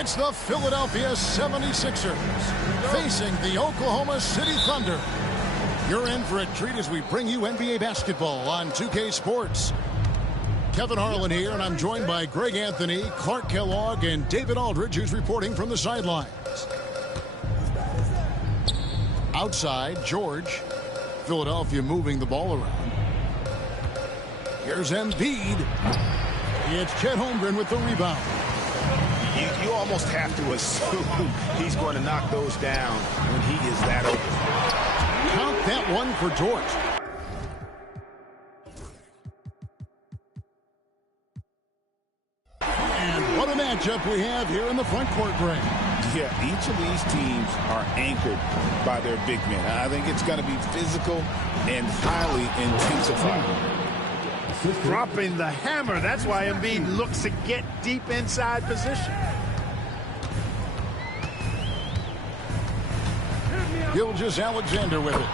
It's the Philadelphia 76ers facing the Oklahoma City Thunder. You're in for a treat as we bring you NBA basketball on 2K Sports. Kevin Harlan here, and I'm joined by Greg Anthony, Clark Kellogg, and David Aldridge, who's reporting from the sidelines. Outside, George. Philadelphia moving the ball around. Here's Embiid. It's Chet Holmgren with the rebound. You almost have to assume he's going to knock those down when he is that open. Count that one for George. And what a matchup we have here in the front court, Greg. Yeah, each of these teams are anchored by their big men. I think it's going to be physical and highly intensified. Dropping the hammer. That's why Embiid looks to get deep inside position. Gilgeous-Alexander with it.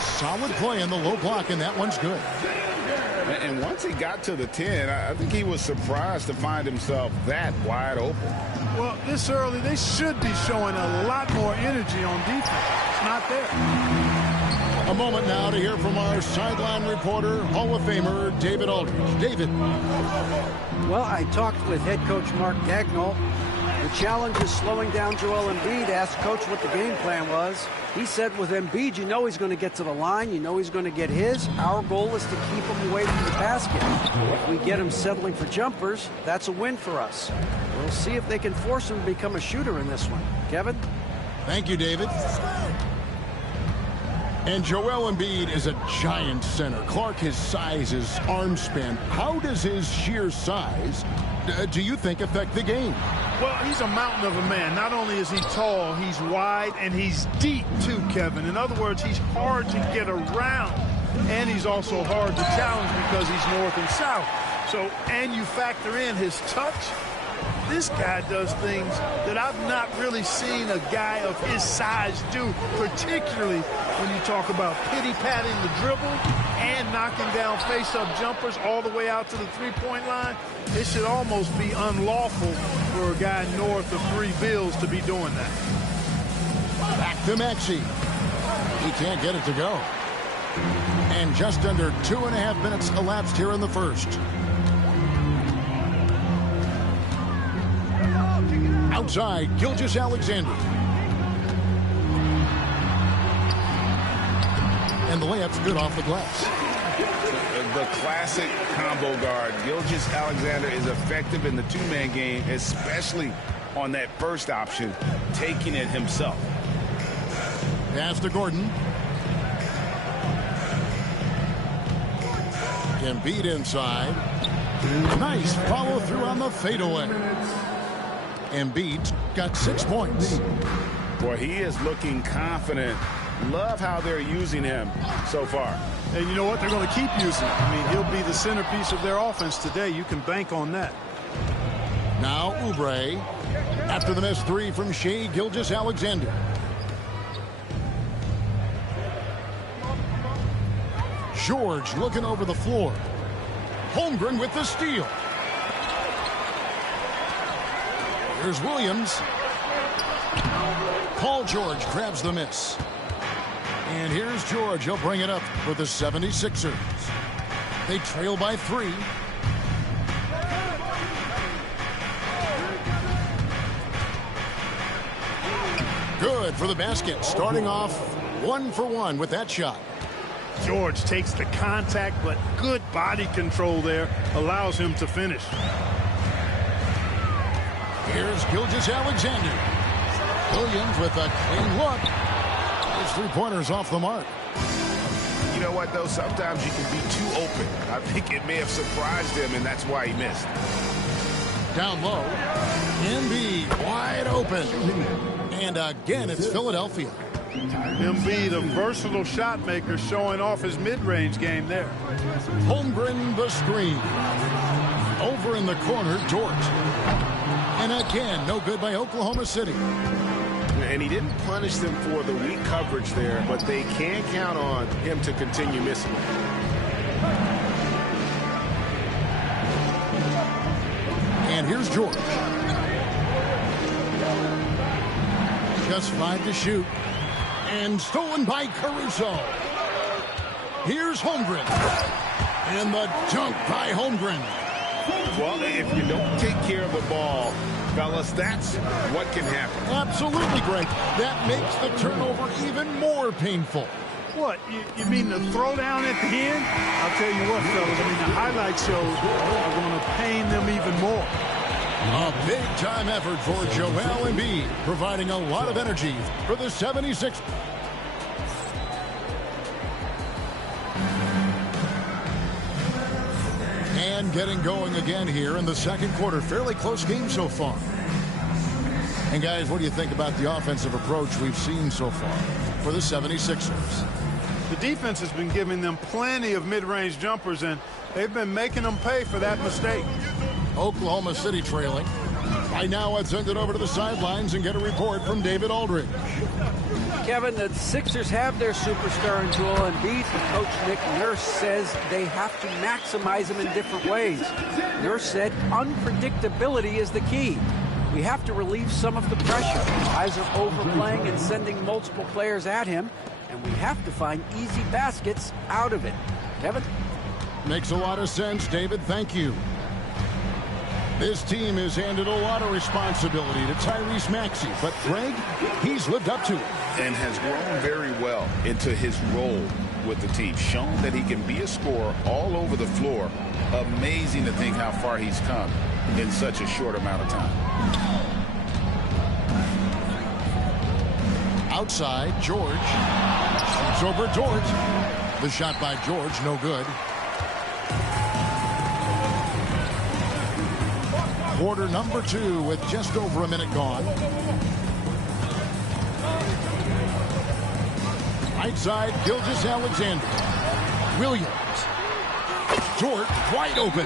Solid play in the low block, and that one's good. And once he got to the 10, I think he was surprised to find himself that wide open. Well, this early, they should be showing a lot more energy on defense. It's not there. A moment now to hear from our sideline reporter, Hall of Famer David Aldridge. David. Well, I talked with head coach Mark Dagnall. The challenge is slowing down Joel Embiid. Asked coach what the game plan was. He said with Embiid, you know he's going to get to the line. You know he's going to get his. Our goal is to keep him away from the basket. If we get him settling for jumpers, that's a win for us. We'll see if they can force him to become a shooter in this one. Kevin? Thank you, David. And Joel Embiid is a giant center. Clark, his size, his arm span. How does his sheer size, do you think, affect the game? Well, he's a mountain of a man. Not only is he tall, he's wide, and he's deep, too, Kevin. In other words, he's hard to get around, and he's also hard to challenge because he's north and south. So, and you factor in his touch. This guy does things that I've not really seen a guy of his size do, particularly when you talk about pity-patting the dribble and knocking down face-up jumpers all the way out to the three-point line. It should almost be unlawful for a guy north of 3 bills to be doing that. Back to Maxey. He can't get it to go. And just under 2.5 minutes elapsed here in the first. Outside, Gilgeous-Alexander. And the layup's good off the glass. The classic combo guard. Gilgeous-Alexander is effective in the two-man game, especially on that first option, taking it himself. Pass to Gordon. Embiid inside. Nice follow through on the fadeaway. Embiid got 6 points. Boy, he is looking confident. Love how they're using him so far. And you know what? They're going to keep using him. I mean, he'll be the centerpiece of their offense today. You can bank on that. Now Oubre. After the missed 3 from Shai Gilgeous-Alexander. George looking over the floor. Holmgren with the steal. Here's Williams. Paul George grabs the miss. And here's George. He'll bring it up for the 76ers. They trail by 3. Good for the basket. Starting off 1 for 1 with that shot. George takes the contact, but good body control there allows him to finish. Here's Gilgeous-Alexander. Williams with a clean look. His three-pointers off the mark. You know what, though? Sometimes you can be too open. I think it may have surprised him, and that's why he missed. Down low. Embiid wide open. And again, it's Philadelphia. Embiid, a versatile shot maker, showing off his mid-range game there. Holmgren the screen. Over in the corner, George. And again, no good by Oklahoma City. And he didn't punish them for the weak coverage there, but they can count on him to continue missing. And here's George. just 5 to shoot. And stolen by Caruso. Here's Holmgren. And the dunk by Holmgren. Well, if you don't take care of the ball, fellas, that's what can happen. Absolutely, Greg. That makes the turnover even more painful. What, you mean the throwdown at the end? I'll tell you what, fellas, I mean, the highlight shows are going to pain them even more. A big-time effort for Joel Embiid, providing a lot of energy for the 76ers. And getting going again here in the second quarter. Fairly close game so far. And guys, what do you think about the offensive approach we've seen so far for the 76ers? The defense has been giving them plenty of mid-range jumpers, and they've been making them pay for that mistake. Oklahoma City trailing. Right now, let's send it over to the sidelines and get a report from David Aldridge. Kevin, the Sixers have their superstar in Joel Embiid. Coach Nick Nurse says they have to maximize him in different ways. Nurse said unpredictability is the key. We have to relieve some of the pressure. Guys are overplaying and sending multiple players at him, and we have to find easy baskets out of it. Kevin? Makes a lot of sense, David. Thank you. This team has handed a lot of responsibility to Tyrese Maxey, but Greg, he's lived up to it. And has grown very well into his role with the team. Shown that he can be a scorer all over the floor. Amazing to think how far he's come in such a short amount of time. Outside, George. Shoots over George. The shot by George, no good. Quarter number 2 with just over a minute gone. Right side, Gilgeous-Alexander. Williams. Dort wide open.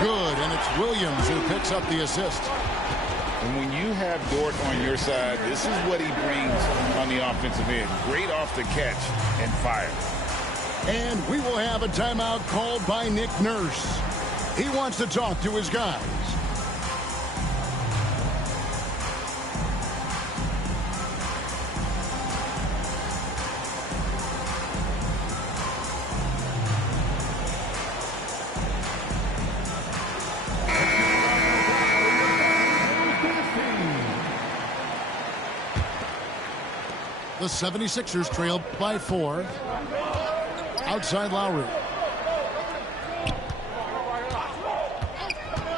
Good, and it's Williams who picks up the assist. And when you have Dort on your side, this is what he brings on the offensive end. Great off the catch and fire. And we will have a timeout called by Nick Nurse. He wants to talk to his guys. The 76ers trail by 4. Outside Lowry.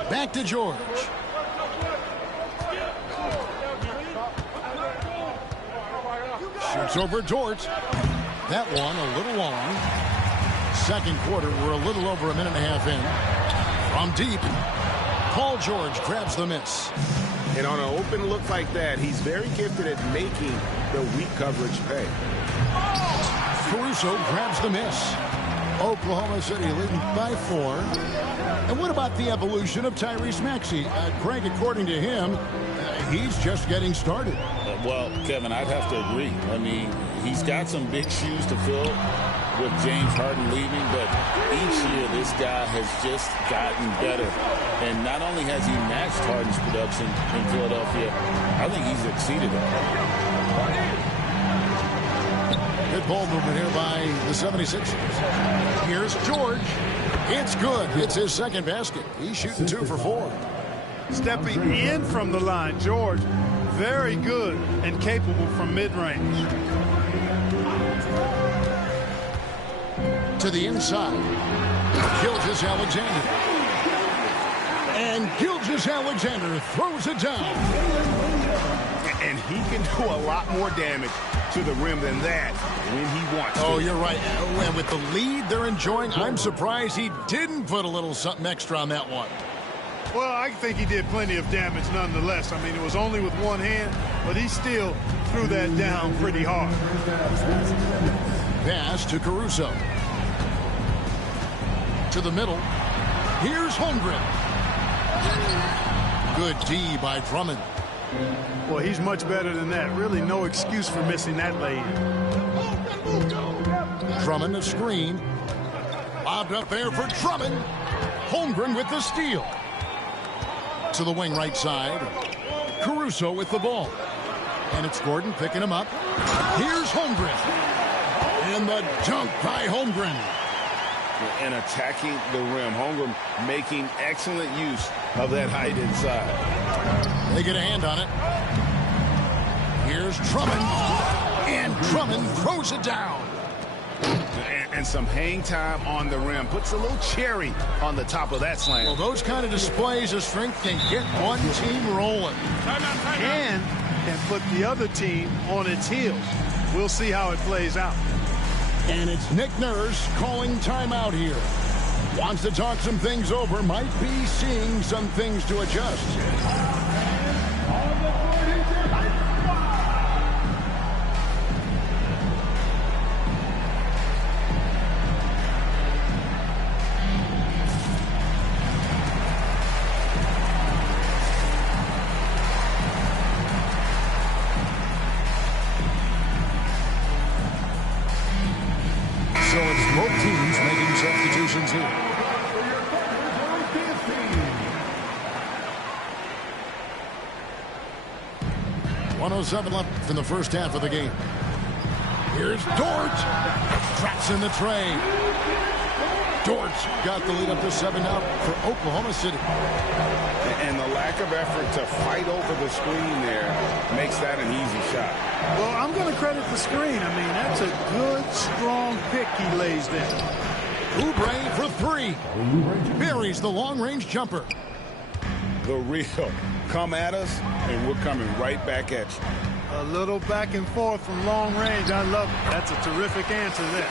Back to George. Shoots over Dort. That one a little long. Second quarter, we're a little over a minute and a half in. From deep, Paul George grabs the miss. And on an open look like that, he's very gifted at making the weak coverage pay. Caruso grabs the miss. Oklahoma City leading by 4. And what about the evolution of Tyrese Maxey? Greg, according to him, he's just getting started. Well, Kevin, I'd have to agree. I mean, he's got some big shoes to fill with James Harden leaving, but each year this guy has just gotten better. And not only has he matched Harden's production in Philadelphia, I think he's exceeded it. Good ball movement here by the 76ers. Here's George. It's good. It's his second basket. He's shooting 2 for 4. Stepping in from the line, George, very good and capable from mid-range. To the inside. Gilgeous-Alexander. And Gilgeous-Alexander throws it down. And he can do a lot more damage to the rim than that when he wants to. Oh, you're right. And with the lead they're enjoying, I'm surprised he didn't put a little something extra on that one. Well, I think he did plenty of damage nonetheless. I mean, it was only with one hand, but he still threw that down pretty hard. Pass to Caruso. To the middle. Here's Holmgren. Good D by Drummond. Well, he's much better than that. Really no excuse for missing that lay-in. Drummond a screen. Lobbed up there for Drummond. Holmgren with the steal. To the wing right side. Caruso with the ball. And it's Gordon picking him up. Here's Holmgren. And the dunk by Holmgren. And attacking the rim. Holmgren making excellent use of that height inside. They get a hand on it. Here's Drummond. And Drummond throws it down. And some hang time on the rim. Puts a little cherry on the top of that slam. Well, those kind of displays of strength can get one team rolling. And can put the other team on its heels. We'll see how it plays out. And it's Nick Nurse calling timeout here. Wants to talk some things over. Might be seeing some things to adjust. So it's both teams making substitutions here. .107 left in the first half of the game. Here's Dort. Traps in the tray. Dort got the lead up to 7 now for Oklahoma City. And the lack of effort to fight over the screen there makes that an easy shot. Well, I'm going to credit the screen. I mean, that's a good, strong pick he lays there. Oubre for 3. Buries the long-range jumper. The real come at us, and we're coming right back at you. A little back and forth from long range. I love it. That's a terrific answer there.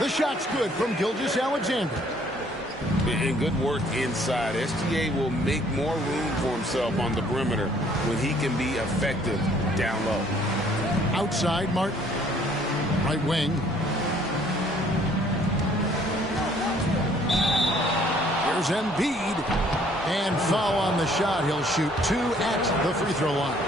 The shot's good from Gilgeous-Alexander. And good work inside. SGA will make more room for himself on the perimeter when he can be effective down low. Outside, Martin. Right wing. Here's Embiid. And foul on the shot. He'll shoot 2 at the free throw line.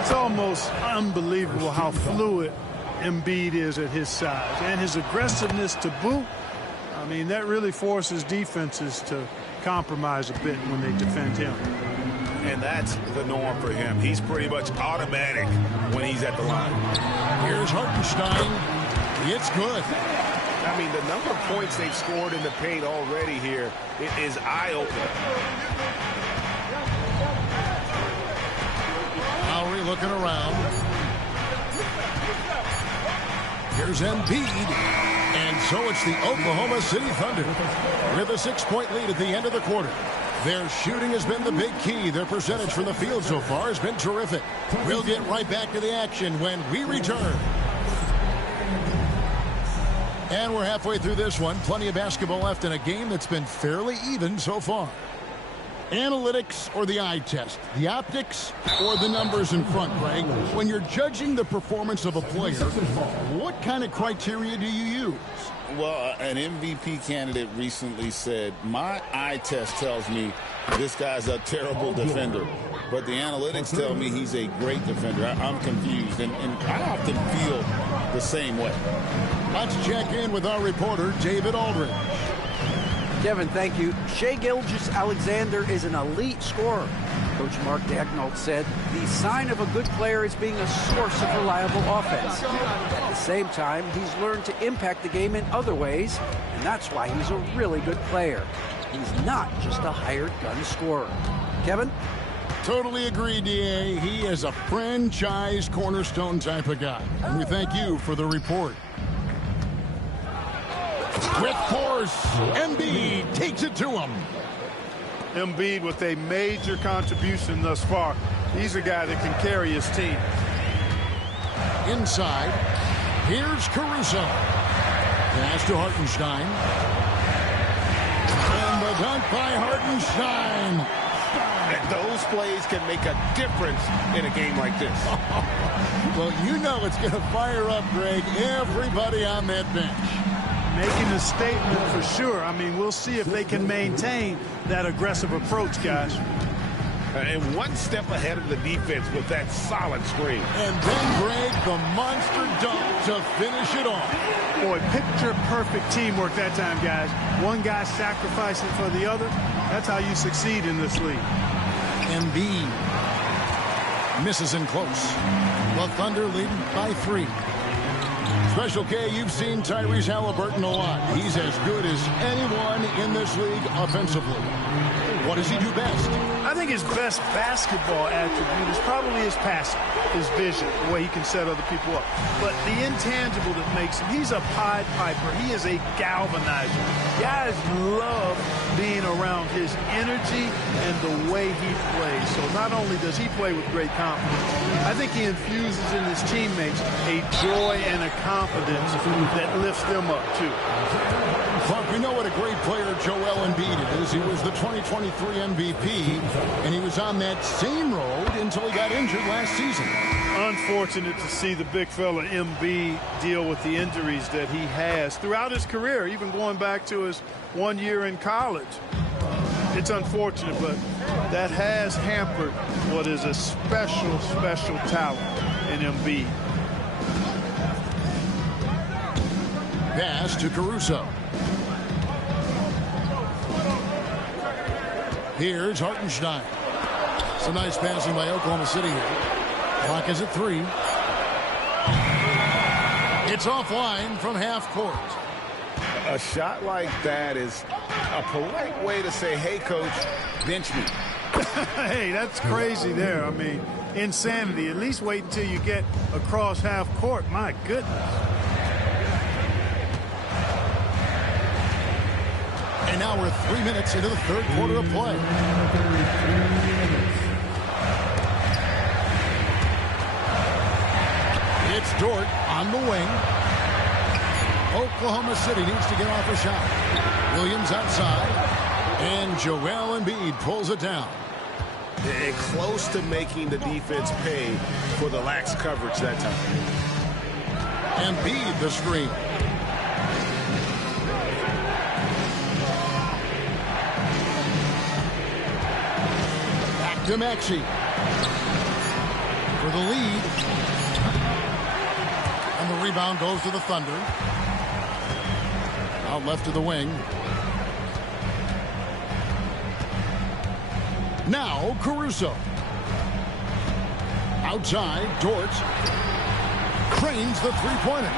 It's almost unbelievable how fluid Embiid is at his size. And his aggressiveness to boot. I mean, that really forces defenses to compromise a bit when they defend him. And that's the norm for him. He's pretty much automatic when he's at the line. Here's Hartenstein. It's good. I mean, the number of points they've scored in the paint already here, it is eye-opening. Lowry looking around. Here's Embiid. And so it's the Oklahoma City Thunder with a 6-point lead at the end of the quarter. Their shooting has been the big key. Their percentage from the field so far has been terrific. We'll get right back to the action when we return. And we're halfway through this one. Plenty of basketball left in a game that's been fairly even so far. Analytics or the eye test? The optics or the numbers in front, Greg? When you're judging the performance of a player, what kind of criteria do you use? Well, an MVP candidate recently said, my eye test tells me this guy's a terrible defender, but the analytics tell me he's a great defender. I'm confused, and I often feel the same way. Let's check in with our reporter, David Aldridge. Kevin, thank you. Shai Gilgeous-Alexander is an elite scorer. Coach Mark Daigneault said the sign of a good player is being a source of reliable offense. At the same time, he's learned to impact the game in other ways, and that's why he's a really good player. He's not just a hired gun scorer. Kevin? Totally agree, D.A. He is a franchise cornerstone type of guy. And we thank you for the report. With force, Embiid takes it to him. Embiid with a major contribution thus far. He's a guy that can carry his team. Inside, here's Caruso. Pass to Hartenstein. And the dunk by Hartenstein. And those plays can make a difference in a game like this. Well, you know it's going to fire up, Greg, everybody on that bench. Making a statement for sure. I mean, we'll see if they can maintain that aggressive approach, guys. And one step ahead of the defense with that solid screen. And then, Greg, the monster dunk to finish it off. Boy, picture-perfect teamwork that time, guys. One guy sacrificing for the other. That's how you succeed in this league. Embiid. Misses in close. The Thunder leading by 3. Special K, you've seen Tyrese Halliburton a lot. He's as good as anyone in this league offensively. What does he do best? I think his best basketball attribute is probably his passing, his vision, the way he can set other people up. But the intangible that makes him, he's a Pied Piper. He is a galvanizer. Guys love being around his energy and the way he plays. So not only does he play with great confidence, I think he infuses in his teammates a joy and a confidence that lifts them up too. Clark, we know what a great player Joel Embiid is. He was the 2023 MVP, and he was on that same road until he got injured last season. Unfortunate to see the big fella Embiid deal with the injuries that he has throughout his career, even going back to his 1 year in college. It's unfortunate, but that has hampered what is a special, special talent in Embiid. Pass to Caruso. Here's Hartenstein. Some nice passing by Oklahoma City here. Clock is at 3. It's offline from half court. A shot like that is a polite way to say, hey, coach, bench me. Hey, that's crazy there. I mean, insanity. At least wait until you get across half court. My goodness. And now we're 3 minutes into the third quarter of play. It's Dort on the wing. Oklahoma City needs to get off a shot. Williams outside. And Joel Embiid pulls it down. They're close to making the defense pay for the lax coverage that time. Embiid the screen. Back to Maxey for the lead. And the rebound goes to the Thunder. Out left of the wing. Now Caruso. Outside, Dort. Cranes the three-pointer.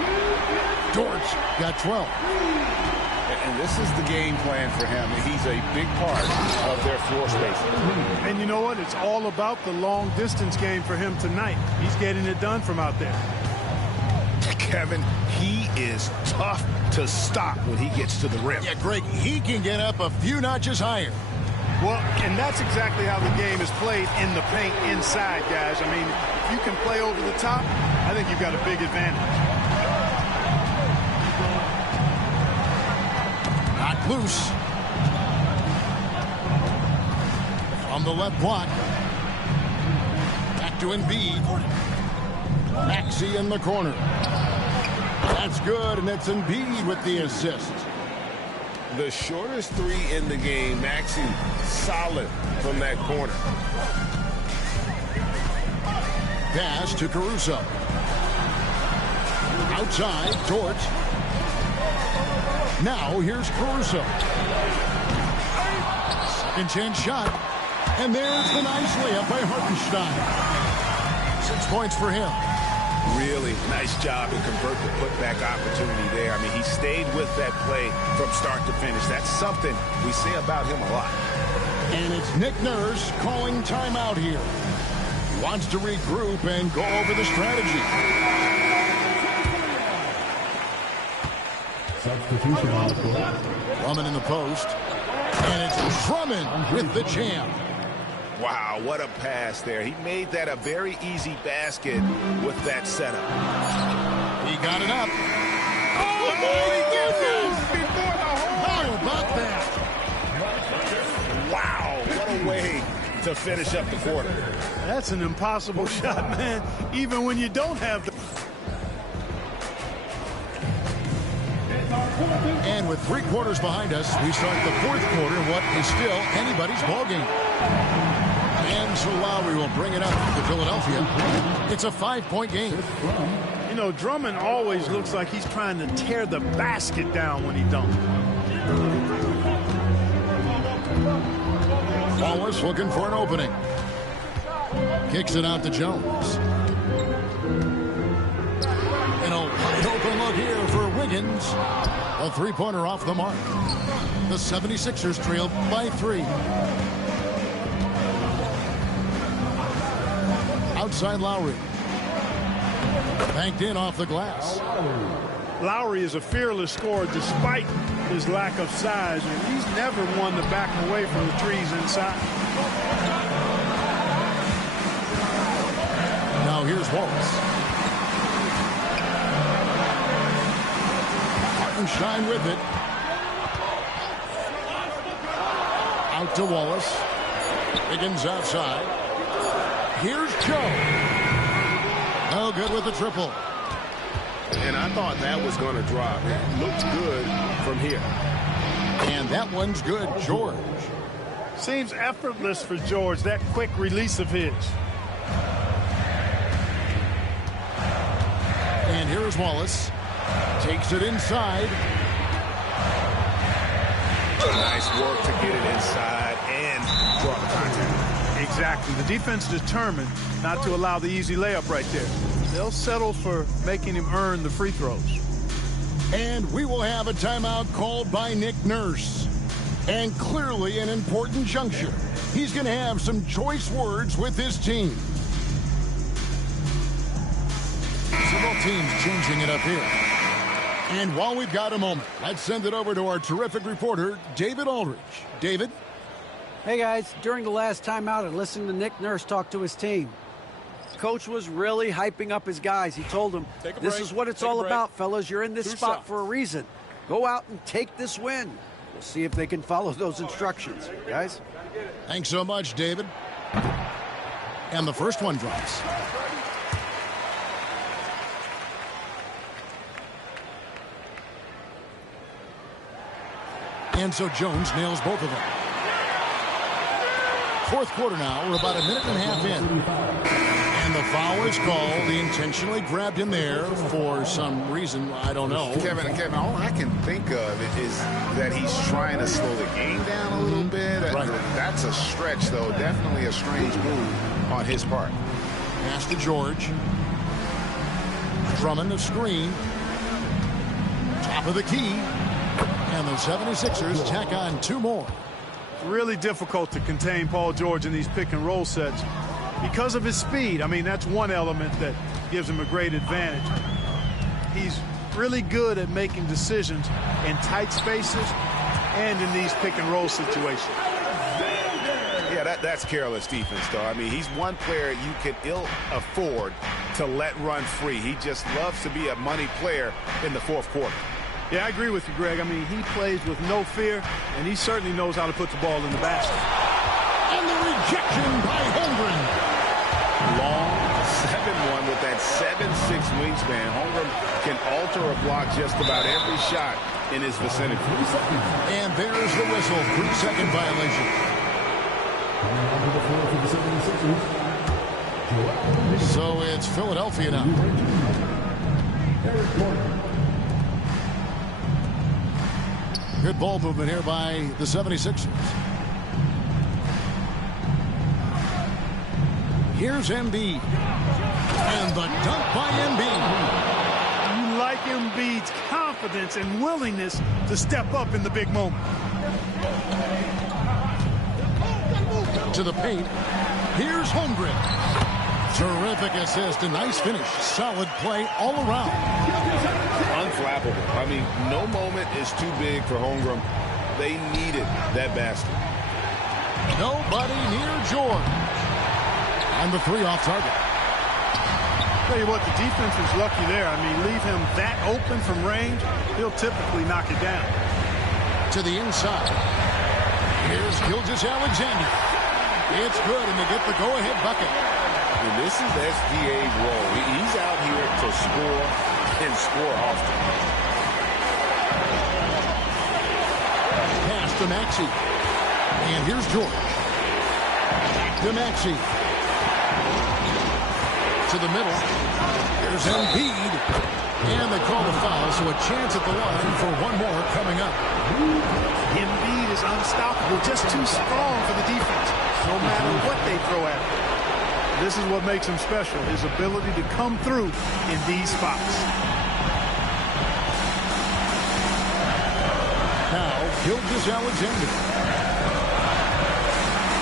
Dort got 12. And this is the game plan for him. He's a big part of their floor space. And you know what? It's all about the long-distance game for him tonight. He's getting it done from out there. Kevin, he is tough to stop when he gets to the rim. Yeah, Greg, he can get up a few notches higher. Well, and that's exactly how the game is played in the paint inside, guys. I mean, if you can play over the top, I think you've got a big advantage. Not loose. From the left block. Back to Embiid. Maxey in the corner. That's good, and it's Embiid with the assist. The shortest three in the game, Maxey solid from that corner. Pass to Caruso. Outside, Dort. Now here's Caruso. Second chance shot. And there's the nice layup by Hartenstein. 6 points for him. Really nice job to convert the putback opportunity there. I mean, he stayed with that play from start to finish. That's something we say about him a lot. And it's Nick Nurse calling timeout here. He wants to regroup and go over the strategy. Substitution on the court. Drummond in the post. And it's Drummond with the jam. Wow, what a pass there. He made that a very easy basket with that setup. He got it up. Oh, my goodness! Before the hole. How about that? Wow, what a way to finish up the quarter. That's an impossible shot, man, even when you don't have the... And with 3 quarters behind us, we start the fourth quarter, what is still anybody's ballgame. And so Lowry will bring it up to Philadelphia. It's a 5-point game. You know, Drummond always looks like he's trying to tear the basket down when he dunks. Wallace looking for an opening. Kicks it out to Jones. And a wide open look here for Wiggins. A three-pointer off the mark. The 76ers trail by 3. Outside Lowry. Banked in off the glass. Lowry is a fearless scorer despite his lack of size, and he's never one to back away from the trees inside. Now here's Wallace. Hartenstein with it. Out to Wallace. Wiggins outside. Here's Joe. No good with the triple. And I thought that was going to drop. It looked good from here. And that one's good, George. Seems effortless for George, that quick release of his. And here's Wallace. Takes it inside. Nice work to get it inside and draw the contact. Exactly. The defense determined not to allow the easy layup right there. They'll settle for making him earn the free throws. And we will have a timeout called by Nick Nurse. And clearly an important juncture. He's going to have some choice words with his team. Several teams changing it up here. And while we've got a moment, let's send it over to our terrific reporter, David Aldridge. David? Hey, guys. During the last timeout, I listened to Nick Nurse talk to his team. Coach was really hyping up his guys. He told them, this is what it's all about, fellas. You're in this spot for a reason. Go out and take this win. We'll see if they can follow those instructions. Guys? Thanks so much, David. And the first one drops. And so Jones nails both of them. Fourth quarter now. We're about a minute and a half in. And the foul is called. He intentionally grabbed him there for some reason. I don't know. Kevin, all I can think of is that he's trying to slow the game down a little bit. Right. That's a stretch, though. Definitely a strange move on his part. Pass to George. Drummond, the screen. Top of the key. And the 76ers tack on 2 more. It's really difficult to contain Paul George in these pick and roll sets because of his speed. I mean, that's one element that gives him a great advantage. He's really good at making decisions in tight spaces and in these pick and roll situations. Yeah, that's careless defense, though. I mean, he's one player you can ill afford to let run free. He just loves to be a money player in the fourth quarter. Yeah, I agree with you, Greg. I mean, he plays with no fear, and he certainly knows how to put the ball in the basket. And the rejection by Holmgren. Long 7-1 with that 7'6" wingspan. Holmgren can alter a block just about every shot in his vicinity. And there's the whistle. 3-second violation. So it's Philadelphia now. Good ball movement here by the 76ers. Here's Embiid. And the dunk by Embiid. You like Embiid's confidence and willingness to step up in the big moment. To the paint. Here's Holmgren. Terrific assist. A nice finish. Solid play all around. Unflappable. I mean, no moment is too big for Holmgren. They needed that basket. Nobody near George. And the 3 off target. Tell you what, the defense is lucky there. I mean, leave him that open from range, he'll typically knock it down. To the inside. Here's Gilgeous-Alexander. It's good, and they get the go-ahead bucket. And this is SGA's role. He's out here to score and score often. Pass to Maxey. And here's George. Back to Maxey. To the middle. There's Embiid. And they call the foul, so a chance at the line for one more coming up. Embiid is unstoppable, just too strong for the defense, no matter what they throw at him. This is what makes him special, his ability to come through in these spots. Now, Gilgeous-Alexander.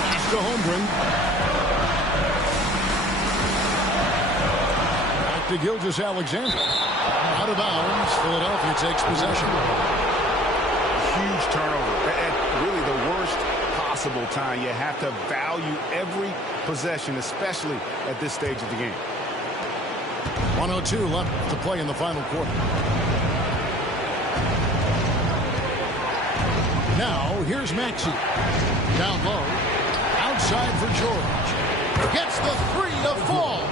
Pass to Holmgren. Back to Gilgeous-Alexander. Out of bounds. Philadelphia takes possession. Huge turnover. At really the worst possible time. You have to value every possession, especially at this stage of the game. 1:02 left to play in the final quarter. Now, here's Maxey. Down low. Outside for George. Gets the three to fall.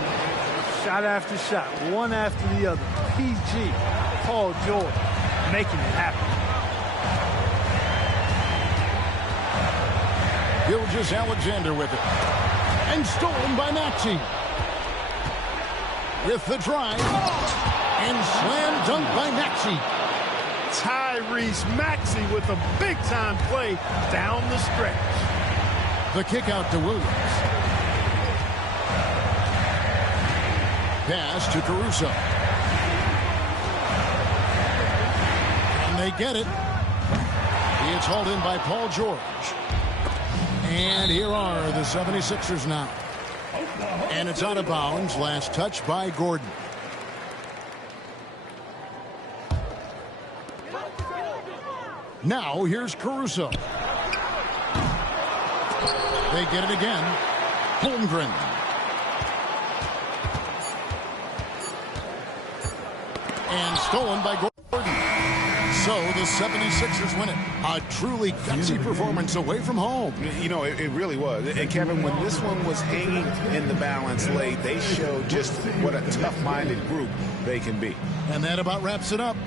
Shot after shot, one after the other. PG, Paul George, making it happen. Gilgeous-Alexander with it. And stolen by Maxey. With the drive. And slam dunk by Maxey. Tyrese Maxey with a big-time play down the stretch. The kick out to Williams. Pass to Caruso. And they get it. It's hauled in by Paul George. And here are the 76ers now. And it's out of bounds. Last touch by Gordon. Now here's Caruso. They get it again. Holmgren. And stolen by Gordon. So the 76ers win it. A truly gutsy performance away from home. You know, it really was. And Kevin, when this one was hanging in the balance late, they showed just what a tough-minded group they can be. And that about wraps it up.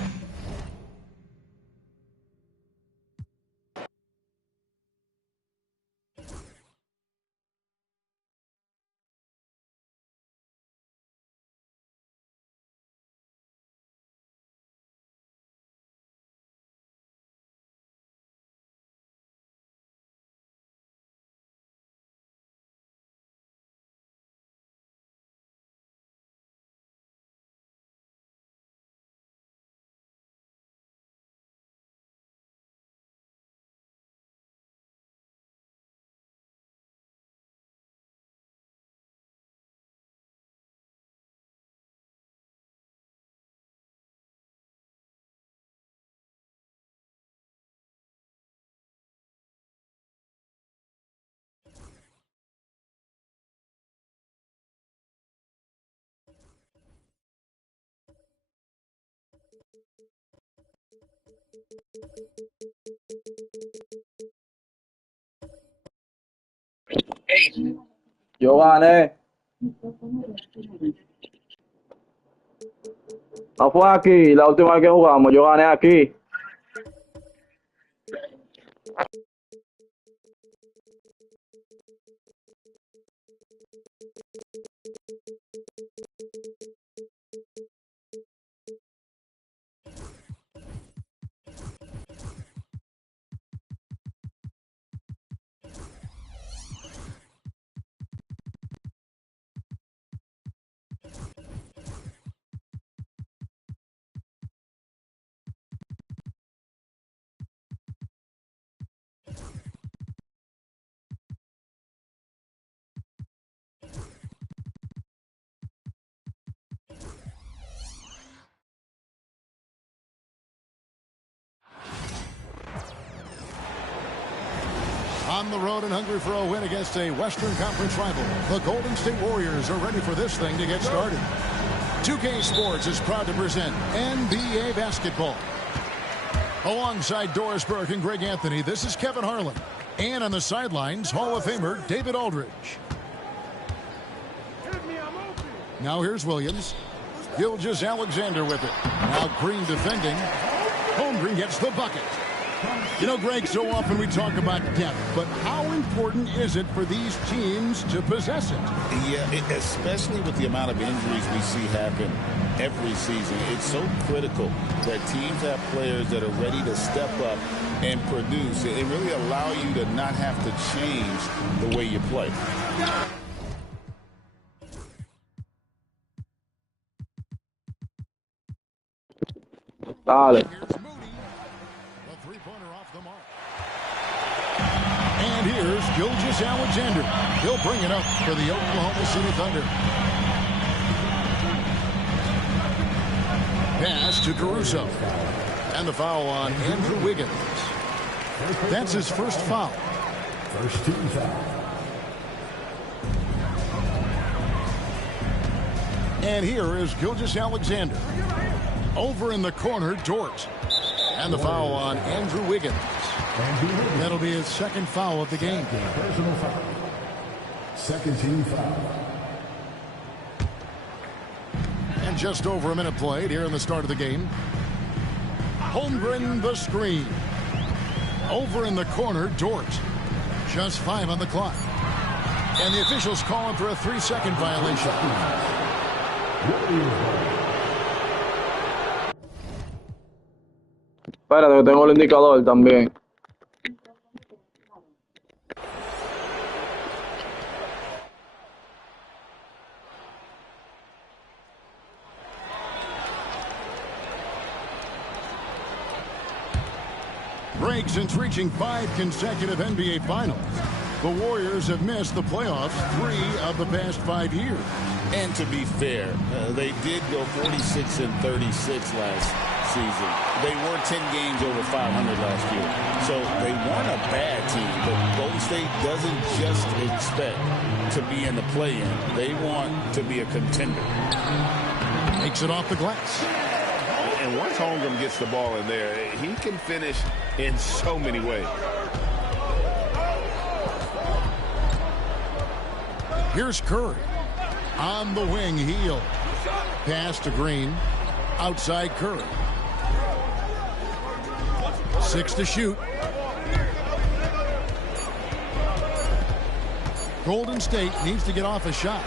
Giovane, no fue aquí, la última vez que jugamos, yo gané aquí. On the road and hungry for a win against a Western Conference rival, the Golden State Warriors are ready for this thing to get started. 2K Sports is proud to present NBA basketball. Alongside Doris Burke and Greg Anthony, this is Kevin Harlan. And on the sidelines, Hall of Famer David Aldridge. Now here's Williams. Gilgeous-Alexander with it. Now Green defending. Holmgren gets the bucket. You know, Greg, so often we talk about depth, but how important is it for these teams to possess it? Yeah, especially with the amount of injuries we see happen every season. It's so critical that teams have players that are ready to step up and produce. It really allows you to not have to change the way you play. Dale. Here's Moody. The three-pointer off the mark. And here's Gilgeous-Alexander. He'll bring it up for the Oklahoma City Thunder. Pass to Caruso. And the foul on Andrew Wiggins. That's his first foul. First team foul. And here is Gilgeous-Alexander. Over in the corner, Dort. And the foul on Andrew Wiggins. That'll be his second foul of the game. Personal foul. Second team foul. And just over a minute played here in the start of the game. Holmgren the screen. Over in the corner, Dort. Just 5 on the clock. And the officials calling for a 3-second violation. Espérate que tengo el indicador también. Break since reaching 5 consecutive NBA Finals. The Warriors have missed the playoffs 3 of the past 5 years. And to be fair, they did go 46-36 last season. They were 10 games over 500 last year. So they weren't a bad team, but Golden State doesn't just expect to be in the play-in. They want to be a contender. Makes it off the glass. And once Holmgren gets the ball in there, he can finish in so many ways. Here's Curry. On the wing, Hield. Pass to Green. Outside Curry. 6 to shoot. Golden State needs to get off a shot.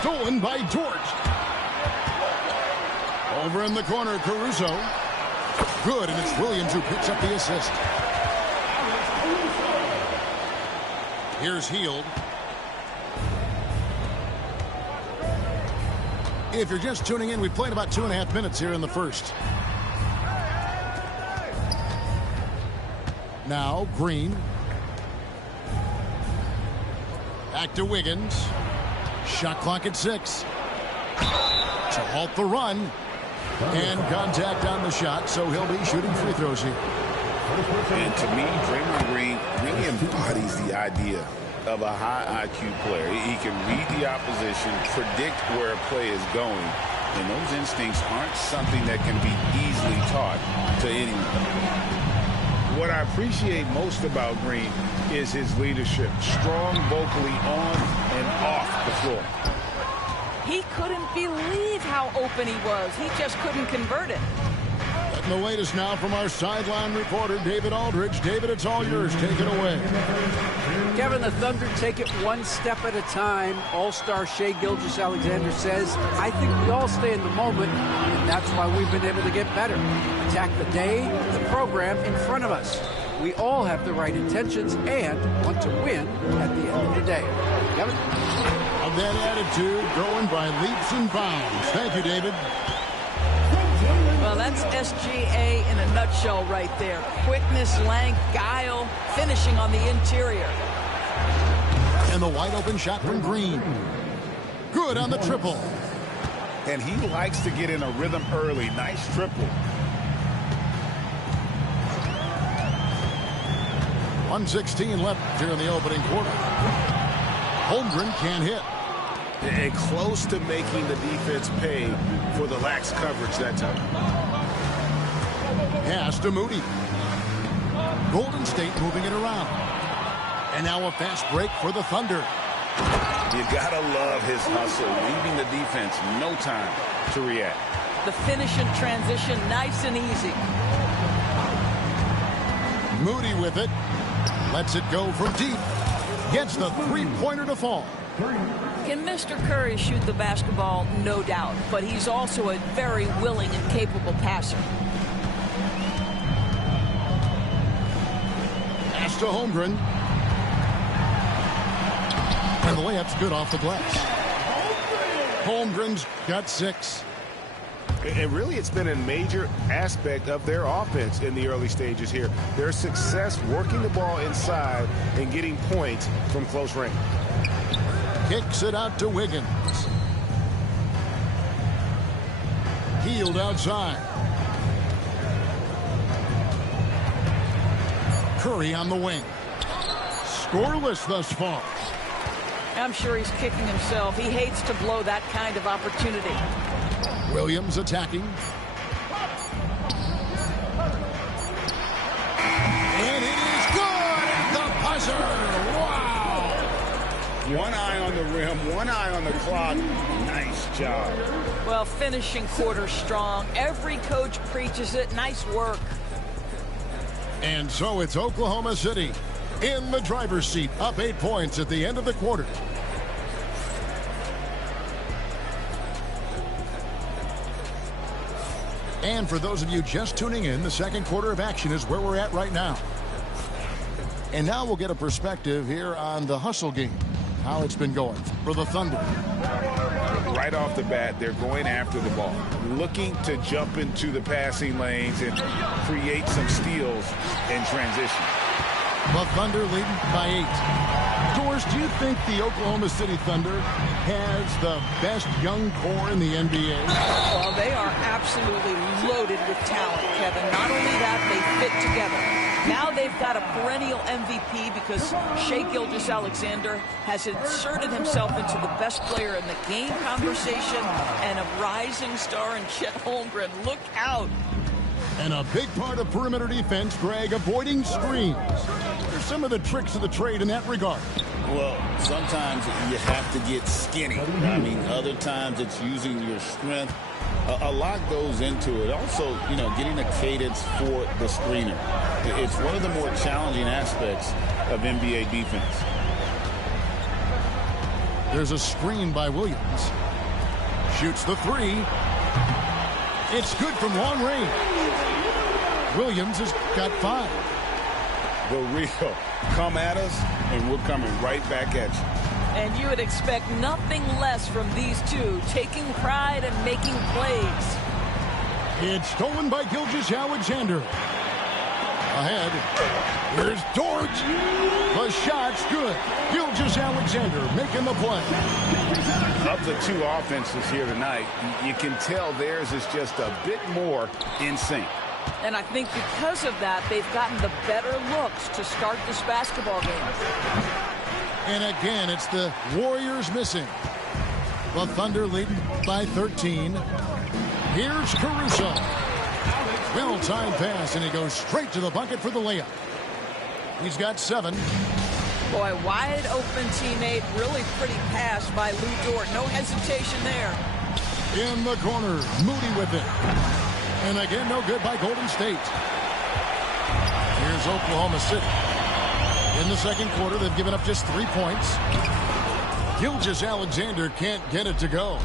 Stolen by Dort. Over in the corner, Caruso. Good, and it's Williams who picks up the assist. Here's Hield. If you're just tuning in, we played about 2.5 minutes here in the first. Now, Green. Back to Wiggins. Shot clock at 6. To halt the run. And contact on the shot, so he'll be shooting free throws here. And to me, Draymond Green really embodies the idea of a high IQ player. He can read the opposition, predict where a play is going, and those instincts aren't something that can be easily taught to anyone. What I appreciate most about Green is his leadership. Strong vocally on and off the floor. He couldn't believe how open he was. He just couldn't convert it. And the latest now from our sideline reporter, David Aldridge. David, it's all yours. Take it away. Kevin, the Thunder take it one step at a time. All-star Shai Gilgeous-Alexander says, I think we all stay in the moment, and that's why we've been able to get better. Attack the day, the program in front of us. We all have the right intentions and want to win at the end of the day. Kevin? Of that attitude, growing by leaps and bounds. Thank you, David. Well, that's SGA in a nutshell right there. Quickness, length, guile, finishing on the interior. And the wide open shot from Green. Good on the triple. And he likes to get in a rhythm early. Nice triple. 1:16 left here in the opening quarter. Holmgren can't hit. And close to making the defense pay for the lax coverage that time. Pass to Moody. Golden State moving it around. And now a fast break for the Thunder. You gotta love his hustle, leaving the defense no time to react. The finish in transition, nice and easy. Moody with it. Lets it go from deep. Gets the three-pointer to fall. Can Mr. Curry shoot the basketball? No doubt. But he's also a very willing and capable passer. Pass to Holmgren. And the layup's good off the glass. Holmgren's got 6. And really, it's been a major aspect of their offense in the early stages here. Their success working the ball inside and getting points from close range. Kicks it out to Wiggins. Healed outside. Curry on the wing. Scoreless thus far. I'm sure he's kicking himself. He hates to blow that kind of opportunity. Williams attacking. And it is good at the buzzer. Wow. One eye on the rim, one eye on the clock. Nice job. Well, finishing quarter strong. Every coach preaches it. Nice work. And so it's Oklahoma City in the driver's seat, up 8 points at the end of the quarter. And for those of you just tuning in, the second quarter of action is where we're at right now. And now we'll get a perspective here on the hustle game, how it's been going for the Thunder. Right off the bat, they're going after the ball, looking to jump into the passing lanes and create some steals in transition. The Thunder leading by 8. Doris, do you think the Oklahoma City Thunder has the best young core in the NBA? Well, they are absolutely loaded with talent, Kevin. Not only that, they fit together. Now they've got a perennial MVP because Shai Gilgeous-Alexander has inserted himself into the best player in the game conversation and a rising star in Chet Holmgren. Look out. And a big part of perimeter defense, Greg, avoiding screens. There's some of the tricks of the trade in that regard. Well, sometimes you have to get skinny. I mean, other times it's using your strength. A lot goes into it. Also, you know, getting a cadence for the screener. It's one of the more challenging aspects of NBA defense. There's a screen by Williams. Shoots the three. It's good from long range. Williams has got 5. The real come at us, and we're coming right back at you. And you would expect nothing less from these two, taking pride and making plays. It's stolen by Gilgeous-Alexander. Ahead. Here's George. The shot's good. Gilgeous-Alexander making the play. Of the two offenses here tonight, you can tell theirs is just a bit more in sync. And I think because of that, they've gotten the better looks to start this basketball game. And again, it's the Warriors missing. The Thunder leading by 13. Here's Caruso. Well-timed pass, and he goes straight to the bucket for the layup. He's got 7. Boy, wide open teammate, really pretty pass by Lou Dort. No hesitation there. In the corner, Moody with it. And again, no good by Golden State. Here's Oklahoma City. In the second quarter, they've given up just 3 points. Gilgeous-Alexander can't get it to go.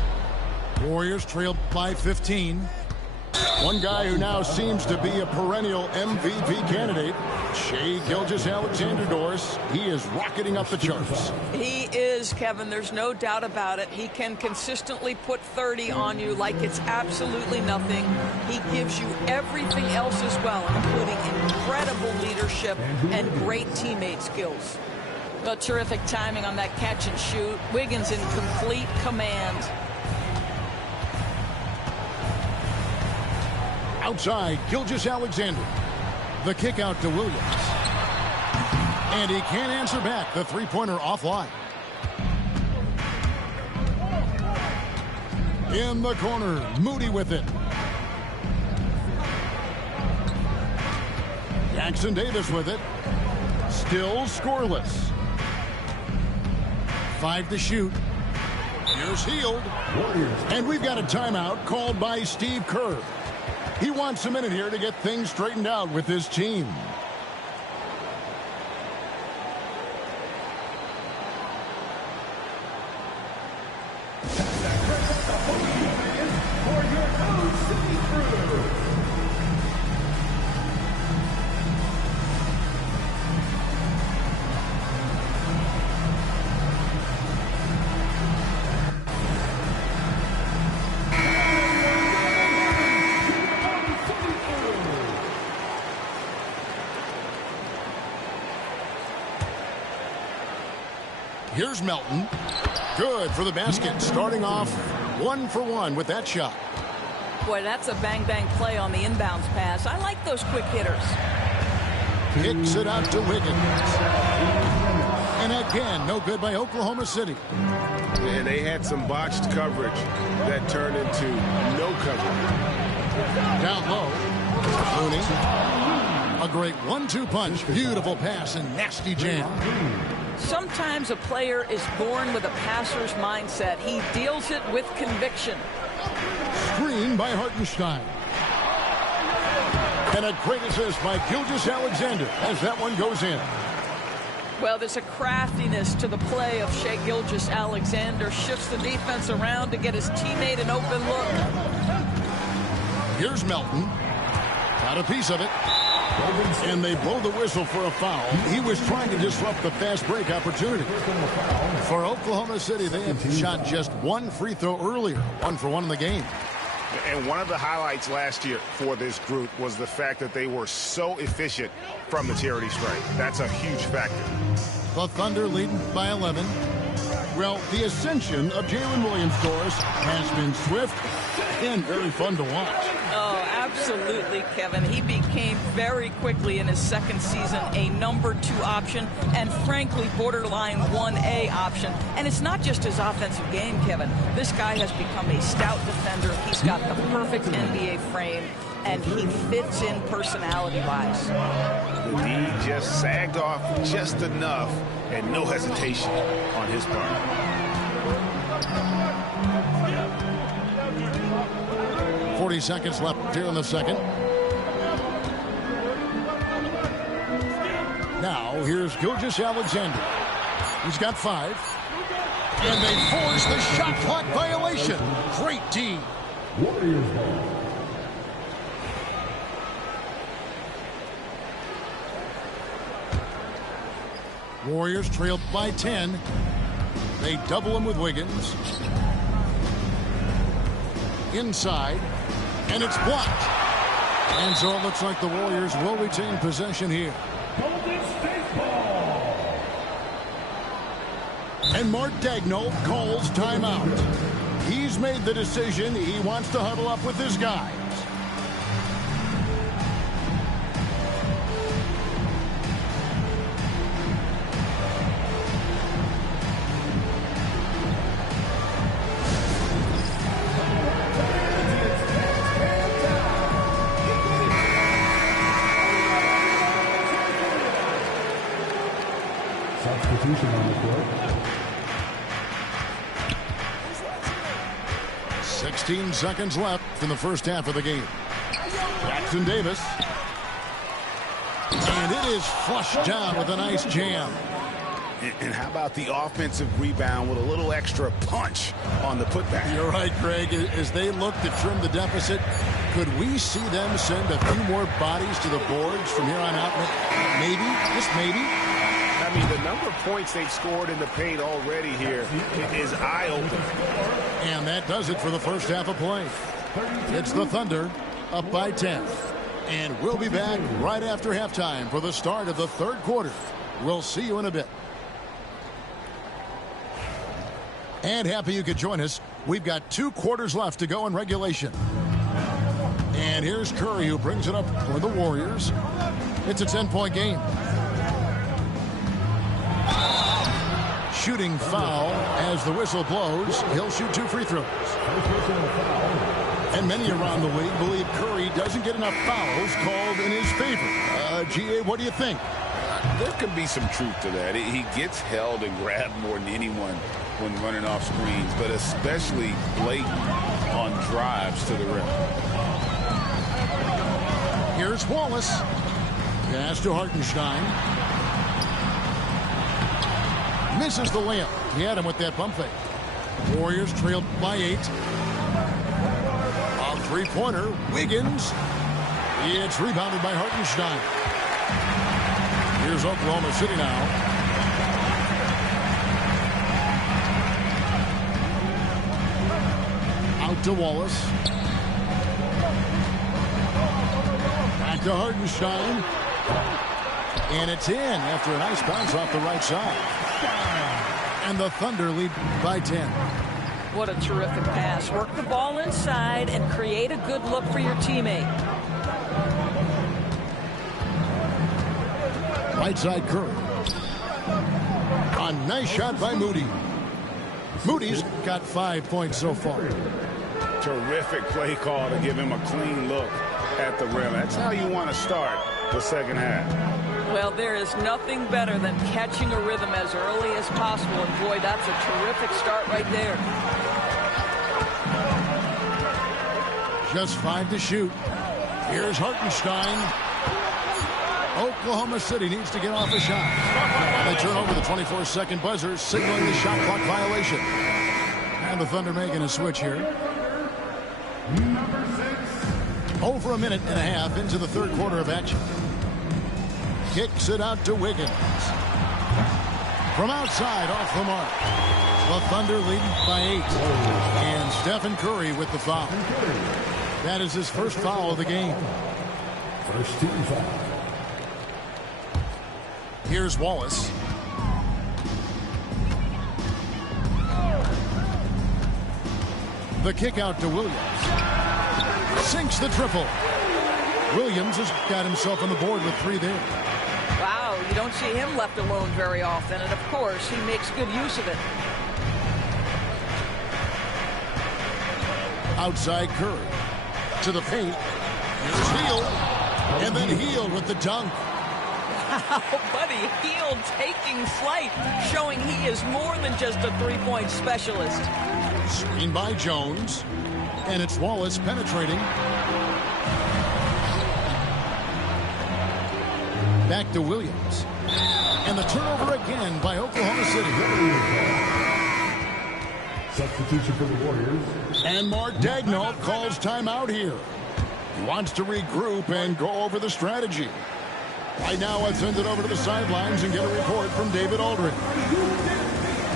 Warriors trailed by 15. One guy who now seems to be a perennial MVP candidate, Shai Gilgeous-Alexander, Doris. He is rocketing up the charts. He is, Kevin. There's no doubt about it. He can consistently put 30 on you like it's absolutely nothing. He gives you everything else as well, including incredible leadership and great teammate skills. But terrific timing on that catch and shoot. Wiggins in complete command. Outside, Gilgeous-Alexander. The kick out to Williams. And he can't answer back. The three-pointer offline. In the corner, Moody with it. Jackson Davis with it. Still scoreless. 5 to shoot. Here's Hield. And we've got a timeout called by Steve Kerr. He wants a minute here to get things straightened out with his team. Here's Melton. Good for the basket. Starting off 1 for 1 with that shot. Boy, that's a bang-bang play on the inbounds pass. I like those quick hitters. Kicks it out to Wiggins. And again, no good by Oklahoma City. And they had some botched coverage that turned into no coverage. Down low. Looney. A great 1-2 punch. Beautiful pass and nasty jam. Sometimes a player is born with a passer's mindset. He deals it with conviction. Screen by Hartenstein. And a great assist by Gilgeous-Alexander as that one goes in. Well, there's a craftiness to the play of Shai Gilgeous-Alexander. Shifts the defense around to get his teammate an open look. Here's Melton. Got a piece of it. And they blow the whistle for a foul. He was trying to disrupt the fast break opportunity. For Oklahoma City, they had shot just one free throw earlier. 1 for 1 in the game. And one of the highlights last year for this group was the fact that they were so efficient from the charity stripe. That's a huge factor. The Thunder leading by 11. Well, the ascension of Jalen Williams-Goss has been swift and very fun to watch. Oh, absolutely, Kevin. He became very quickly in his second season a number 2 option and, frankly, borderline 1A option. And it's not just his offensive game, Kevin. This guy has become a stout defender. He's got the perfect NBA frame, and he fits in personality-wise. The D just sagged off just enough and no hesitation on his part. 40 seconds left here in the second. Now, here's Gilgeous-Alexander. He's got 5. And they force the shot clock violation. Great D. Warriors trailed by 10. They double him with Wiggins. Inside. And it's blocked. And so it looks like the Warriors will retain possession here. And Mark Daigneault calls timeout. He's made the decision. He wants to huddle up with his guys. Substitution on the court. 16 seconds left in the first half of the game. Jackson Davis. And it is flushed down with a nice jam. And how about the offensive rebound with a little extra punch on the putback? You're right, Greg. As they look to trim the deficit, could we see them send a few more bodies to the boards from here on out? Maybe, just maybe. I mean, the number of points they've scored in the paint already here is eye-opening. And that does it for the first half of play. It's the Thunder up by 10. And we'll be back right after halftime for the start of the third quarter. We'll see you in a bit. And happy you could join us. We've got 2 quarters left to go in regulation. And here's Curry, who brings it up for the Warriors. It's a 10-point game. Shooting foul as the whistle blows. He'll shoot 2 free throws. And many around the league believe Curry doesn't get enough fouls called in his favor. G.A., what do you think? There could be some truth to that. He gets held and grabbed more than anyone when running off screens, but especially late on drives to the rim. Here's Wallace. Pass to Hartenstein. Misses the layup. He had him with that pump fake. Warriors trailed by 8. A three-pointer. Wiggins. It's rebounded by Hartenstein. Here's Oklahoma City now. Out to Wallace. Back to Hartenstein. And it's in after a nice bounce off the right side. And the Thunder lead by 10. What a terrific pass. Work the ball inside and create a good look for your teammate. Right side Curry. A nice shot by Moody. Moody's got 5 points so far. Terrific play call to give him a clean look at the rim. That's how you want to start the second half. Well, there is nothing better than catching a rhythm as early as possible. And boy, that's a terrific start right there. Just 5 to shoot. Here's Hartenstein. Oklahoma City needs to get off a shot. They turn over the 24-second buzzer, signaling the shot clock violation. And the Thunder making a switch here. Over a minute and a half into the third quarter of action. Kicks it out to Wiggins. From outside, off the mark. The Thunder leading by 8. And Stephen Curry with the foul. That is his first foul of the game. First team foul. Here's Wallace. The kick out to Williams. Sinks the triple. Williams has got himself on the board with 3 there. Wow, you don't see him left alone very often. And, of course, he makes good use of it. Outside Curry. To the paint. Here's Hield. And then Hield with the dunk. Wow, buddy, Hield taking flight, showing he is more than just a three-point specialist. Screen by Jones. And it's Wallace penetrating. Back to Williams. And the turnover again by Oklahoma City. Substitution for the Warriors. And Mark Daigneault calls timeout here. He wants to regroup and go over the strategy. Right now, let's send it over to the sidelines and get a report from David Aldridge.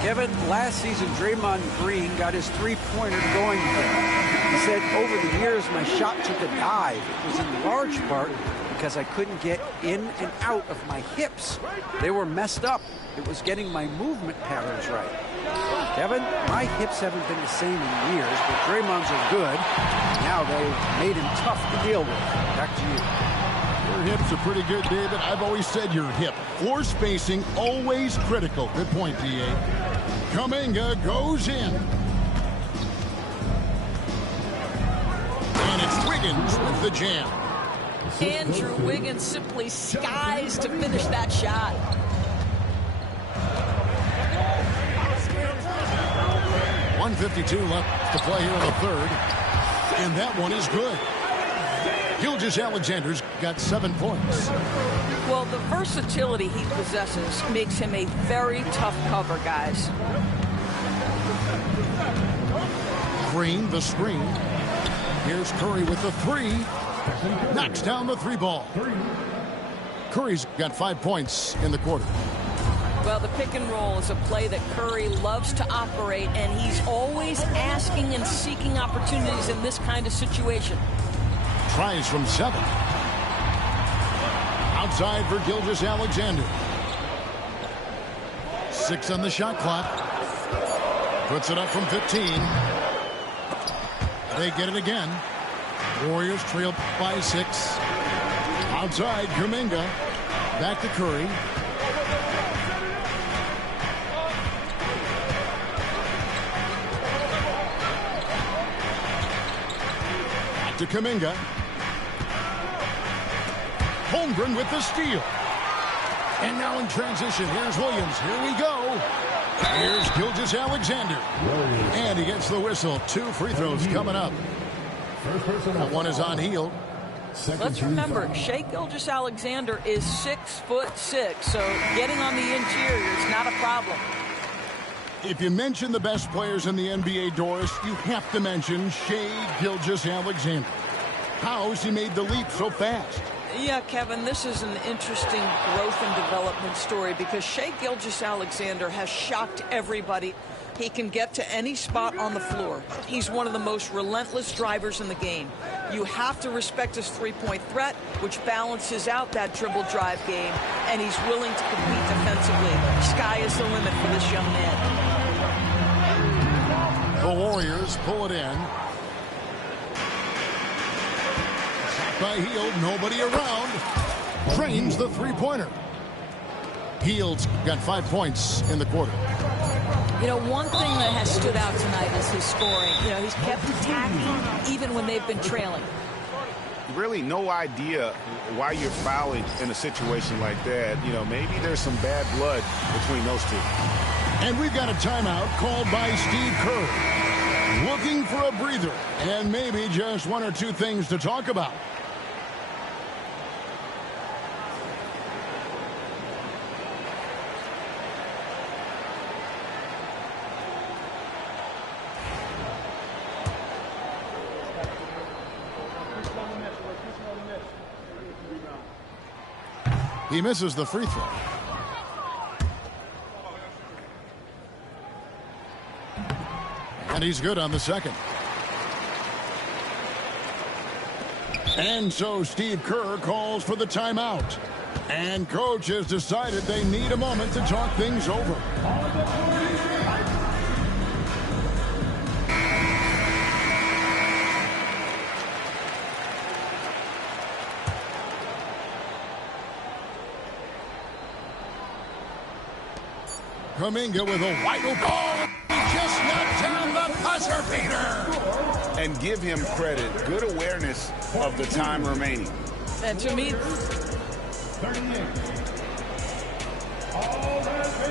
Kevin, last season, Draymond Green got his three-pointer going there. He said, over the years, my shot took a dive. It was in large part because I couldn't get in and out of my hips. They were messed up. It was getting my movement patterns right. Kevin, my hips haven't been the same in years, but Draymond's are good. Now they've made him tough to deal with. Back to you. Your hips are pretty good, David. I've always said your hip. Floor spacing, always critical. Good point, D.A. Kuminga goes in. And it's Wiggins with the jam. Andrew Wiggins simply skies to finish that shot. .152 left to play here in the third. And that one is good. Gilgeous-Alexander's got 7 points. Well, the versatility he possesses makes him a very tough cover, guys. Green, the screen. Here's Curry with the 3. Knocks down the 3 ball. Curry's got 5 points in the quarter. Well, the pick and roll is a play that Curry loves to operate, and he's always asking and seeking opportunities in this kind of situation. Tries from 7. Outside for Gilgeous-Alexander. 6 on the shot clock. Puts it up from 15. They get it again. Warriors trail by 6. Outside, Kuminga. Back to Curry. Back to Kuminga. Holmgren with the steal. And now in transition, here's Williams. Here we go. Here's Gilgeous-Alexander. And he gets the whistle. 2 free throws coming up. That one is on Hield. Let's remember, Shai Gilgeous-Alexander is 6'6", so getting on the interior is not a problem. If you mention the best players in the NBA, Doris, you have to mention Shai Gilgeous-Alexander. How has he made the leap so fast? Yeah, Kevin, this is an interesting growth and development story because Shai Gilgeous-Alexander has shocked everybody. He can get to any spot on the floor. He's one of the most relentless drivers in the game. You have to respect his three-point threat, which balances out that dribble drive game, and he's willing to compete defensively. Sky is the limit for this young man. The Warriors pull it in. By Hield, nobody around. Drains the three-pointer. Hield's got 5 points in the quarter. You know, one thing that has stood out tonight is his scoring. You know, he's kept attacking even when they've been trailing. Really no idea why you're fouling in a situation like that. You know, maybe there's some bad blood between those two. And we've got a timeout called by Steve Kerr. Looking for a breather and maybe just one or two things to talk about. He misses the free throw. And he's good on the second. And so Steve Kerr calls for the timeout. And coach has decided they need a moment to talk things over. Kuminga with a wide open ball. He just knocked down the buzzer beater. And give him credit. Good awareness of the time remaining. And to me,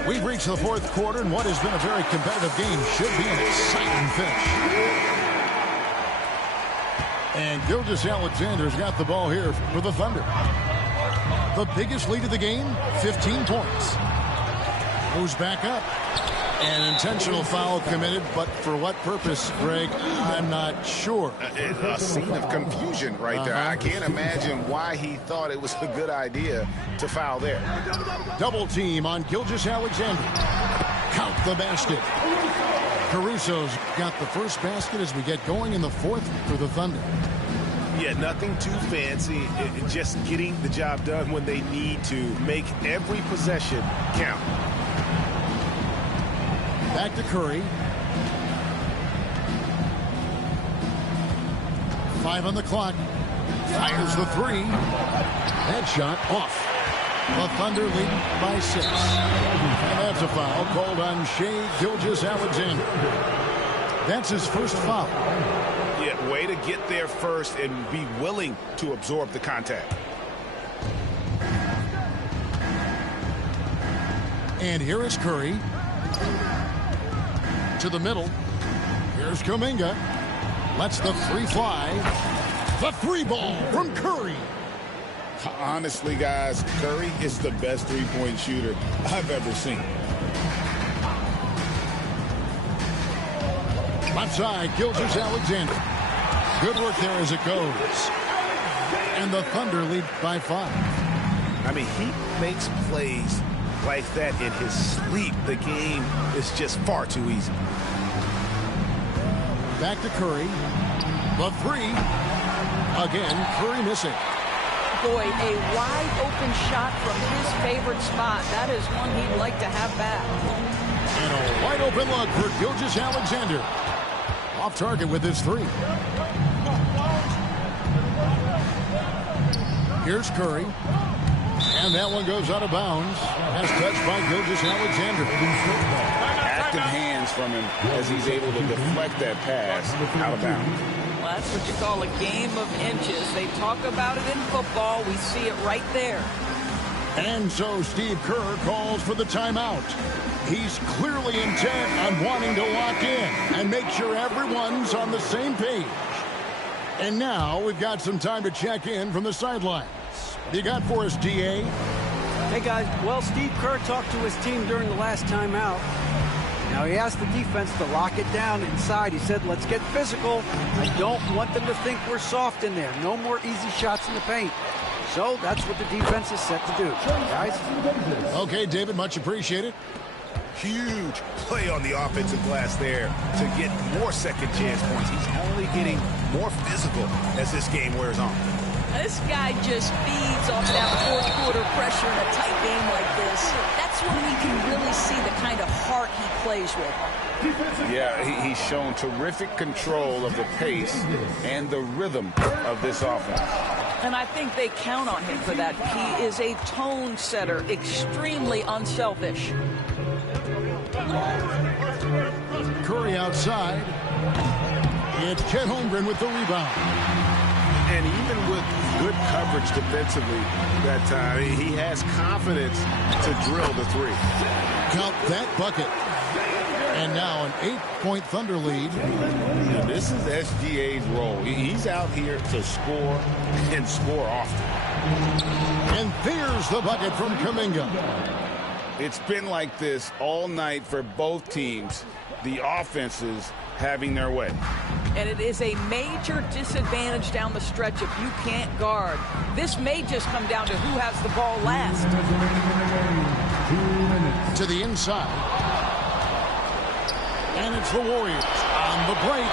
we've reached the fourth quarter, and what has been a very competitive game should be an exciting finish. And Gilgeous-Alexander's got the ball here for the Thunder. The biggest lead of the game, 15 points. Moves back up. An intentional foul committed, but for what purpose, Greg, I'm not sure. A scene of confusion right there. I can't imagine why he thought it was a good idea to foul there. Double team on Gilgeous-Alexander. Count the basket. Caruso's got the first basket as we get going in the fourth for the Thunder. Yeah, nothing too fancy. Just getting the job done when they need to. Make every possession count. Back to Curry. 5 on the clock. Fires the three. That shot off. The Thunder lead by 6. And that's a foul called on Shai Gilgeous-Alexander. That's his first foul. Yeah, way to get there first and be willing to absorb the contact. And here is Curry. To the middle. Here's Kuminga. Lets the three fly. The three ball from Curry. Honestly, guys, Curry is the best three-point shooter I've ever seen. Left side, Gilgeous-Alexander. Good work there as it goes. And the Thunder lead by 5. I mean, he makes plays like that in his sleep. The game is just far too easy. Back to Curry. The three. Again, Curry missing. boy, a wide open shot from his favorite spot. That is one he'd like to have back. And a wide open look for Gilgeous-Alexander. Off target with his three. Here's Curry. And that one goes out of bounds. As touched by Gilgeous-Alexander. Active hands from him as he's able to deflect that pass out of bounds. Well, that's what you call a game of inches. They talk about it in football. We see it right there. And so Steve Kerr calls for the timeout. He's clearly intent on wanting to lock in and make sure everyone's on the same page. And now we've got some time to check in from the sidelines. You got for us, DA? Hey, guys. Well, Steve Kerr talked to his team during the last timeout. Now, he asked the defense to lock it down inside. He said, let's get physical. I don't want them to think we're soft in there. No more easy shots in the paint. So that's what the defense is set to do, guys. Okay, David, much appreciated. Huge play on the offensive glass there to get more second chance points. He's only getting more physical as this game wears on. This guy just feeds off that fourth quarter pressure in a tight game like this. That's when we can really see the kind of heart he plays with. Yeah, he's shown terrific control of the pace and the rhythm of this offense. And I think they count on him for that. He is a tone setter, extremely unselfish. Curry outside. It's Chet Holmgren with the rebound. And even with good coverage defensively that time, he has confidence to drill the three. Count that bucket. And now an 8-point Thunder lead. Now, this is SGA's role. He's out here to score and score often. And there's the bucket from Kuminga. It's been like this all night for both teams. The offenses having their way. And it is a major disadvantage down the stretch if you can't guard. This may just come down to who has the ball last. To the inside. And it's the Warriors on the break.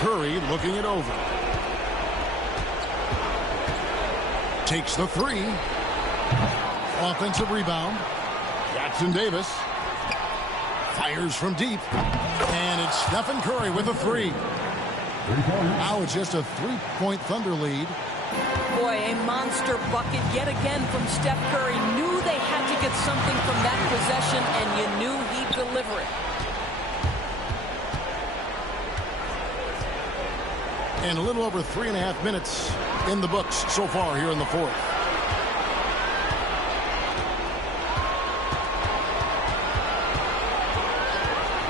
Curry looking it over. Takes the three. Offensive rebound. Jackson Davis. Fires from deep. And it's Stephen Curry with a three. Now it's just a 3-point Thunder lead. Boy, a monster bucket yet again from Steph Curry. Knew they had to get something from that possession, and you knew he'd deliver it. And a little over 3.5 minutes in the books so far here in the fourth.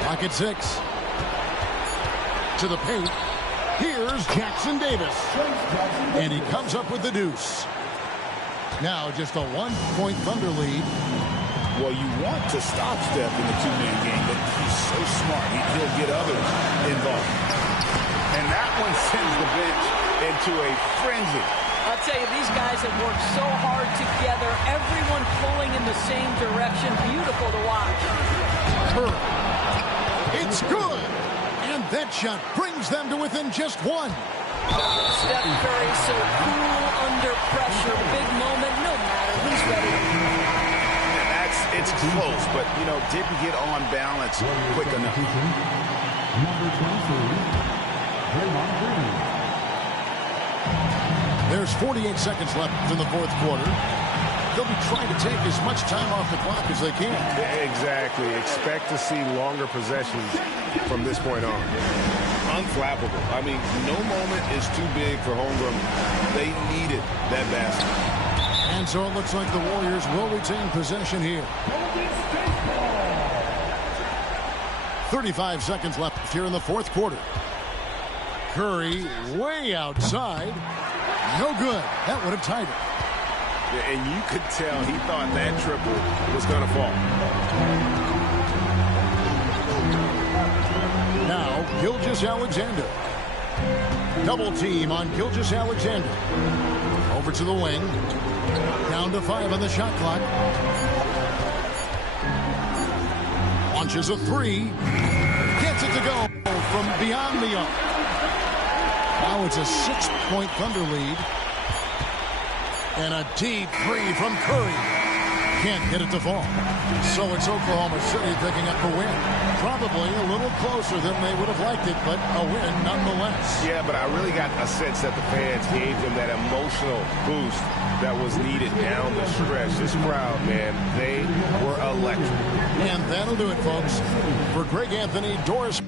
Clock at 6. To the paint. Here's Jackson Davis. And he comes up with the deuce. Now just a 1-point Thunder lead. Well, you want to stop Steph in the two-man game, but he's so smart. He'll get others involved. And that one sends the bench into a frenzy. I'll tell you, these guys have worked so hard together. Everyone pulling in the same direction. Beautiful to watch. Curry. It's good. And that shot brings them to within just one. Steph Curry so cool under pressure. Big moment, no matter. He's ready. It's close, but, you know, didn't get on balance quick enough. Number 23, Draymond Green. There's 48 seconds left in the fourth quarter. They'll be trying to take as much time off the clock as they can. Exactly. Expect to see longer possessions from this point on. Unflappable. I mean, no moment is too big for Holmgren. They needed that basket. And so it looks like the Warriors will retain possession here. 35 seconds left here in the fourth quarter. Curry way outside. No good. That would have tied it. And you could tell he thought that triple was going to fall. Now, Gilgeous-Alexander. Double team on Gilgeous-Alexander. Over to the wing. Down to 5 on the shot clock. Launches a three. Gets it to go from beyond the arc. Now it's a 6-point Thunder lead. And a deep three from Curry. Can't get it to fall. So it's Oklahoma City picking up the win. Probably a little closer than they would have liked it, but a win nonetheless. Yeah, but I really got a sense that the fans gave them that emotional boost that was needed down the stretch. This crowd, man, they were electric. And that'll do it, folks. For Greg Anthony, Doris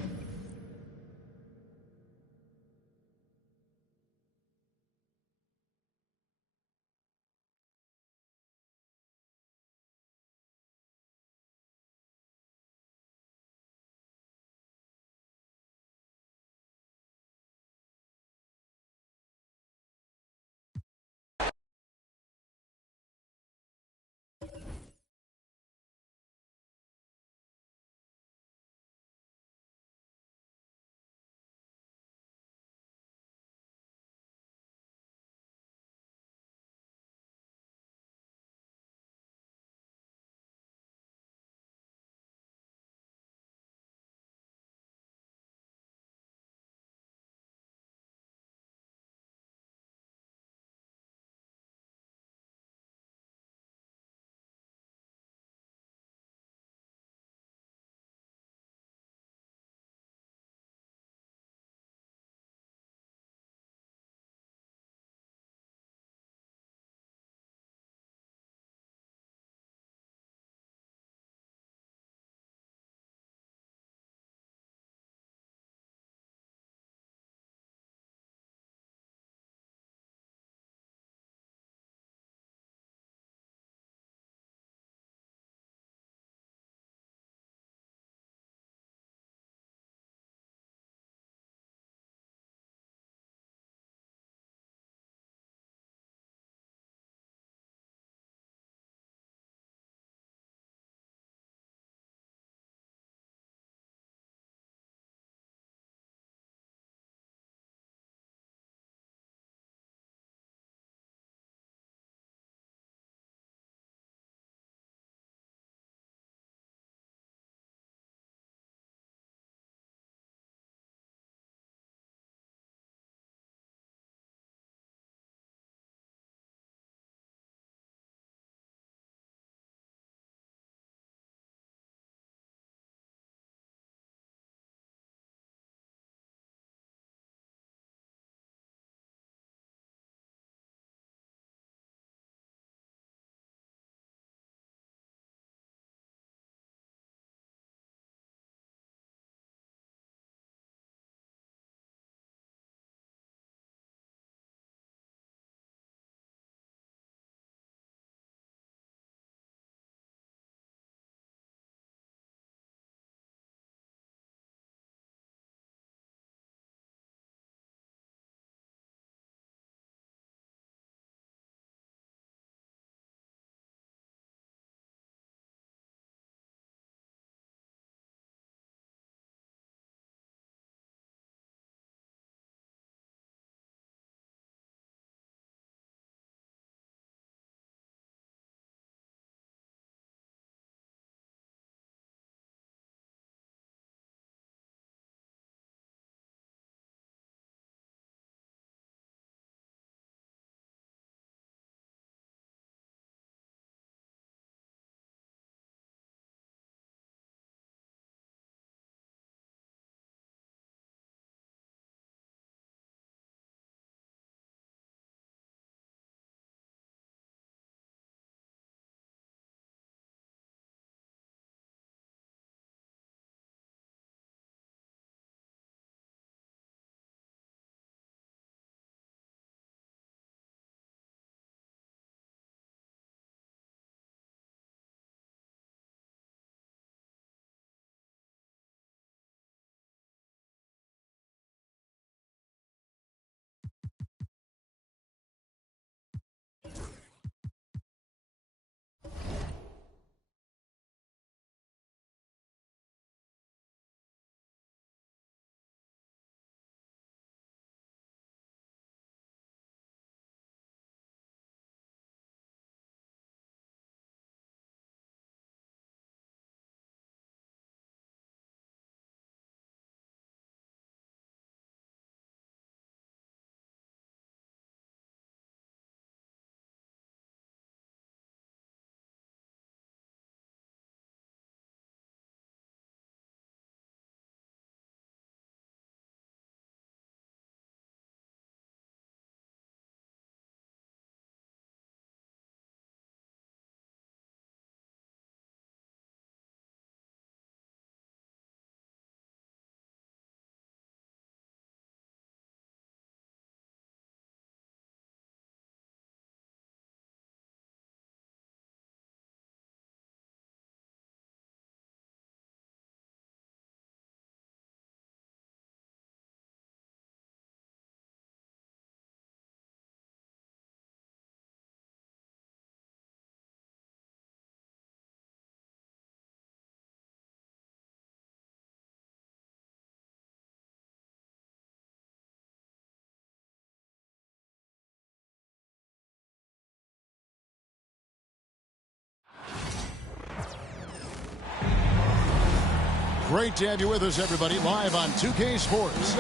Great to have you with us, everybody, live on 2K Sports.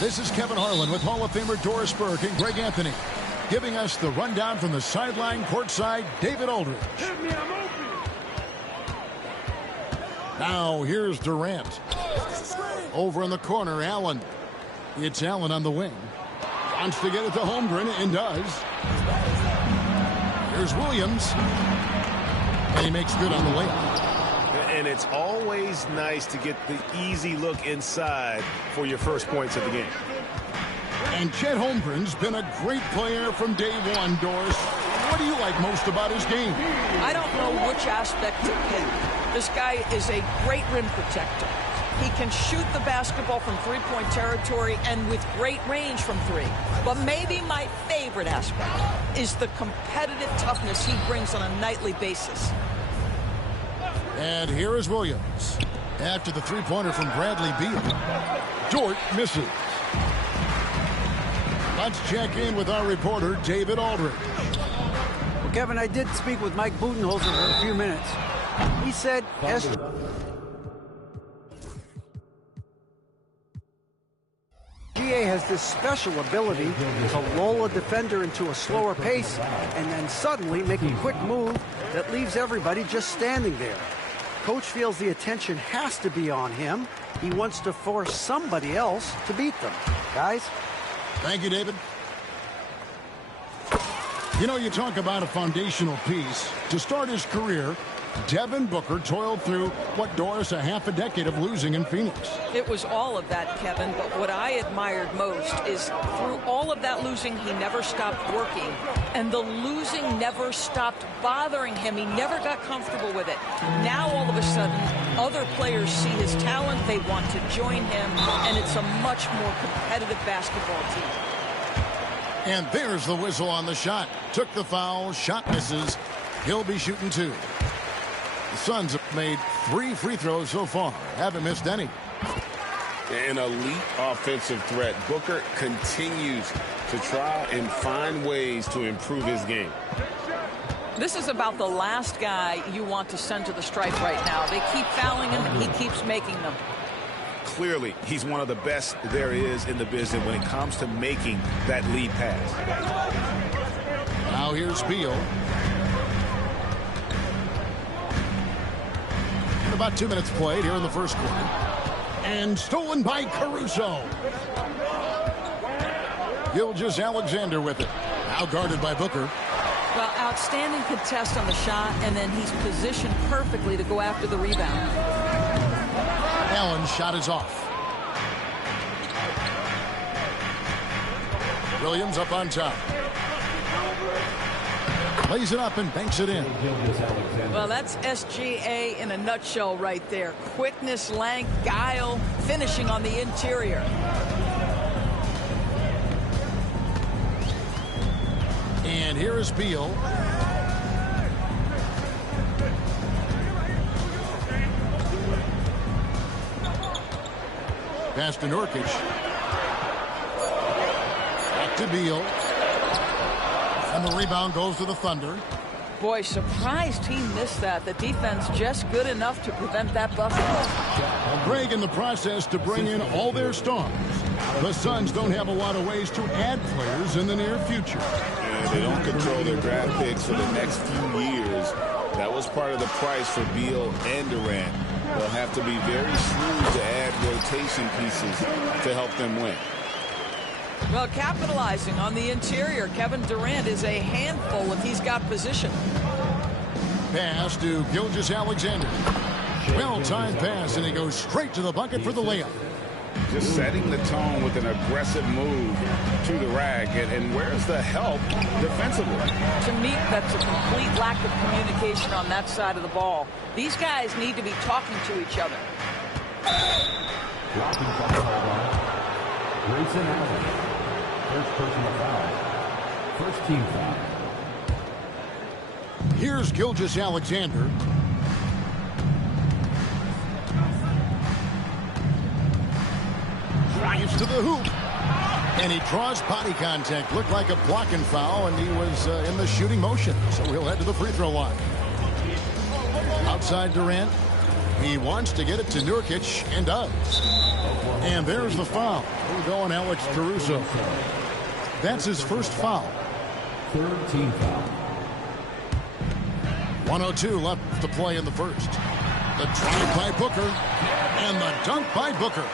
This is Kevin Harlan with Hall of Famer Doris Burke and Greg Anthony, giving us the rundown from the sideline courtside, David Aldridge. Now, here's Durant. Over in the corner, Allen. It's Allen on the wing. Wants to get it to Holmgren, and does. Here's Williams. And he makes good on the layup. And it's always nice to get the easy look inside for your first points of the game. And Chet Holmgren's been a great player from day one, Doris. What do you like most about his game? I don't know which aspect to pick. This guy is a great rim protector. He can shoot the basketball from three-point territory and with great range from three. But maybe my favorite aspect is the competitive toughness he brings on a nightly basis. And here is Williams. After the three-pointer from Bradley Beal. Dort misses. Let's check in with our reporter, David Aldridge. Well, Kevin, I did speak with Mike Budenholzer for a few minutes. He said SGA has this special ability to lull a defender into a slower pace and then suddenly make a quick move that leaves everybody just standing there. Coach feels the attention has to be on him. He wants to force somebody else to beat them. Guys? Thank you, David. You know, you talk about a foundational piece. To start his career, Devin Booker toiled through, Doris, a half a decade of losing in Phoenix. It was all of that, Kevin, but what I admired most is through all of that losing, he never stopped working, and the losing never stopped bothering him. He never got comfortable with it. Now, all of a sudden, other players see his talent, they want to join him, and it's a much more competitive basketball team. And there's the whistle on the shot. Took the foul, shot misses. He'll be shooting two. The Suns have made 3 free throws so far. Haven't missed any. An elite offensive threat. Booker continues to try and find ways to improve his game. This is about the last guy you want to send to the stripe right now. They keep fouling him, and he keeps making them. Clearly, he's one of the best there is in the business when it comes to making that lead pass. Now here's Beal. About 2 minutes played here in the first quarter. And stolen by Caruso. Gilgeous-Alexander with it. Now guarded by Booker. Well, outstanding contest on the shot, and then he's positioned perfectly to go after the rebound. Allen's shot is off. Williams up on top. Lays it up and banks it in. Well, that's SGA in a nutshell right there. Quickness, length, guile, finishing on the interior. And here is Beal. Pass to Nurkic. Back to Beal. And the rebound goes to the Thunder. Boy, surprised he missed that. The defense just good enough to prevent that bucket. Greg in the process to bring in all their stars. The Suns don't have a lot of ways to add players in the near future. Yeah, they don't control their draft picks for the next few years. That was part of the price for Beal and Durant. They'll have to be very shrewd to add rotation pieces to help them win. Well, capitalizing on the interior, Kevin Durant is a handful if he's got position. Pass to Gilgeous-Alexander. Well-timed pass, and he goes straight to the bucket for the layup. Just setting the tone with an aggressive move to the rack. And where's the help defensively? To me, that's a complete lack of communication on that side of the ball. These guys need to be talking to each other. Grayson Allen, first personal foul. First team foul. Here's Gilgeous-Alexander. Drives to the hoop. And he draws body contact. Looked like a blocking foul, and he was in the shooting motion. So he'll head to the free throw line. Outside Durant. He wants to get it to Nurkic and does. And there's the foul. We're going Alex Caruso. That's his first foul. Third team foul. 1:02 left to play in the first. The drive by Booker and the dunk by Booker.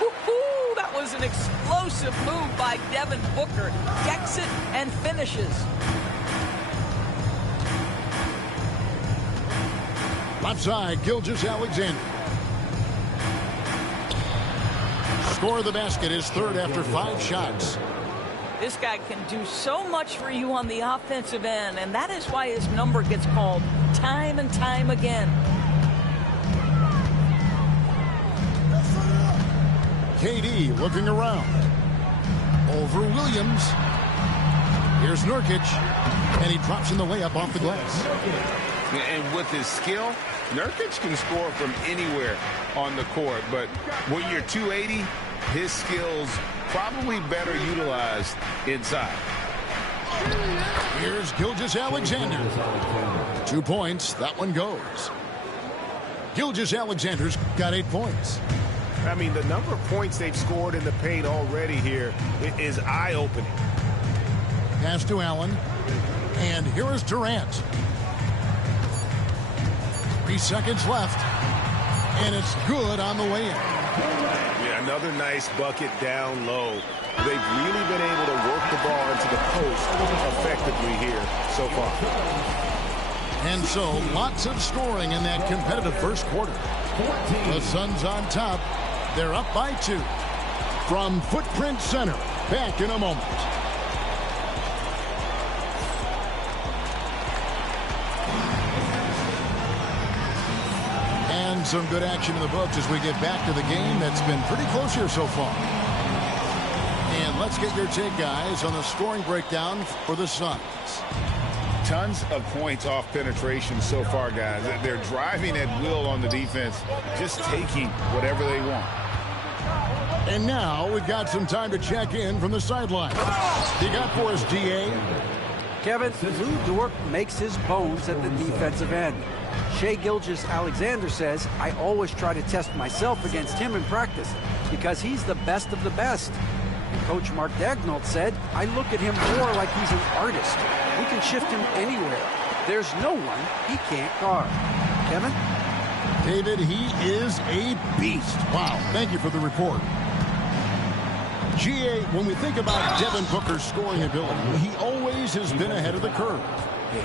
Woo-hoo, that was an explosive move by Devin Booker. Gets it and finishes. Left side, Gilgeous-Alexander. Score of the basket is third after 5 shots. This guy can do so much for you on the offensive end, and that is why his number gets called time and time again. KD looking around. Over Williams. Here's Nurkic, and he drops in the layup off the glass. And with his skill, Nurkic can score from anywhere on the court. But when you're 280, his skills probably better utilized inside. Here's Gilgeous-Alexander. 2 points. That one goes. Gilgeous-Alexander's got 8 points. I mean, the number of points they've scored in the paint already here is eye-opening. Pass to Allen. And here is Durant. 3 seconds left. And it's good on the way in. Yeah, another nice bucket down low. They've really been able to work the ball into the post effectively here so far. And so, lots of scoring in that competitive first quarter. The Suns on top. They're up by 2. From Footprint Center, back in a moment. And some good action in the books as we get back to the game that's been pretty close here so far. And let's get your take, guys, on the scoring breakdown for the Suns. Tons of points off penetration so far, guys. They're driving at will on the defense, just taking whatever they want. And now we've got some time to check in from the sideline. You got for us, DA? Kevin, Lou Dort makes his bones at the defensive end. Shai Gilgeous-Alexander says, I always try to test myself against him in practice because he's the best of the best. And Coach Mark Daigneault said, I look at him more like he's an artist. We can shift him anywhere. There's no one he can't guard. Kevin? David, he is a beast. Wow, thank you for the report. GA, when we think about Devin Booker's scoring ability, he always has been ahead of the curve.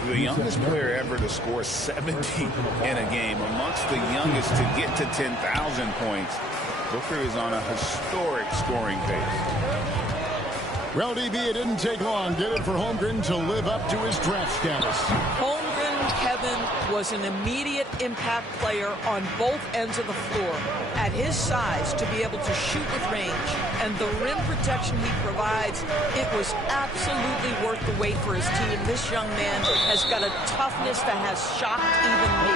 The youngest player ever to score 70 in a game, amongst the youngest to get to 10,000 points. Booker is on a historic scoring pace. Well, DB, it didn't take long, did it, for Holmgren to live up to his draft status? Holmgren, Kevin, was an immediate impact player on both ends of the floor. At his size, to be able to shoot with range and the rim protection he provides, it was absolutely worth the wait for his team. This young man has got a toughness that has shocked even me.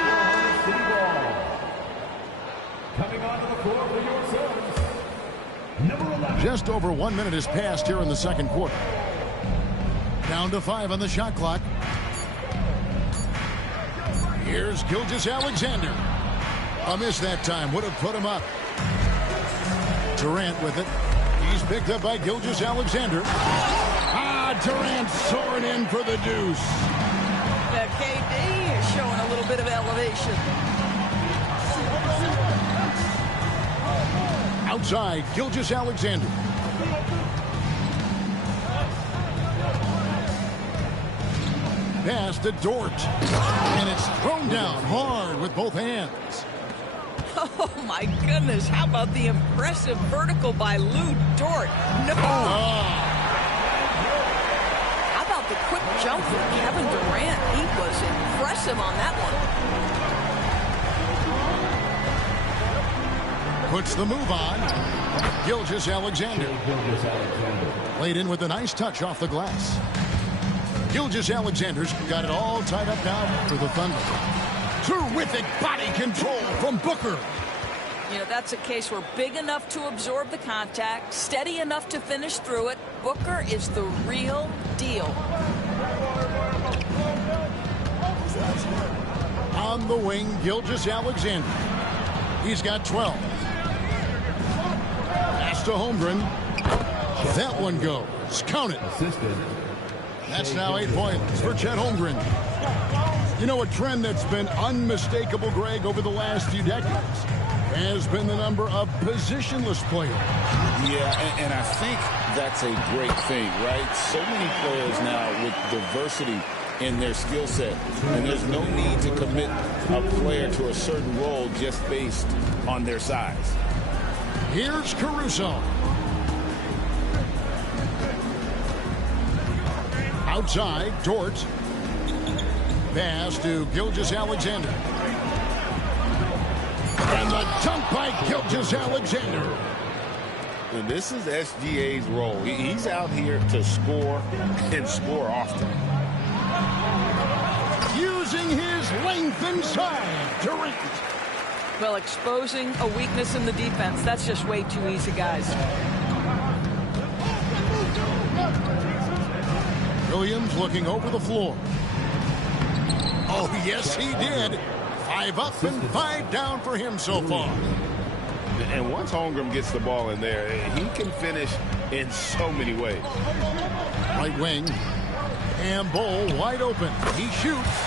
Coming onto the floor for your Suns, number 11. Just over 1 minute has passed here in the second quarter. Down to 5 on the shot clock. Here's Gilgeous-Alexander. A miss that time. Would have put him up. Durant with it. He's picked up by Gilgeous-Alexander. Durant soaring in for the deuce. KD is showing a little bit of elevation. Outside, Gilgeous-Alexander. Pass to Dort. And it's thrown down hard with both hands. Oh, my goodness. How about the impressive vertical by Lou Dort? No. How about the quick jump from Kevin Durant? He was impressive on that one. Puts the move on. Gilgeous-Alexander. Laid in with a nice touch off the glass. Gilgeous-Alexander's got it all tied up now for the Thunder. Terrific body control from Booker. You know, that's a case where big enough to absorb the contact, steady enough to finish through it. Booker is the real deal. On the wing, Gilgeous-Alexander. He's got 12. Pass to Holmgren. That one goes. Count it. That's now 8 points for Chet Holmgren. You know, a trend that's been unmistakable, Greg, over the last few decades has been the number of positionless players. Yeah, and I think that's a great thing, right? So many players now with diversity in their skill set, and there's no need to commit a player to a certain role just based on their size. Here's Caruso. Outside, Dort. Pass to Gilgeous-Alexander. And the dunk by Gilgeous-Alexander. And this is SGA's role. He's out here to score and score often. Using his length inside. Durant. Well, exposing a weakness in the defense, that's just way too easy, guys. Williams looking over the floor. Oh, yes, he did. 5 up and 5 down for him so far. And once Holmgren gets the ball in there, he can finish in so many ways. Right wing. And Bol wide open. He shoots.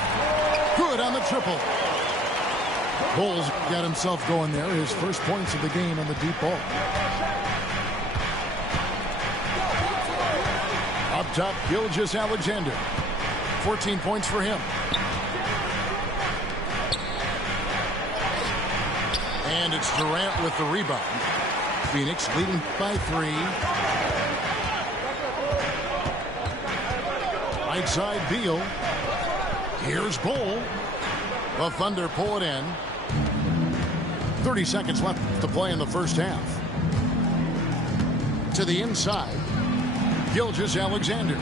Good on the triple. Bol's got himself going there. His first points of the game on the deep ball. Up top, Gilgeous-Alexander. 14 points for him. And it's Durant with the rebound. Phoenix leading by 3. Right side, Beal. Here's Bol. The Thunder pull it in. 30 seconds left to play in the first half. To the inside, Gilgeous-Alexander.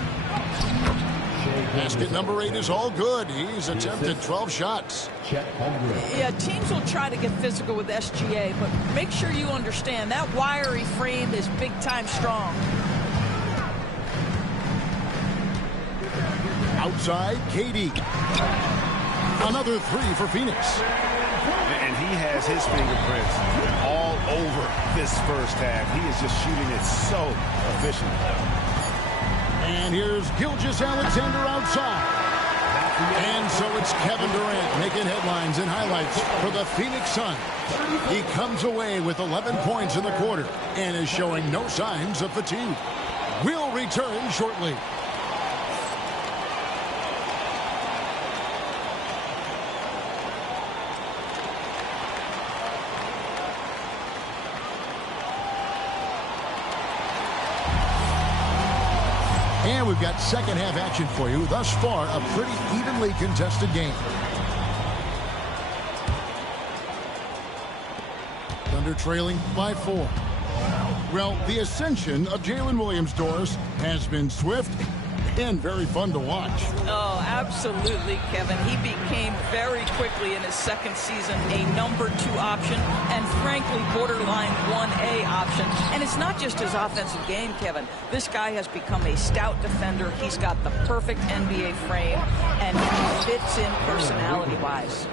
Basket number 8 is all good. He's attempted 12 shots. Yeah, teams will try to get physical with SGA, but make sure you understand that wiry frame is big-time strong. Outside, KD. Another 3 for Phoenix. And he has his fingerprints all over this first half. He is just shooting it so efficiently. And here's Gilgeous-Alexander outside. And so it's Kevin Durant making headlines and highlights for the Phoenix Suns. He comes away with 11 points in the quarter and is showing no signs of fatigue. We'll return shortly. And we've got second half action for you. Thus far, a pretty evenly contested game. Thunder trailing by 4. Well, the ascension of Jalen Williams-Doris has been swift and very fun to watch. Oh, absolutely, Kevin. He became very quickly in his second season a number 2 option and, frankly, borderline 1A option. And it's not just his offensive game, Kevin. This guy has become a stout defender. He's got the perfect NBA frame, and he fits in personality-wise.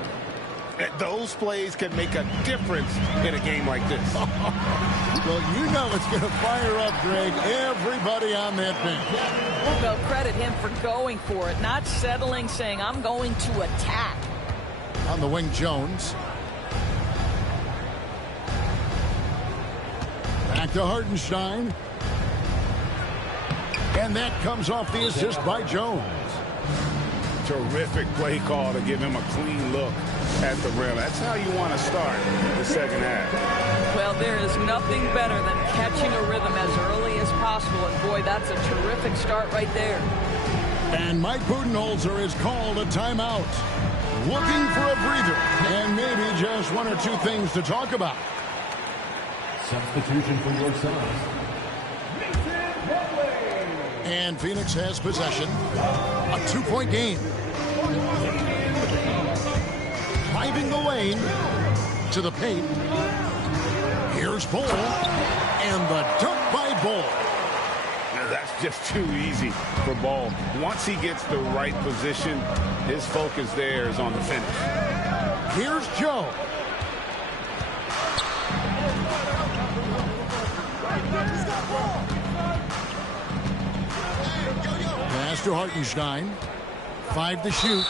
Those plays can make a difference in a game like this. Well, you know it's going to fire up, Greg, everybody on that bench. Well, credit him for going for it, not settling, saying, I'm going to attack. On the wing, Jones. Back to Hartenstein. And that comes off the assist by Jones. Terrific play call to give him a clean look at the rim. That's how you want to start the second half. Well, there is nothing better than catching a rhythm as early as possible. And, boy, that's a terrific start right there. And Mike Budenholzer is called a timeout. Looking for a breather. And maybe just 1 or 2 things to talk about. Substitution for your Suns. And Phoenix has possession. A 2-point game. Driving the lane to the paint. Here's Bol. And the dunk by Bol. Now, that's just too easy for Bol. Once he gets the right position, his focus there is on the finish. Here's Joe. Pass to Hartenstein. 5 to shoot.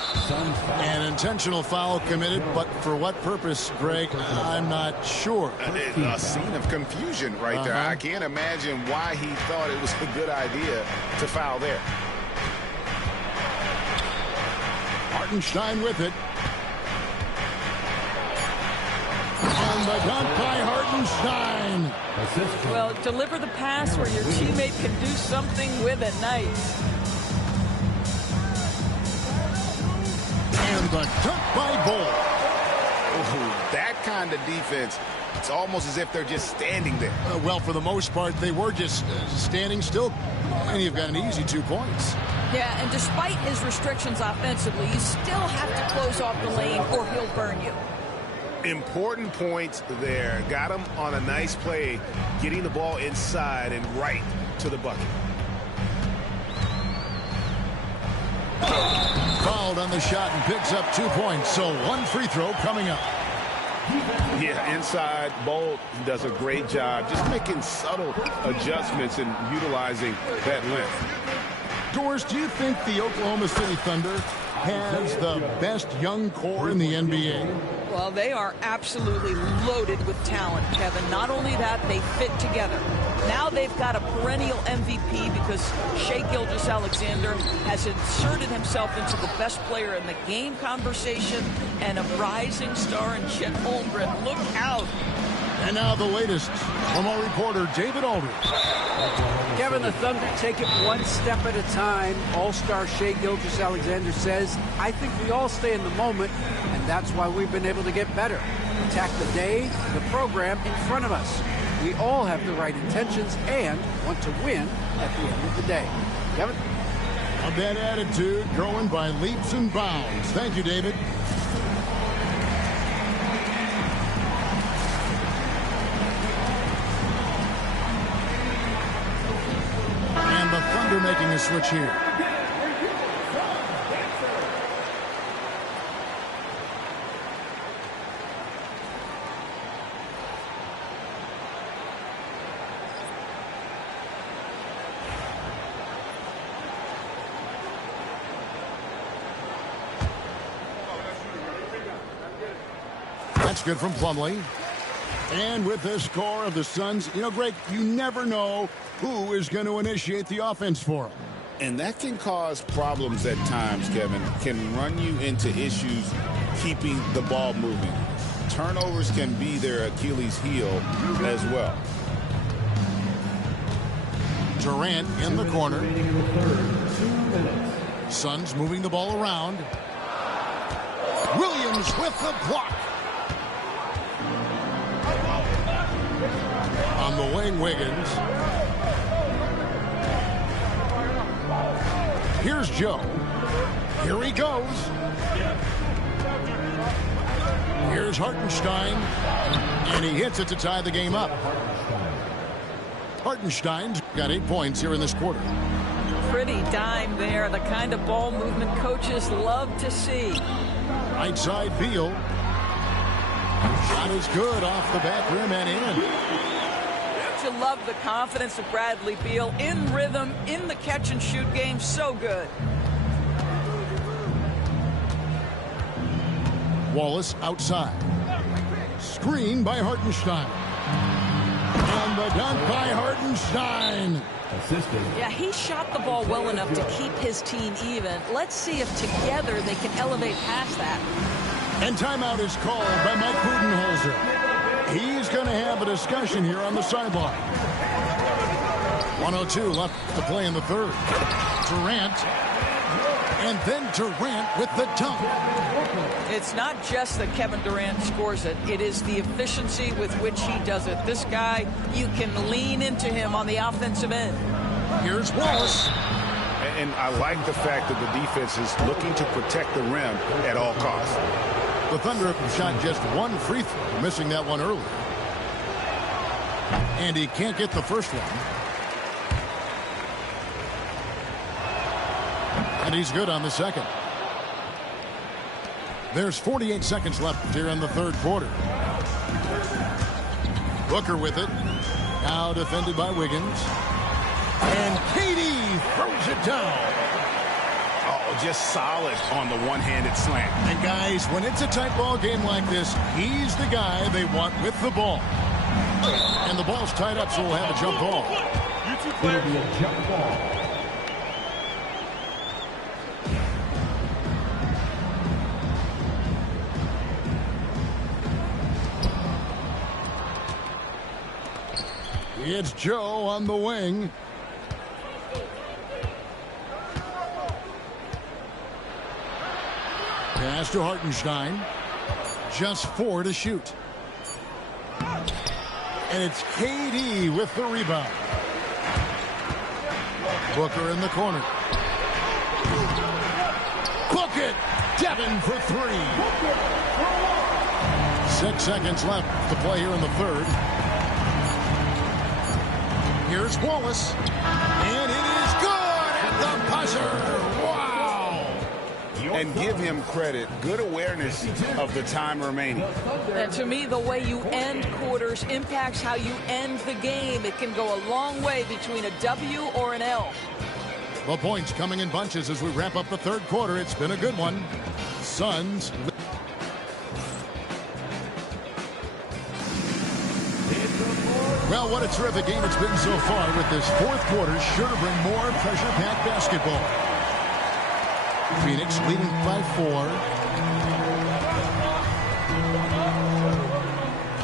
An intentional foul committed, but for what purpose, Greg, I'm not sure. A scene of confusion right there. I can't imagine why he thought it was a good idea to foul there. Hartenstein with it. And the dunk by Hartenstein. Well, deliver the pass where your teammate can do something with it. Nice. And the dunk by Bol. Oh, that kind of defense, it's almost as if they're just standing there. Well, for the most part, they were just standing still. And you've got an easy 2 points. Yeah, and despite his restrictions offensively, you still have to close off the lane or he'll burn you. Important points there. Got him on a nice play, getting the ball inside and right to the bucket. Fouled on the shot and picks up 2 points. So 1 free throw coming up. Yeah, inside, Bol does a great job just making subtle adjustments and utilizing that length. Doris, do you think the Oklahoma City Thunder has the best young core in the NBA? Well, they are absolutely loaded with talent, Kevin. Not only that, they fit together. Now they've got a perennial MVP because Shai Gilgeous-Alexander has inserted himself into the best player in the game conversation, and a rising star in Chet Holmgren. Look out. And now the latest from our reporter, David Aldridge. Kevin, the Thunder take it one step at a time. All-star Shai Gilgeous-Alexander says, I think we all stay in the moment, and that's why we've been able to get better. Attack the day, the program in front of us. We all have the right intentions and want to win at the end of the day. Kevin? That attitude growing by leaps and bounds. Thank you, David. And the Thunder making a switch here. That's good from Plumlee. And with the score of the Suns, you know, Greg, you never know who is going to initiate the offense for them. And that can cause problems at times, Kevin. Can run you into issues keeping the ball moving. Turnovers can be their Achilles heel as well. Durant in the corner. Suns moving the ball around. Williams with the block. On the wing, Wiggins. Here's Joe. Here he goes. Here's Hartenstein. And he hits it to tie the game up. Hartenstein's got 8 points here in this quarter. Pretty dime there. The kind of ball movement coaches love to see. Right side, Beal. Shot is good off the back rim and in. You love the confidence of Bradley Beal in rhythm, in the catch-and-shoot game. So good. Wallace outside. Screen by Hartenstein. And the dunk by Hartenstein. Yeah, he shot the ball well enough to keep his team even. Let's see if together they can elevate past that. And timeout is called by Mike Budenholzer. He's going to have a discussion here on the sideline. 1:02 left to play in the third. Durant. And then Durant with the dunk. It's not just that Kevin Durant scores it. It is the efficiency with which he does it. This guy, you can lean into him on the offensive end. Here's Wallace. And I like the fact that the defense is looking to protect the rim at all costs. The Thunder shot just 1 free throw, missing that one early. And he can't get the first one. And he's good on the second. There's 48 seconds left here in the third quarter. Booker with it. Now defended by Wiggins. And KD throws it down. Oh, just solid on the one-handed slam. And guys, when it's a tight ball game like this, he's the guy they want with the ball. And the ball's tied up, so we'll have a jump ball. It'll be a jump ball. It's Joe on the wing. Pass to Hartenstein. Just 4 to shoot. And it's KD with the rebound. Booker in the corner. Book it! Devin for 3. 6 seconds left to play here in the third. Here's Wallace. And it is good at the buzzer. Wow! And give him credit. Good awareness of the time remaining. And to me, the way you end quarters impacts how you end the game. It can go a long way between a W or an L. The points coming in bunches as we wrap up the third quarter. It's been a good one. Suns. Well, what a terrific game it's been so far, with this fourth quarter sure to bring more pressure-packed basketball. Phoenix leading by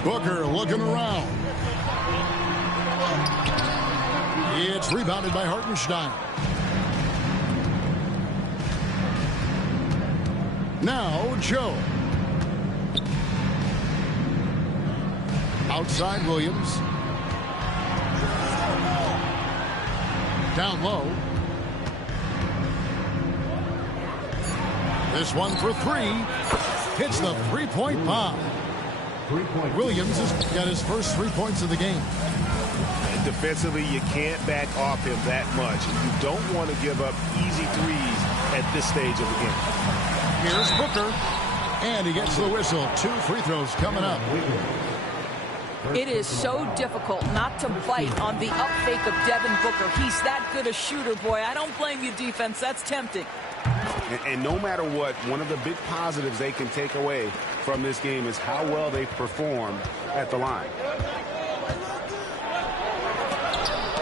4. Booker looking around. It's rebounded by Hartenstein. Now Joe. Outside Williams. Down low. This one for 3. Hits the three-point bomb. Williams has got his first 3 points of the game. Defensively, you can't back off him that much. You don't want to give up easy threes at this stage of the game. Here's Booker. And he gets the whistle. 2 free throws coming up. It is so difficult not to bite on the up fake of Devin Booker. He's that good a shooter, boy. I don't blame you, defense. That's tempting. And no matter what, one of the big positives they can take away from this game is how well they perform at the line.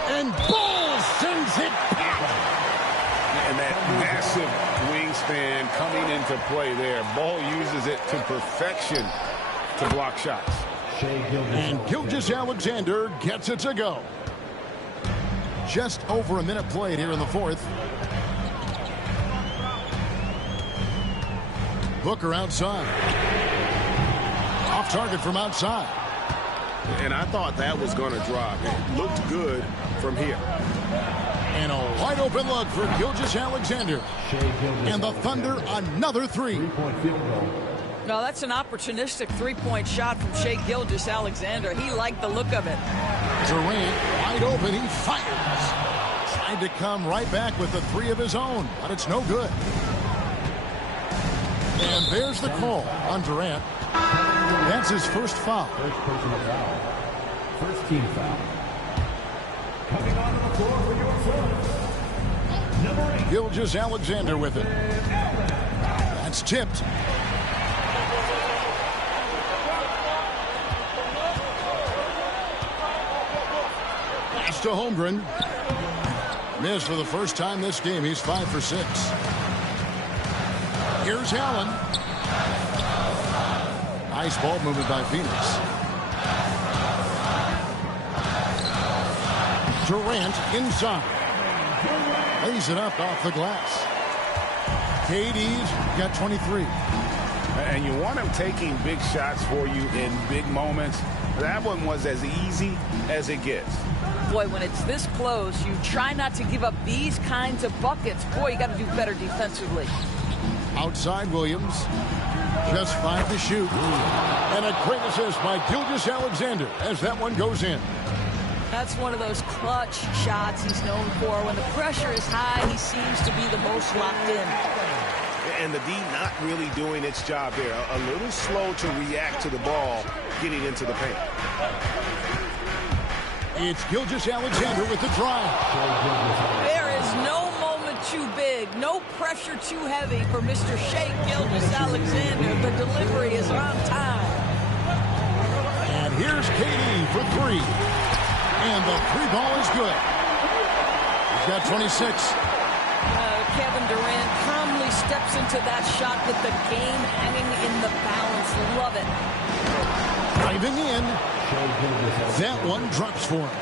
And Ball sends it back. And that massive wingspan coming into play there. Ball uses it to perfection to block shots. And Gilgeous-Alexander gets it to go. Just over a minute played here in the fourth. Booker outside. Off target from outside. And I thought that was going to drop. It looked good from here. And a wide open look for Gilgeous-Alexander. And the Thunder another 3. No, that's an opportunistic three-point shot from Shai Gilgeous-Alexander. He liked the look of it. Durant wide open. He fires. Tried to come right back with the 3 of his own, but it's no good. And there's the call on Durant. That's his first foul. First personal foul. First team foul. Coming onto the floor for your Suns. Number 8. Gilgeous-Alexander with it. That's tipped. Pass to Holmgren. Missed for the first time this game. He's 5 for 6. Here's Allen. Nice ball movement by Phoenix. Durant inside. Lays it up off the glass. KD's got 23. And you want him taking big shots for you in big moments. That one was as easy as it gets. Boy, when it's this close, you try not to give up these kinds of buckets. Boy, you got to do better defensively. Outside Williams. Just 5 to shoot. And a great assist by Gilgeous-Alexander as that one goes in. That's one of those clutch shots he's known for. When the pressure is high, he seems to be the most locked in. And the D not really doing its job there. A little slow to react to the ball getting into the paint. It's Gilgeous-Alexander with the drive. There is no moment too big, no pressure too heavy for Mr. Shai Gilgeous-Alexander. The delivery is on time. And here's KD for three. And the three ball is good. He's got 26. Kevin Durant calmly steps into that shot with the game hanging in the balance. Love it. Driving in. That one drops for him.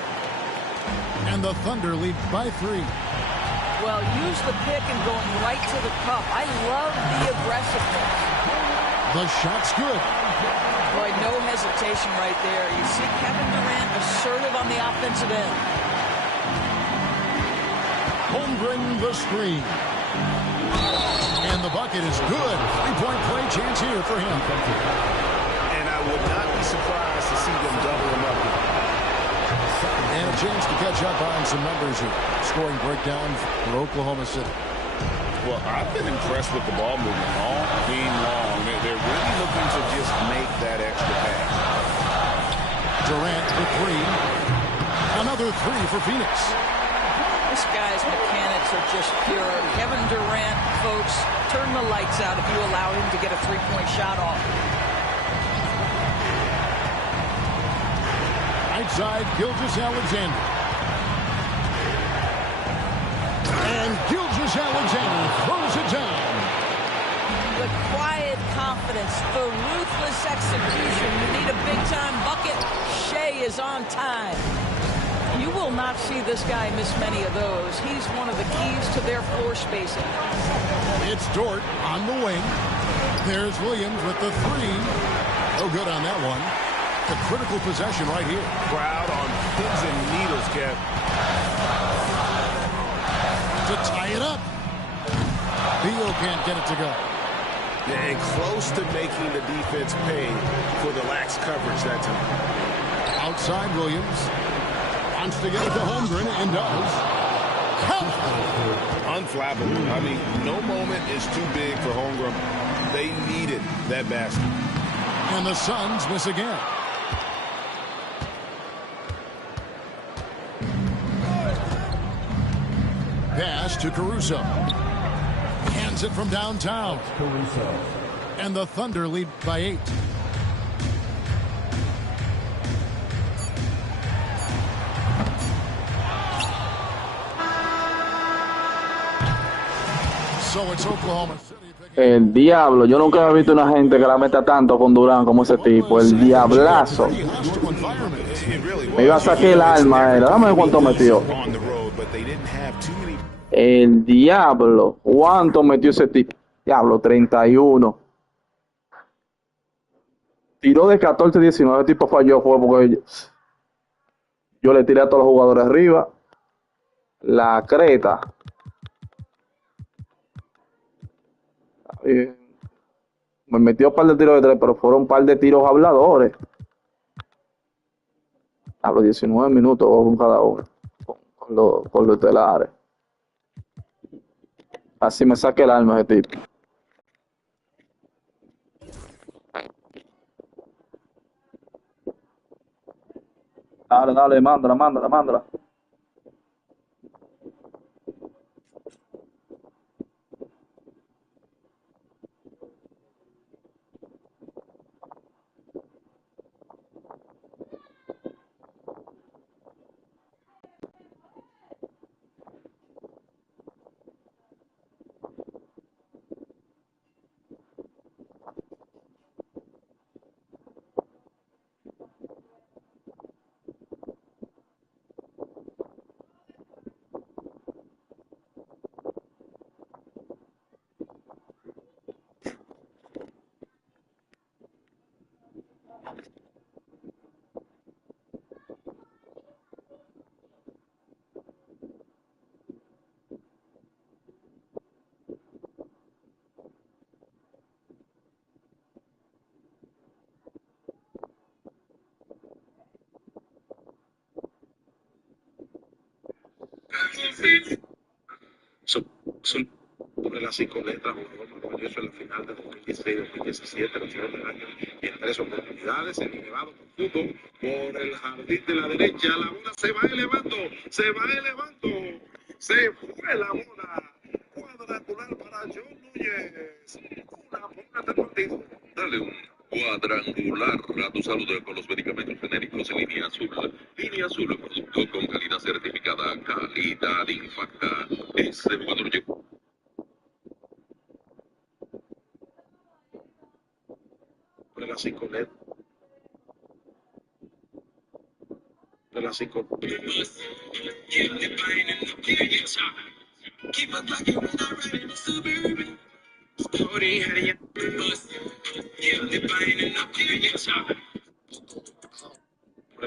And the Thunder lead by 3. Well, use the pick and going right to the cup. I love the aggressiveness. The shot's good. Boy, no hesitation right there. You see Kevin Durant assertive on the offensive end. Holmgren the screen. And the bucket is good. 3-point play chance here for him. And I would not be surprised to see them double him up. And a chance to catch up on some numbers here. Scoring breakdown for Oklahoma City. Well, I've been impressed with the ball movement all game long. They're really looking to just make that extra pass. Durant for 3. Another 3 for Phoenix. This guy's mechanics are just pure. Kevin Durant, folks, turn the lights out if you allow him to get a three-point shot off. Right side, Gilgeous-Alexander. And Gilgeous-Alexander throws it down. The quiet confidence, the ruthless execution. You need a big-time bucket. Shai is on time. You will not see this guy miss many of those. He's one of the keys to their floor spacing. It's Dort on the wing. There's Williams with the 3. No good on that one. The critical possession right here. Crowd on pins and needles, Kev. To tie it up. Beal can't get it to go. And close to making the defense pay for the lax coverage that time. Outside Williams. Wants to get it to Holmgren and does. Unflappable. I mean, no moment is too big for Holmgren. They needed that basket. And the Suns miss again. Pass to Caruso. Hands it from downtown. And the Thunder lead by 8. So it's Oklahoma City. El diablo, yo nunca había visto una gente que la meta tanto con Durán como ese tipo, el diablazo. Me iba a sacar el alma, dame ver cuánto metió. El diablo, cuánto metió ese tipo. Diablo, 31. Tiró de 14-19, el tipo falló, fue porque yo le tiré a todos los jugadores arriba. La creta. Me metió un par de tiros de 3, pero fueron un par de tiros habladores. Hablo 19 minutos con cada uno, con los estelares. Así me saqué el alma ese tipo. Dale, mándala. Sobre las 5 letras, jugador más valioso en la final de 2016-2017, la final del año, y en 3 oportunidades, el elevado conjunto por el jardín de la derecha, la bola se va elevando, se fue la bola, cuadrangular para John Núñez, una bola de partido. Dale un cuadrangular a tu salud con los medicamentos genéricos en Línea Azul. Línea Azul, producto con calidad certificada, calidad impacta. Ese jugador llegó. De las 5 letras. De las 5. De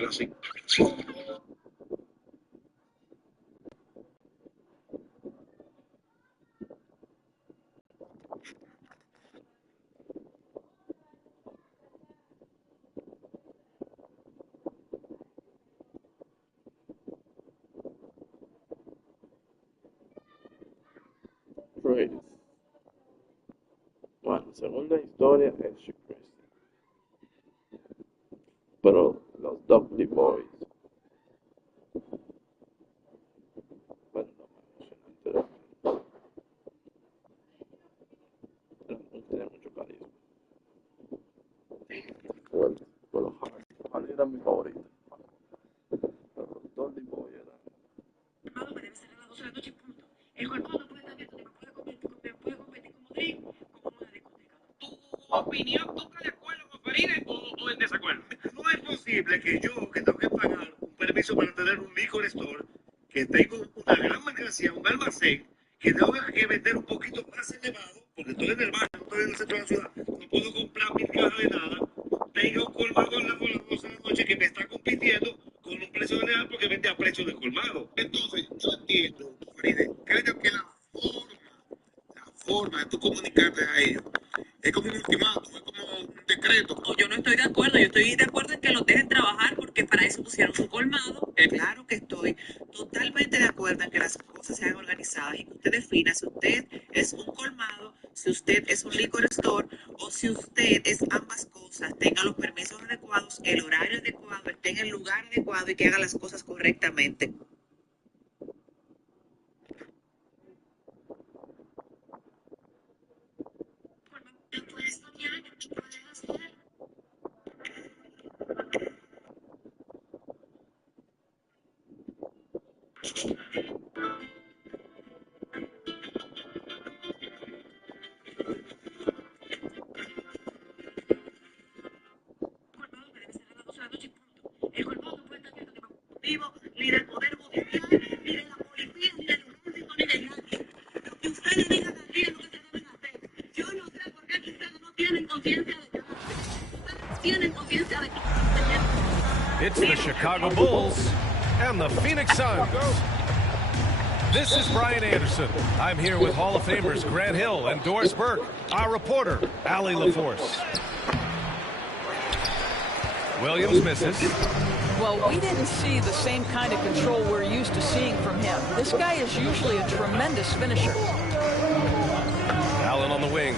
las 5. Bueno, segunda historia es Chick Christie. Pero los Dudley Boys. Bueno, no me emocionante. No tenía mucho carisma. Bueno, los Hard era mi favorito. Pero los Dudley Boys eran. Debe ser a las 12 de la noche, punto. El colmado no puede estar abierto, puede competir como drink, como una discoteca. ¿Tu opinión toca de acuerdo con Faride o en desacuerdo? No es posible que yo, que tengo que pagar un permiso para tener un liquor store, que tengo una gran mercancía, un almacén, que tengo que vender un poquito más elevado, porque estoy en el barrio, no estoy en el centro de la ciudad, no puedo comprar 1000 cajas de nada, tengo un colmado en las 12 de la noche que me está compitiendo con un precio de real porque vende a precio de colmado. Entonces, yo entiendo, Faride, creo que la forma de tú comunicarte a ellos es como un ultimátum, es como un decreto. No, yo no estoy de acuerdo. Yo estoy de acuerdo en que los dejen trabajar porque para eso pusieron su colmado. Claro que estoy totalmente de acuerdo en que las cosas sean organizadas y que usted defina si usted es un colmado, si usted es un liquor store o si usted es ambas cosas. Tenga los permisos adecuados, el horario adecuado, esté en el lugar adecuado y que haga las cosas correctamente. Lo puedes soñar y puedes hacer. El colmado no puede estar abierto ni del poder judicial, ni de la policía, ni del ejército, ni de nadie. Lo que ustedes digan aquí es lo que se deben hacer. Yo no sé por qué ustedes no tienen conciencia de nada. Ustedes tienen conciencia de que... It's the Chicago Bulls and the Phoenix Suns. This is Brian Anderson. I'm here with Hall of Famers Grant Hill and Doris Burke. Our reporter, Allie LaForce. Williams misses. Well, we didn't see the same kind of control we're used to seeing from him. This guy is usually a tremendous finisher. Allen on the wing.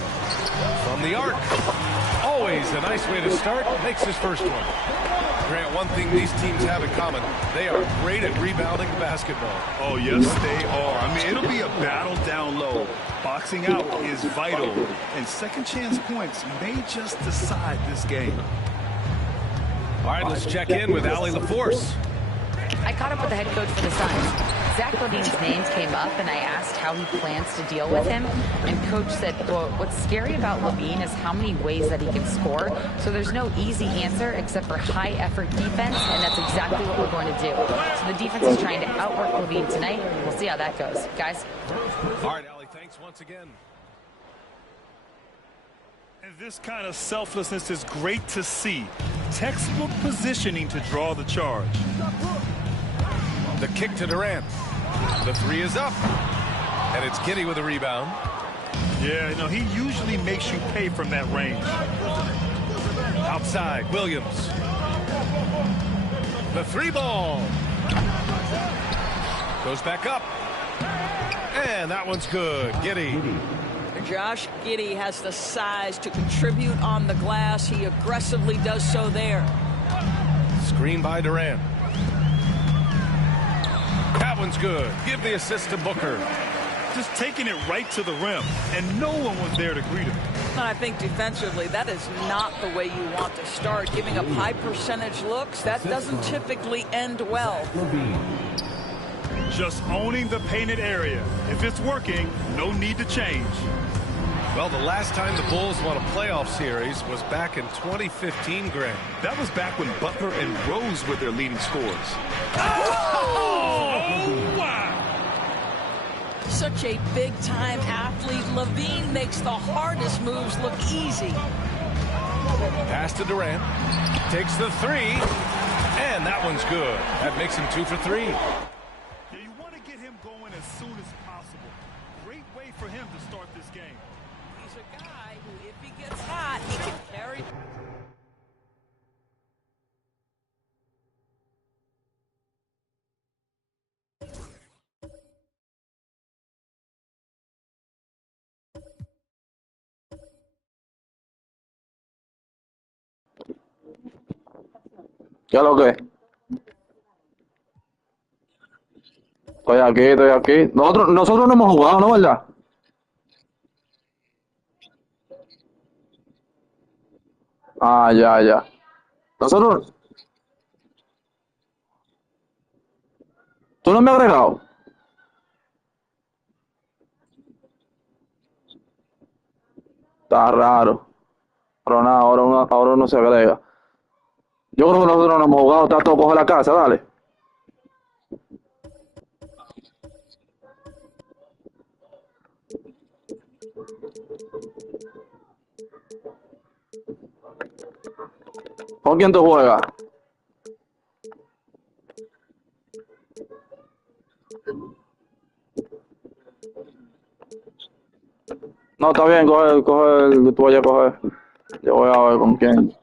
From the arc. Always a nice way to start. Makes his first one. Grant, one thing these teams have in common, they are great at rebounding the basketball. Oh, yes, they are. I mean, it'll be a battle down low. Boxing out is vital, and second chance points may just decide this game. All right, let's check in with Allie LaForce. I caught up with the head coach for the Suns. Zach LaVine's name came up, and I asked how he plans to deal with him. And Coach said, well, what's scary about LaVine is how many ways that he can score. So there's no easy answer except for high-effort defense, and that's exactly what we're going to do. So the defense is trying to outwork LaVine tonight. We'll see how that goes. Guys? All right, Allie, thanks once again. And this kind of selflessness is great to see. Textbook positioning to draw the charge. The kick to Durant. The three is up. And it's Giddey with a rebound. Yeah, you know, he usually makes you pay from that range. Outside, Williams. The three ball. Goes back up. And that one's good. Giddey. Josh Giddey has the size to contribute on the glass. He aggressively does so there. Screen by Durant. That one's good. Give the assist to Booker. Just taking it right to the rim, and no one was there to greet him. I think defensively, that is not the way you want to start. Giving up high percentage looks, that doesn't typically end well. Just owning the painted area. If it's working, no need to change. Well, the last time the Bulls won a playoff series was back in 2015, Grant. That was back when Butler and Rose were their leading scorers. Oh, wow. Such a big-time athlete. LaVine makes the hardest moves look easy. Pass to Durant. Takes the three. And that one's good. That makes him 2 for 3. Yeah, you want to get him going as soon as possible. Great way for him to start this game. He's a guy who, if he gets hot, he can carry... ¿Qué es lo que? Estoy aquí. Nosotros no hemos jugado, ¿no, verdad? Ah, ya. Nosotros... ¿Tú no me has agregado? Está raro. Pero nada, ahora uno se agrega. Yo creo que nosotros no hemos jugado, está todo coge la casa, dale. ¿Con quién tú juegas? No, está bien, coge el que tú vayas a coger. Yo voy a ver con quién.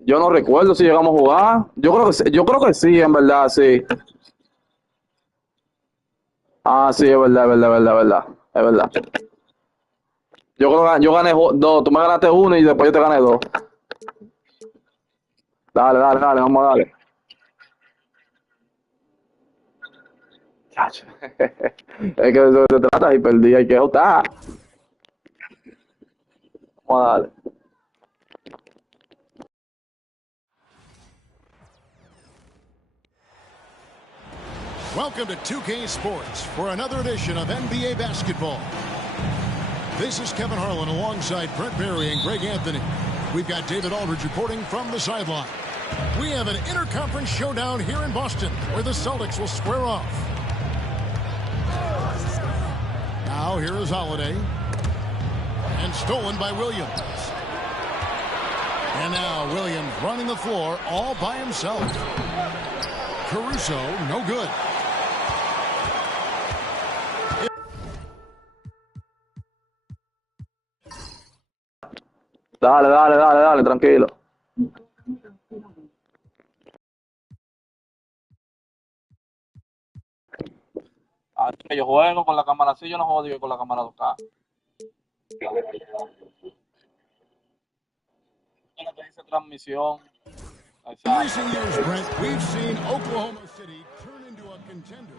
Yo no recuerdo si llegamos a jugar. Yo creo que sí, en verdad, sí. Ah, sí, es verdad. Es verdad. Yo creo que yo gané 2, tú me ganaste 1 y después yo te gané 2. Dale, vamos a darle. Es que de eso se trata y perdí, hay que jotar. Vamos a darle. Welcome to 2K Sports for another edition of NBA basketball. This is Kevin Harlan alongside Brent Barry and Greg Anthony. We've got David Aldridge reporting from the sideline. We have an interconference showdown here in Boston where the Celtics will square off. Now here is Holiday. And stolen by Williams. And now Williams running the floor all by himself. Caruso, no good. Dale, tranquilo. Yo juego con la cámara así, yo no juego con la cámara 2K. Transmisión. In recent years, Brent, we've seen Oklahoma City turn into a contender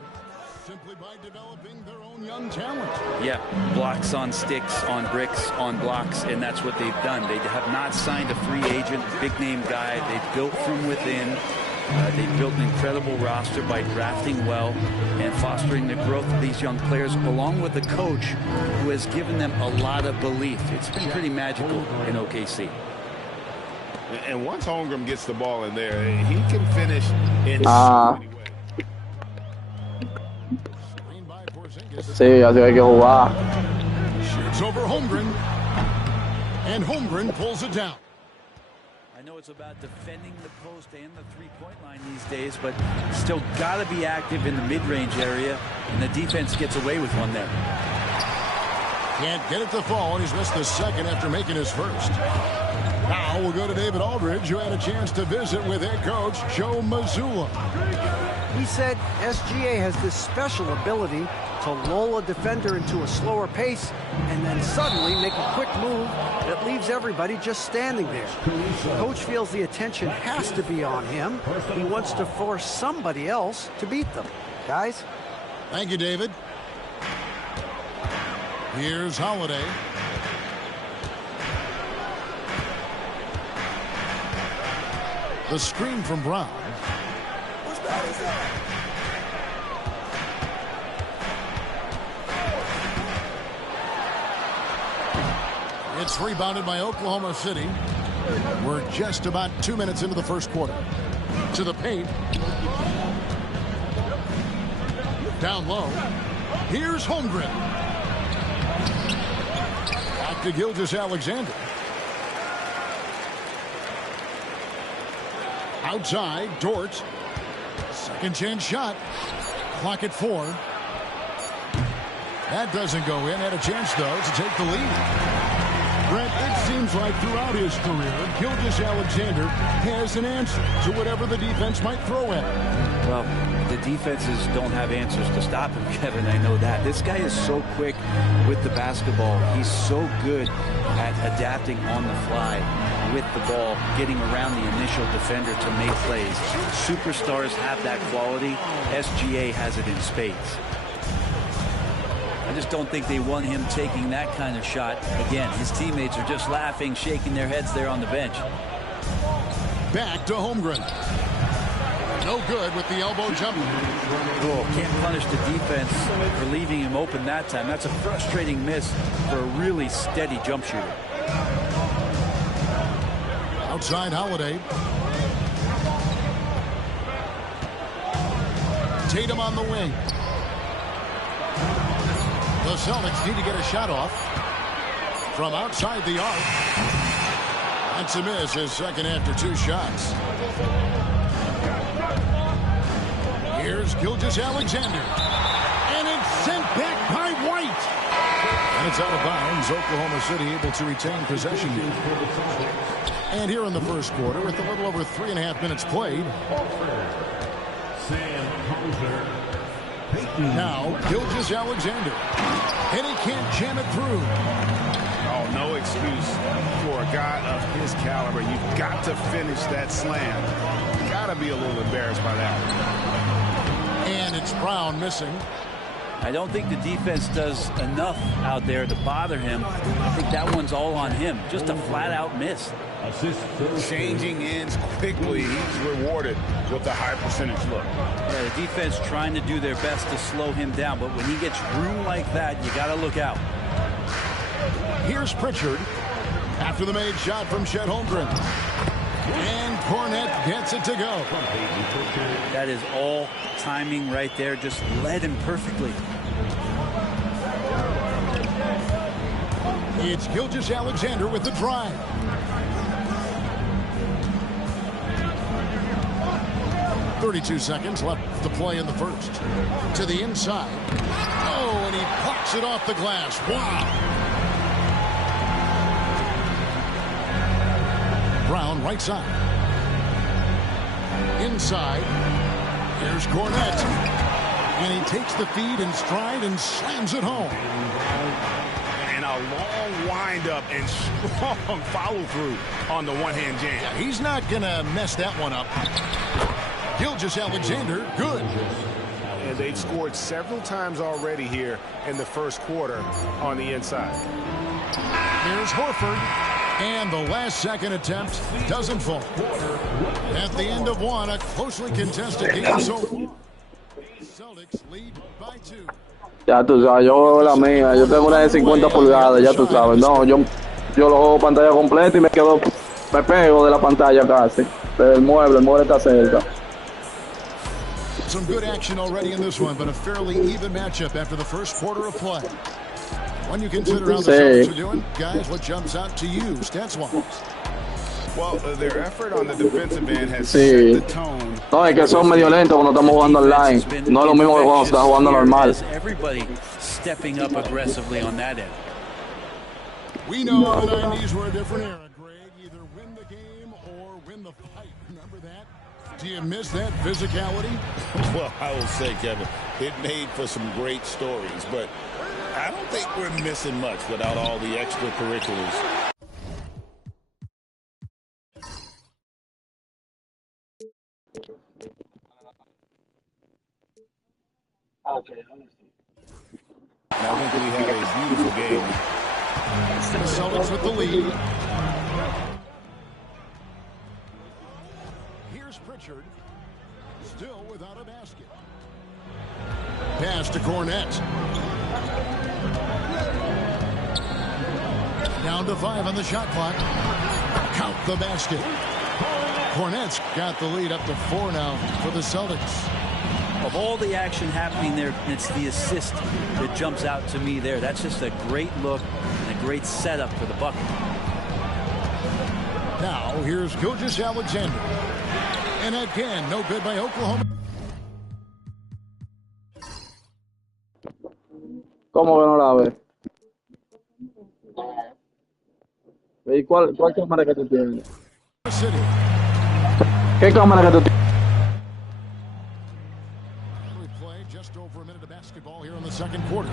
simply by developing their own young talent. Yeah, blocks on sticks, on bricks, on blocks, and that's what they've done. They have not signed a free agent, big-name guy. They've built from within. They've built an incredible roster by drafting well and fostering the growth of these young players, along with a coach who has given them a lot of belief. It's been pretty magical in OKC. And once Holmgren gets the ball in there, he can finish in Sí, así hay que jugar. Shoots over Holmgren, and Holmgren pulls it down. I know it's about defending the post and the three-point line these days, but still got to be active in the mid-range area, and the defense gets away with one there. Can't get it to fall, and he's missed the second after making his first. Now we'll go to David Aldridge, who had a chance to visit with head coach Joe Mazzulla. He said SGA has this special ability to lull a defender into a slower pace and then suddenly make a quick move that leaves everybody just standing there. Coach feels the attention has to be on him. He wants to force somebody else to beat them. Guys? Thank you, David. Here's Holiday. The screen from Brown. It's rebounded by Oklahoma City. We're just about 2 minutes into the first quarter. To the paint. Down low. Here's Holmgren. Back to Gilgeous-Alexander. Outside, Dort. Second chance shot. Clock at 4. That doesn't go in. Had a chance, though, to take the lead. Brent, it seems like throughout his career, Gilgeous-Alexander has an answer to whatever the defense might throw at him. Well, the defenses don't have answers to stop him, Kevin. I know that. This guy is so quick with the basketball. He's so good at adapting on the fly with the ball, getting around the initial defender to make plays. Superstars have that quality. SGA has it in spades. I just don't think they want him taking that kind of shot. Again, his teammates are just laughing, shaking their heads there on the bench. Back to Holmgren. No good with the elbow jump. Oh, can't punish the defense for leaving him open that time. That's a frustrating miss for a really steady jump shooter. Outside Holiday. Tatum on the wing. The Celtics need to get a shot off from outside the arc. That's a miss, his second after 2 shots. Here's Gilgeous-Alexander. And it's sent back by White. And it's out of bounds. Oklahoma City able to retain possession here. And here in the first quarter, with a little over 3.5 minutes played. Now, Gilgeous-Alexander. And he can't jam it through. Oh, no excuse for a guy of his caliber. You've got to finish that slam. You got to be a little embarrassed by that. And it's Brown missing. I don't think the defense does enough out there to bother him. I think that one's all on him. Just a flat-out miss. Changing ends quickly. He's rewarded with a high percentage look. Yeah, the defense trying to do their best to slow him down, but when he gets room like that, you got to look out. Here's Pritchard after the made shot from Chet Holmgren. And Cornette gets it to go. That is all timing right there. Just led him perfectly. It's Gilgeous-Alexander with the drive. .32 seconds left to play in the first. To the inside. Oh, and he plucks it off the glass. Wow. Brown right side. Inside. Here's Cornette. And he takes the feed in stride and slams it home. And a long windup and strong follow through on the one-hand jam. Yeah, he's not going to mess that one up. Gilgeous-Alexander, good. And they've scored several times already here in the first quarter on the inside. Here's Horford. And the last second attempt doesn't fall. At the end of one, a closely contested game. So Celtics lead by 2. Ya tú sabes, yo la mía, yo tengo una de 50 pulgadas, ya tú sabes. No, yo lo juego pantalla completa y me pego de la pantalla casi. El mueble está cerca. Some good action already in this one, but a fairly even matchup after the first quarter of play. When you consider how the Celtics are doing, guys, what jumps out to you, stats-wise? Well, their effort on the defensive end has set the tone. No, es que son medio lentos cuando estamos jugando online. No es lo mismo que cuando estás jugando normal. Everybody stepping up aggressively on that end. We know the 90s were a different era, Greg. Either win the fight. Remember that? Do you miss that physicality? Well, I will say, Kevin, it made for some great stories, but I don't think we're missing much without all the extracurriculars. And I think we had a beautiful game. The Celtics with the lead. Here's Pritchard, still without a basket. Pass to Cornette. Down to 5 on the shot clock. Count the basket. Cornette's got the lead up to 4 now for the Celtics. Of all the action happening there, it's the assist that jumps out to me there. That's just a great look and a great setup for the bucket. Now, here's Gilgeous-Alexander. And again, no good by Oklahoma. ¿Cómo que no la ve? ¿Y cuál cámara que tú tienes? ¿Qué cámara que tú tienes? Just over a minute of basketball here in the second quarter.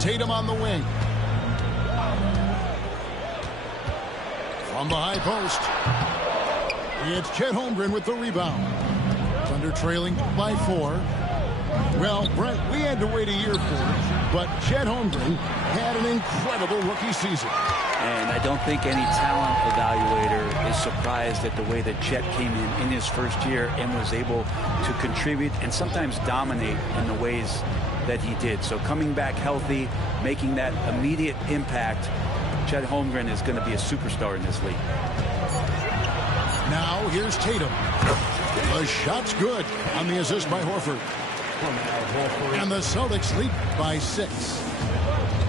Tatum on the wing. From the high post. It's Chet Holmgren with the rebound. Thunder trailing by 4. Well, Brent, we had to wait a year for it, but Chet Holmgren had an incredible rookie season. And I don't think any talent evaluator is surprised at the way that Chet came in his first year and was able to contribute and sometimes dominate in the ways that he did. So coming back healthy, making that immediate impact, Chet Holmgren is going to be a superstar in this league. Now here's Tatum. The shot's good on the assist by Horford. And the Celtics lead by 6.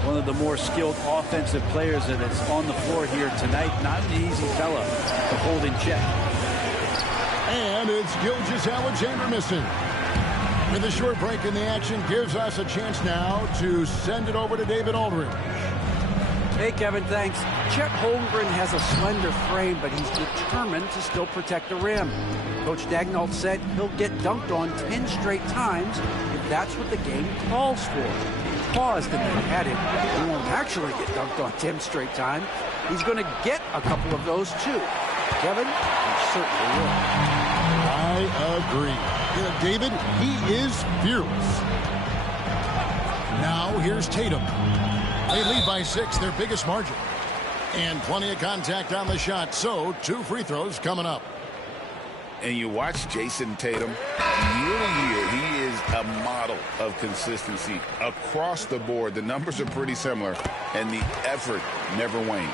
One of the more skilled offensive players that is on the floor here tonight. Not an easy fella to hold in check. And it's Gilgeous-Alexander missing. With a short break in the action, gives us a chance now to send it over to David Aldridge. Hey, Kevin, thanks. Chet Holmgren has a slender frame, but he's determined to still protect the rim. Coach Daigneault said he'll get dunked on 10 straight times if that's what the game calls for. He paused and then added, he won't actually get dunked on 10 straight times. He's going to get a couple of those, too. Kevin, he certainly will. I agree. David, he is fearless. Now here's Tatum. They lead by 6, their biggest margin. And plenty of contact on the shot, so 2 free throws coming up. And you watch Jason Tatum, year to year, he is a model of consistency across the board. The numbers are pretty similar, and the effort never wanes.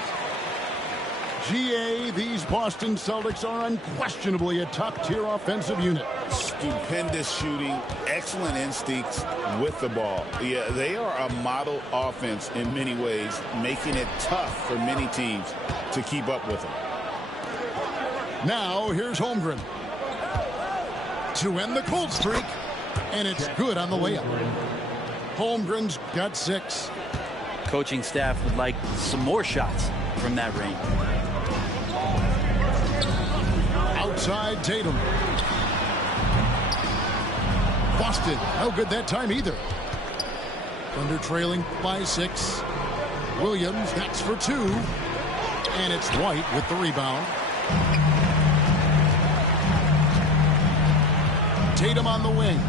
GA, these Boston Celtics are unquestionably a top-tier offensive unit. Stupendous shooting, excellent instincts with the ball. Yeah, they are a model offense in many ways, making it tough for many teams to keep up with them. Now, here's Holmgren to end the cold streak, and it's good on the layup. Holmgren's got 6. Coaching staff would like some more shots from that range. Outside Tatum. Boston, no good that time either. Thunder trailing by 6. Williams, that's for 2. And it's White with the rebound. Tatum on the wing.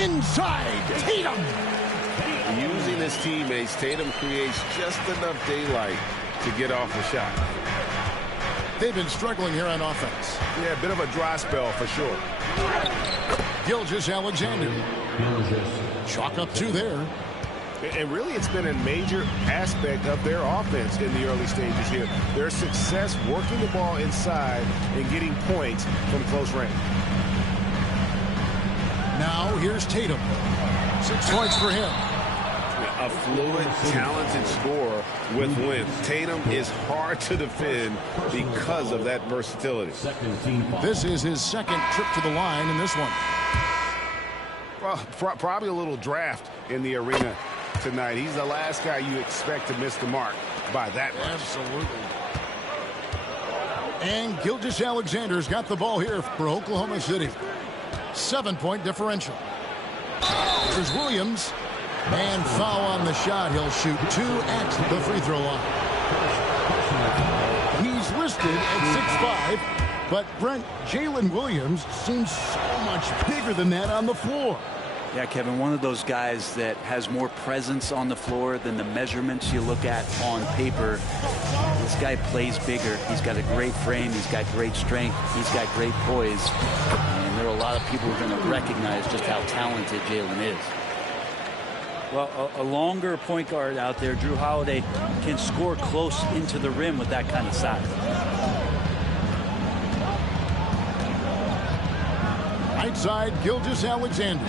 Inside, Tatum! Using his teammates, Tatum creates just enough daylight to get off the shot. They've been struggling here on offense. Yeah, a bit of a dry spell for sure. Gilgeous-Alexander. Chalk up 2 there. And really, it's been a major aspect of their offense in the early stages here. Their success working the ball inside and getting points from close range. Now, here's Tatum. 6 points for him. A fluid, talented scorer with length. Tatum is hard to defend because of that versatility. This is his second trip to the line in this one. Well, probably a little draft in the arena tonight. He's the last guy you expect to miss the mark by that much. Absolutely. And Gilgeous-Alexander's got the ball here for Oklahoma City. 7-point differential. There's Williams. And foul on the shot. He'll shoot 2 at the free throw line. He's listed at 6'5", but Brent, Jalen Williams seems so much bigger than that on the floor. Yeah, Kevin, one of those guys that has more presence on the floor than the measurements you look at on paper. This guy plays bigger. He's got a great frame. He's got great strength. He's got great poise. And there are a lot of people who are going to recognize just how talented Jalen is. Well, a longer point guard out there, Jrue Holiday, can score close into the rim with that kind of size. Right side, Gilgeous-Alexander.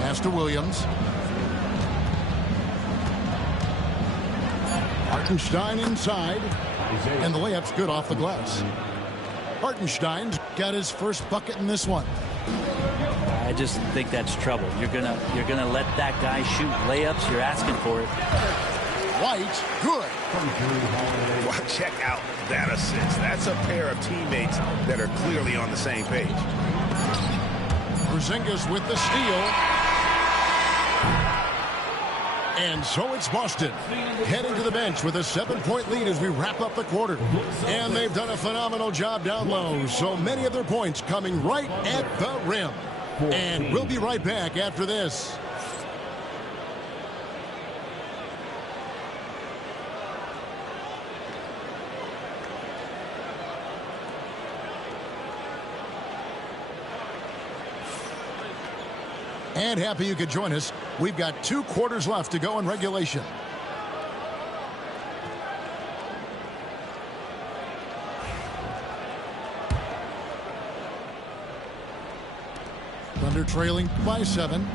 Pass to Williams. Hartenstein inside. And the layup's good off the glass. Hartenstein's got his first bucket in this one. I just think that's trouble. You're gonna let that guy shoot layups. You're asking for it. White, good. Well, check out that assist. That's a pair of teammates that are clearly on the same page. Porzingis with the steal. And so it's Boston heading to the bench with a 7-point lead as we wrap up the quarter. And they've done a phenomenal job down low. So many of their points coming right at the rim. And we'll be right back after this. And happy you could join us. We've got 2 quarters left to go in regulation. Thunder trailing by 7.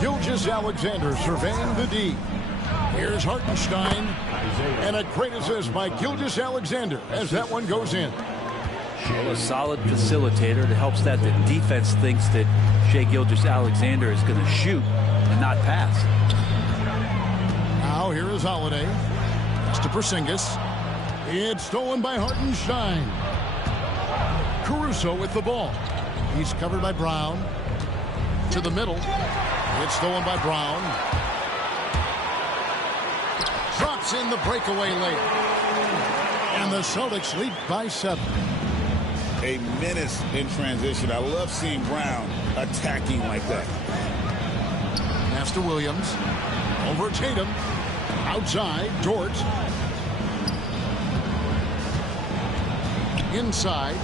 Gilgeous-Alexander surveying the D. Here's Hartenstein. And a great assist by Gilgeous-Alexander as that one goes in. Well, a solid facilitator that helps that the defense thinks that Shai Gilgeous-Alexander is going to shoot and not pass. Now here is Holiday. Pass to Porzingis. It's stolen by Hartenstein. Caruso with the ball. He's covered by Brown. To the middle. It's stolen by Brown. Drops in the breakaway layup. And the Celtics lead by 7. A menace in transition. I love seeing Brown attacking like that. Pass to Williams. Over Tatum. Outside, Dort. Inside.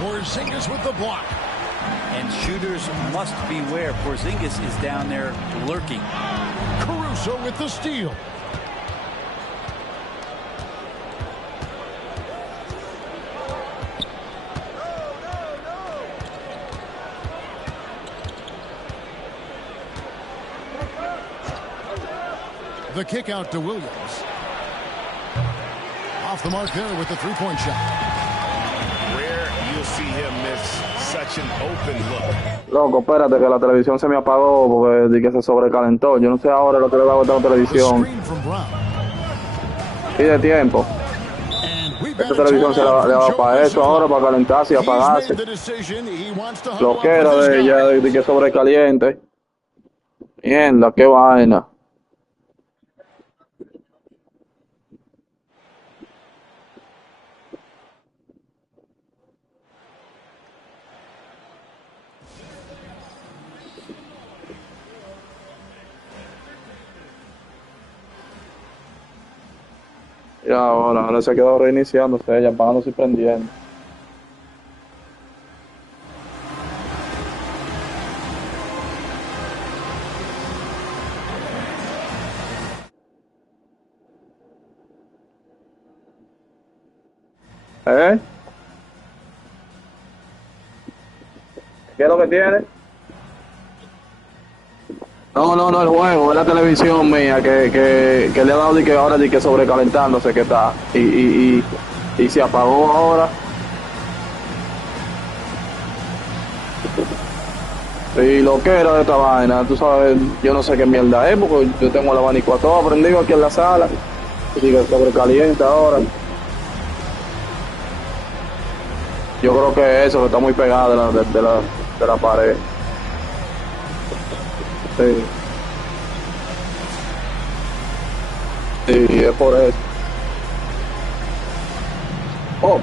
Porzingis with the block. And shooters must beware. Porzingis is down there lurking. Caruso with the steal. The kick out to Williams. Off the mark there with the 3-point shot. Rare you'll see him miss such an open look. Loco, espérate que la televisión se me apagó porque di que se sobrecalentó. Yo no sé ahora lo que le va a gustar a la televisión. Y de tiempo. Esta televisión se le va para eso ahora, para calentarse y apagarse. Lo que era de ella, de que sobrecaliente. Mierda, qué vaina. Y ahora se quedó reiniciándose ella, apagándose y prendiendo. ¿Qué es lo que tiene? No, el juego, es la televisión mía que le ha dado de que ahora de que sobrecalentándose que está y se apagó ahora. Y lo que era de esta vaina, tú sabes, yo no sé qué mierda es, porque yo tengo el abanico a todo prendido aquí en la sala. Así que sobrecaliente ahora. Yo creo que eso, que está muy pegado de la pared. Sí. Sí, es por eso. Oh,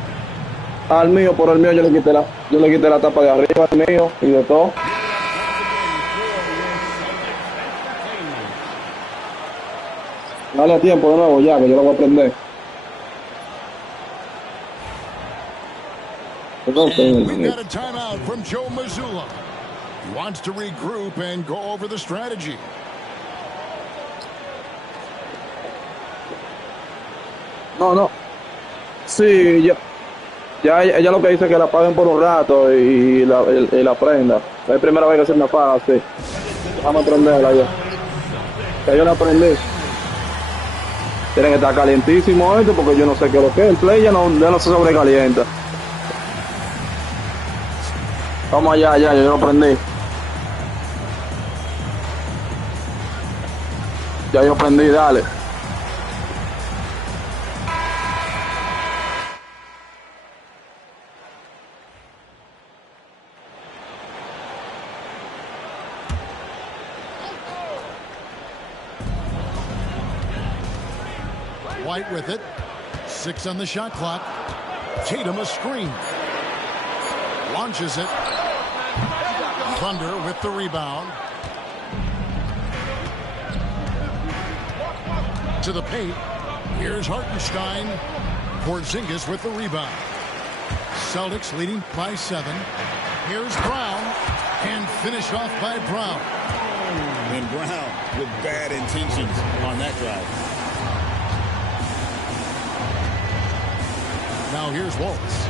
al mío, por el mío yo le quité la tapa de arriba al mío y de todo. Dale tiempo de nuevo ya, que yo lo voy a prender. And we've got a timeout from Joe Mazzulla. He wants to regroup and go over the strategy. No. Sí, ya ella lo que dice es que la paguen por un rato y la prenda. Es la primera vez que se me apaga así. Vamos a prenderla ya. Ya yo la prendí. Tiene que estar calientísimo esto porque yo no sé qué es lo que es. El play ya no se sobrecalienta. Vamos allá, yo lo prendí. Ya yo prendí, dale. White with it. 6 on the shot clock. Tatum a screen. Launches it. Thunder with the rebound. To the paint. Here's Hartenstein. Porzingis with the rebound. Celtics leading by 7. Here's Brown. And finished off by Brown. And Brown with bad intentions on that drive. Now here's Wallace.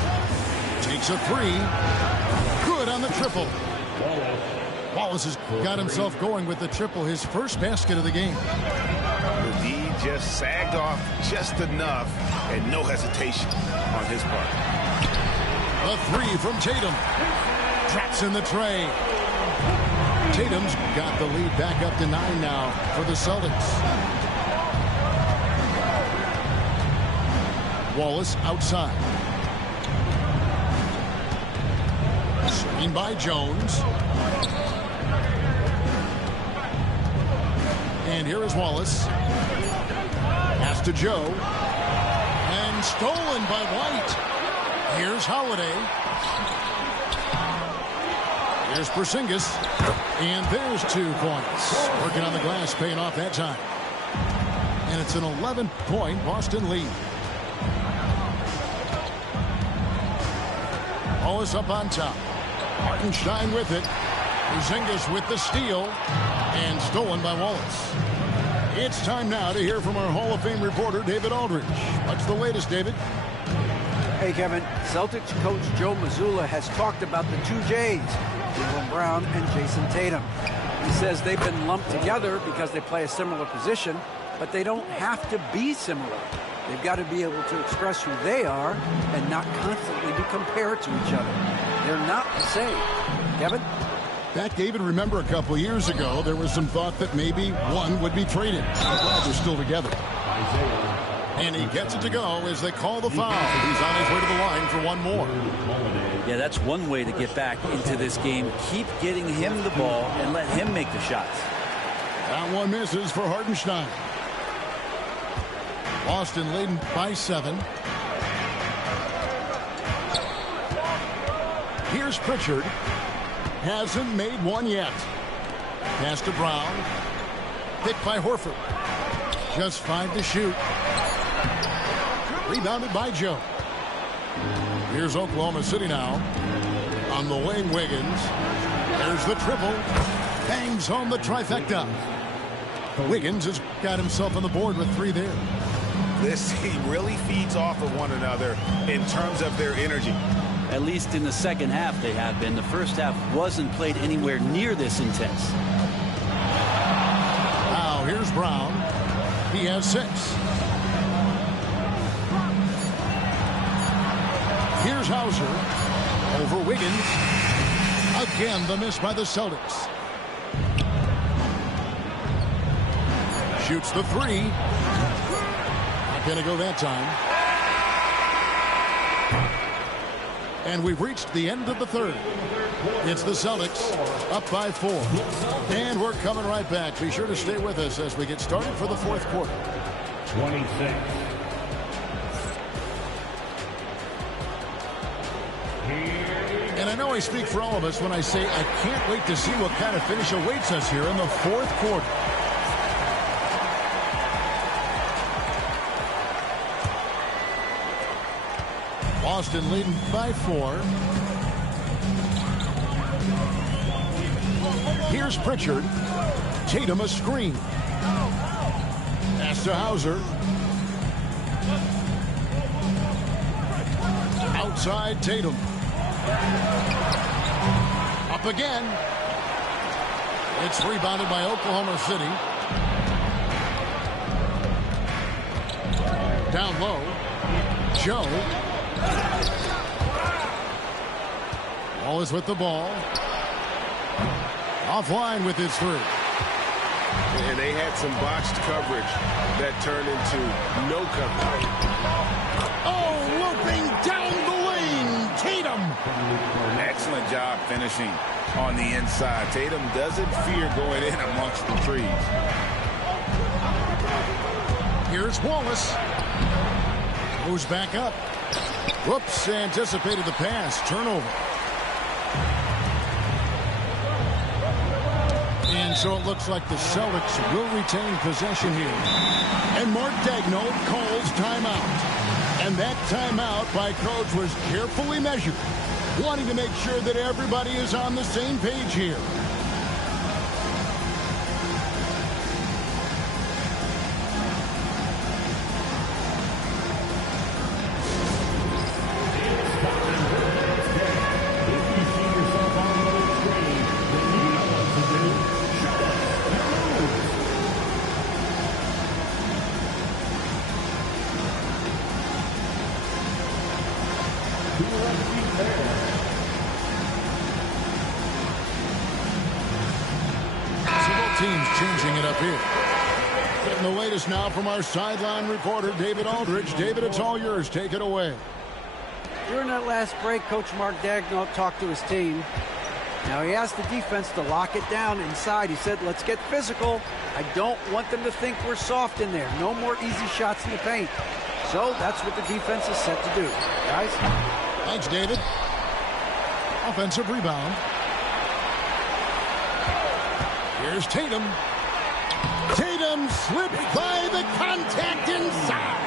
Takes a 3. Good on the triple. Wallace has got himself going with the triple, his first basket of the game. The D just sagged off just enough and no hesitation on his part. A 3 from Tatum. Traps in the tray. Tatum's got the lead back up to 9 now for the Celtics. Wallace outside. Screen by Jones. And here is Wallace. Pass to Joe. And stolen by White. Here's Holiday. Here's Porzingis. And there's 2 points. Working on the glass, paying off that time. And it's an 11-point Boston lead. Wallace up on top. Hartenstein with it. Porzingis with the steal. And stolen by Wallace. It's time now to hear from our Hall of Fame reporter, David Aldridge. What's the latest, David? Hey, Kevin. Celtics coach Joe Mazzulla has talked about the 2 J's, Jaylen Brown and Jason Tatum. He says they've been lumped together because they play a similar position, but they don't have to be similar. They've got to be able to express who they are and not constantly be compared to each other. They're not the same. Kevin? Back, David, remember a couple years ago, there was some thought that maybe one would be traded. I'm glad they're still together. And he gets it to go as they call the foul. He's on his way to the line for one more. Yeah, that's one way to get back into this game. Keep getting him the ball and let him make the shots. That one misses for Hartenstein. Boston leading by 7. Here's Pritchard. Hasn't made one yet. Pass to Brown. Picked by Horford. Just 5 to shoot. Rebounded by Joe. Here's Oklahoma City now. On the wing, Wiggins. There's the triple. Bangs home the trifecta. Wiggins has got himself on the board with 3 there. This team really feeds off of one another in terms of their energy. At least in the second half they have been. The first half wasn't played anywhere near this intense. Now here's Brown. He has 6. Here's Hauser. Over Wiggins. Again, the miss by the Celtics. Shoots the three. Not going to go that time. And we've reached the end of the third. It's the Celtics up by 4. And we're coming right back. Be sure to stay with us as we get started for the fourth quarter. 26. And I know I speak for all of us when I say I can't wait to see what kind of finish awaits us here in the fourth quarter. Boston leading by 4. Here's Pritchard. Tatum a screen. Pass to Hauser. Outside Tatum. Up again. It's rebounded by Oklahoma City. Down low. Joe. Ball is with the ball. Offline with his 3. And they had some botched coverage that turned into no coverage. Oh, looping down the lane. Tatum. Excellent job finishing on the inside. Tatum doesn't fear going in amongst the trees. Here's Wallace. Goes back up. Whoops, anticipated the pass. Turnover. And so it looks like the Celtics will retain possession here. And Mark Daigneault calls timeout. And that timeout by coach was carefully measured, wanting to make sure that everybody is on the same page here. Teams changing it up here. Getting the latest now from our sideline reporter, David Aldridge. David, it's all yours. Take it away. During that last break, Coach Mark Daigneault talked to his team. Now, he asked the defense to lock it down inside. He said, let's get physical. I don't want them to think we're soft in there. No more easy shots in the paint. So that's what the defense is set to do. Guys? Thanks, David. Offensive rebound. Here's Tatum. Tatum slipped by the contact inside.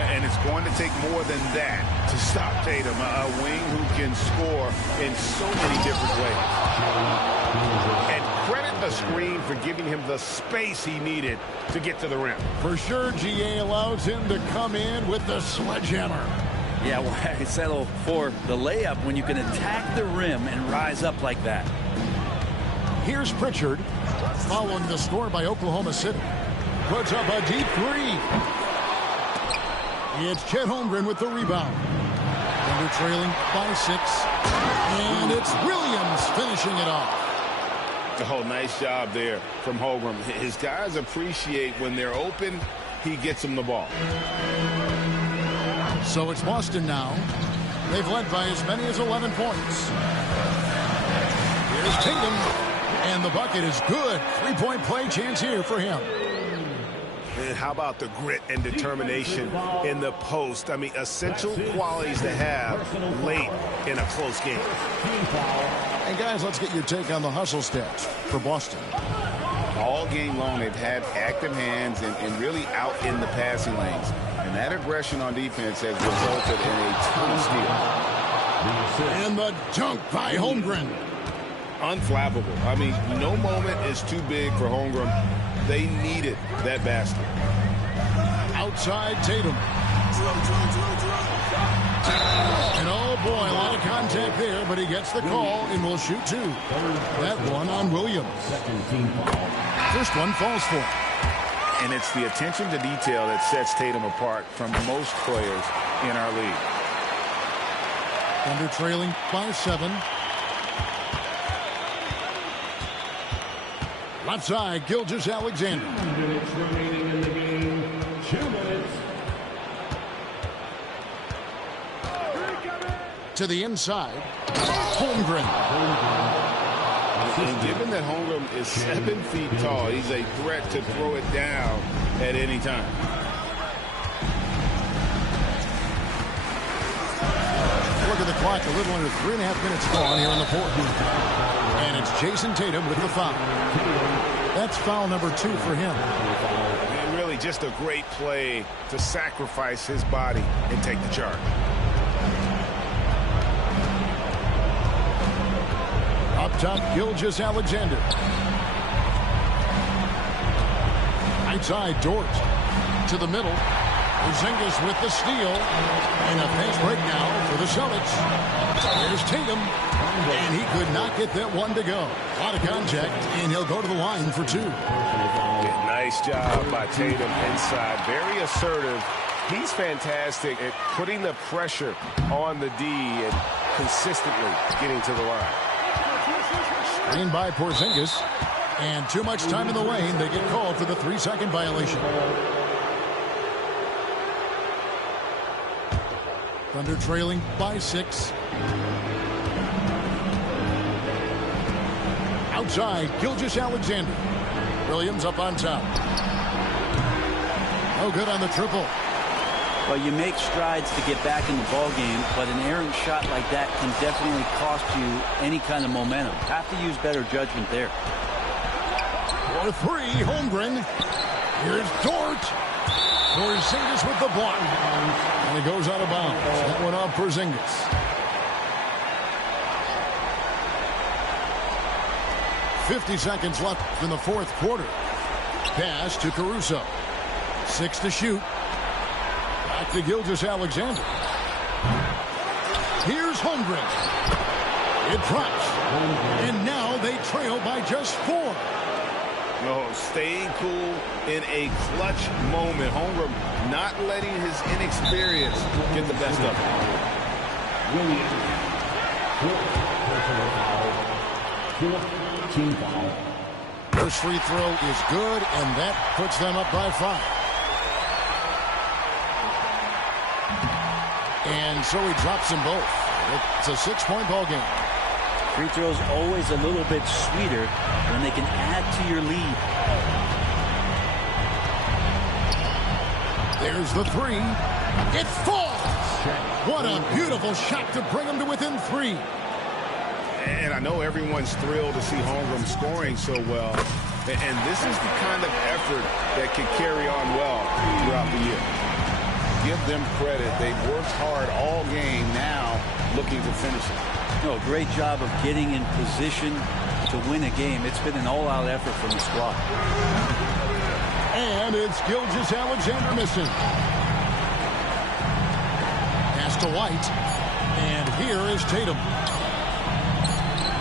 And it's going to take more than that to stop Tatum, a wing who can score in so many different ways. And credit the screen for giving him the space he needed to get to the rim. For sure, GA allows him to come in with the sledgehammer. Yeah, well, I settle for the layup when you can attack the rim and rise up like that. Here's Pritchard, following the score by Oklahoma City. Puts up a deep 3. It's Chet Holmgren with the rebound. Thunder trailing by 6. And it's Williams finishing it off. Oh, nice job there from Holmgren. His guys appreciate when they're open, he gets them the ball. So it's Boston now. They've led by as many as 11 points. Here's Tatum. And the bucket is good. 3-point play chance here for him. And how about the grit and determination in the post? I mean, essential qualities to have late in a close game. And guys, let's get your take on the hustle stats for Boston. All game long, they've had active hands and really out in the passing lanes. And that aggression on defense has resulted in a ton of steals. And the dunk by Holmgren. Unflappable. I mean, no moment is too big for Holmgren. They needed that basket. Outside Tatum. And oh boy, a lot of contact there, but he gets the call and will shoot 2. That one on Williams. First one falls for him. And it's the attention to detail that sets Tatum apart from most players in our league. Thunder trailing by 7. Outside, Gilgeous-Alexander. 2 minutes remaining in the game. 2 minutes. To the inside, Holmgren. And given that Holmgren is 7 feet tall, he's a threat to throw it down at any time. Look at the clock, a little under 3.5 minutes gone here in the fourth. And it's Jason Tatum with the foul. That's foul number 2 for him. And really just a great play to sacrifice his body and take the charge. Up top, Gilgeous-Alexander. Outside, Dort. To the middle. Porzingis with the steal. And a fast break now for the Celtics. Here's Tatum. And he could not get that one to go. A lot of contact, and he'll go to the line for 2. Yeah, nice job by Tatum inside. Very assertive. He's fantastic at putting the pressure on the D and consistently getting to the line. Screen by Porzingis. And too much time in the lane. They get called for the 3-second violation. Thunder trailing by 6. Outside, Gilgeous-Alexander. Williams up on top. No good on the triple. Well, you make strides to get back in the ball game, but an errant shot like that can definitely cost you any kind of momentum. Have to use better judgment there. For 3, Holmgren. Here's Dort. Porzingis with the block. And it goes out of bounds. That one off Porzingis. 50 seconds left in the fourth quarter. Pass to Caruso. 6 to shoot. Back to Gilgeous-Alexander. Here's Holmgren. It drops. And now they trail by just 4. No, staying cool in a clutch moment. Holmgren not letting his inexperience get the best of him. Team foul. First free throw is good, and that puts them up by 5. And so he drops them both. It's a 6-point ball game. Free throws always a little bit sweeter when they can add to your lead. There's the 3. It falls. What a beautiful shot to bring them to within 3. And I know everyone's thrilled to see Holmgren scoring so well. And this is the kind of effort that can carry on well throughout the year. Give them credit. They've worked hard all game, now looking to finish it. No, great job of getting in position to win a game. It's been an all-out effort from the squad. And it's Gilgeous-Alexander missing. Pass to White. And here is Tatum.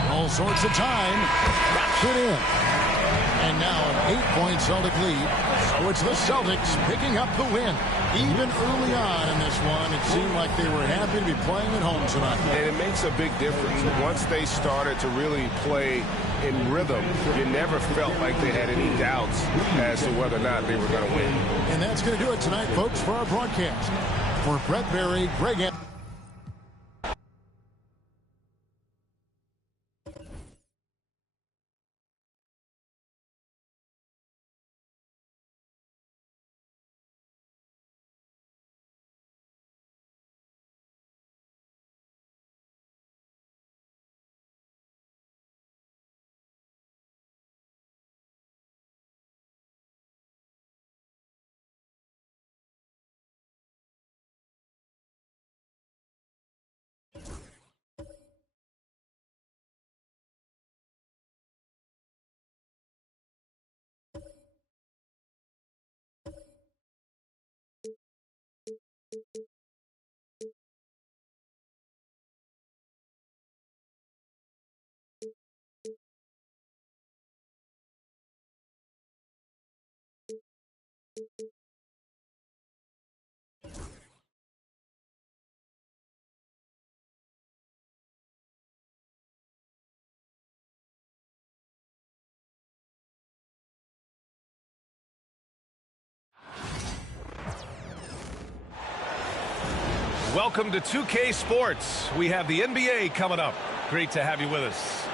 All sorts of time. Drops it in. And now an 8-point Celtic lead. So it's the Celtics picking up the win. Even early on in this one, it seemed like they were happy to be playing at home tonight. And it makes a big difference. Once they started to really play in rhythm, you never felt like they had any doubts as to whether or not they were going to win. And that's going to do it tonight, folks, for our broadcast. For Brett Berry, Greg Welcome to 2K Sports. We have the NBA coming up. Great to have you with us.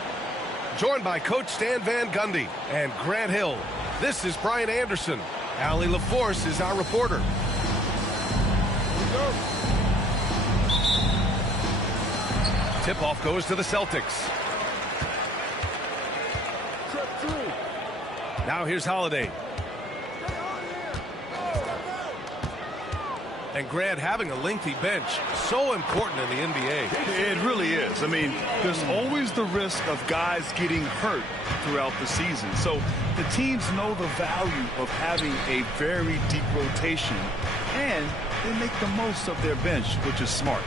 Joined by Coach Stan Van Gundy and Grant Hill. This is Brian Anderson. Allie LaForce is our reporter. Tip-off goes to the Celtics. Now here's Holiday. And Grant, having a lengthy bench, so important in the NBA. It really is. I mean, there's always the risk of guys getting hurt throughout the season. So the teams know the value of having a very deep rotation, and they make the most of their bench, which is smart.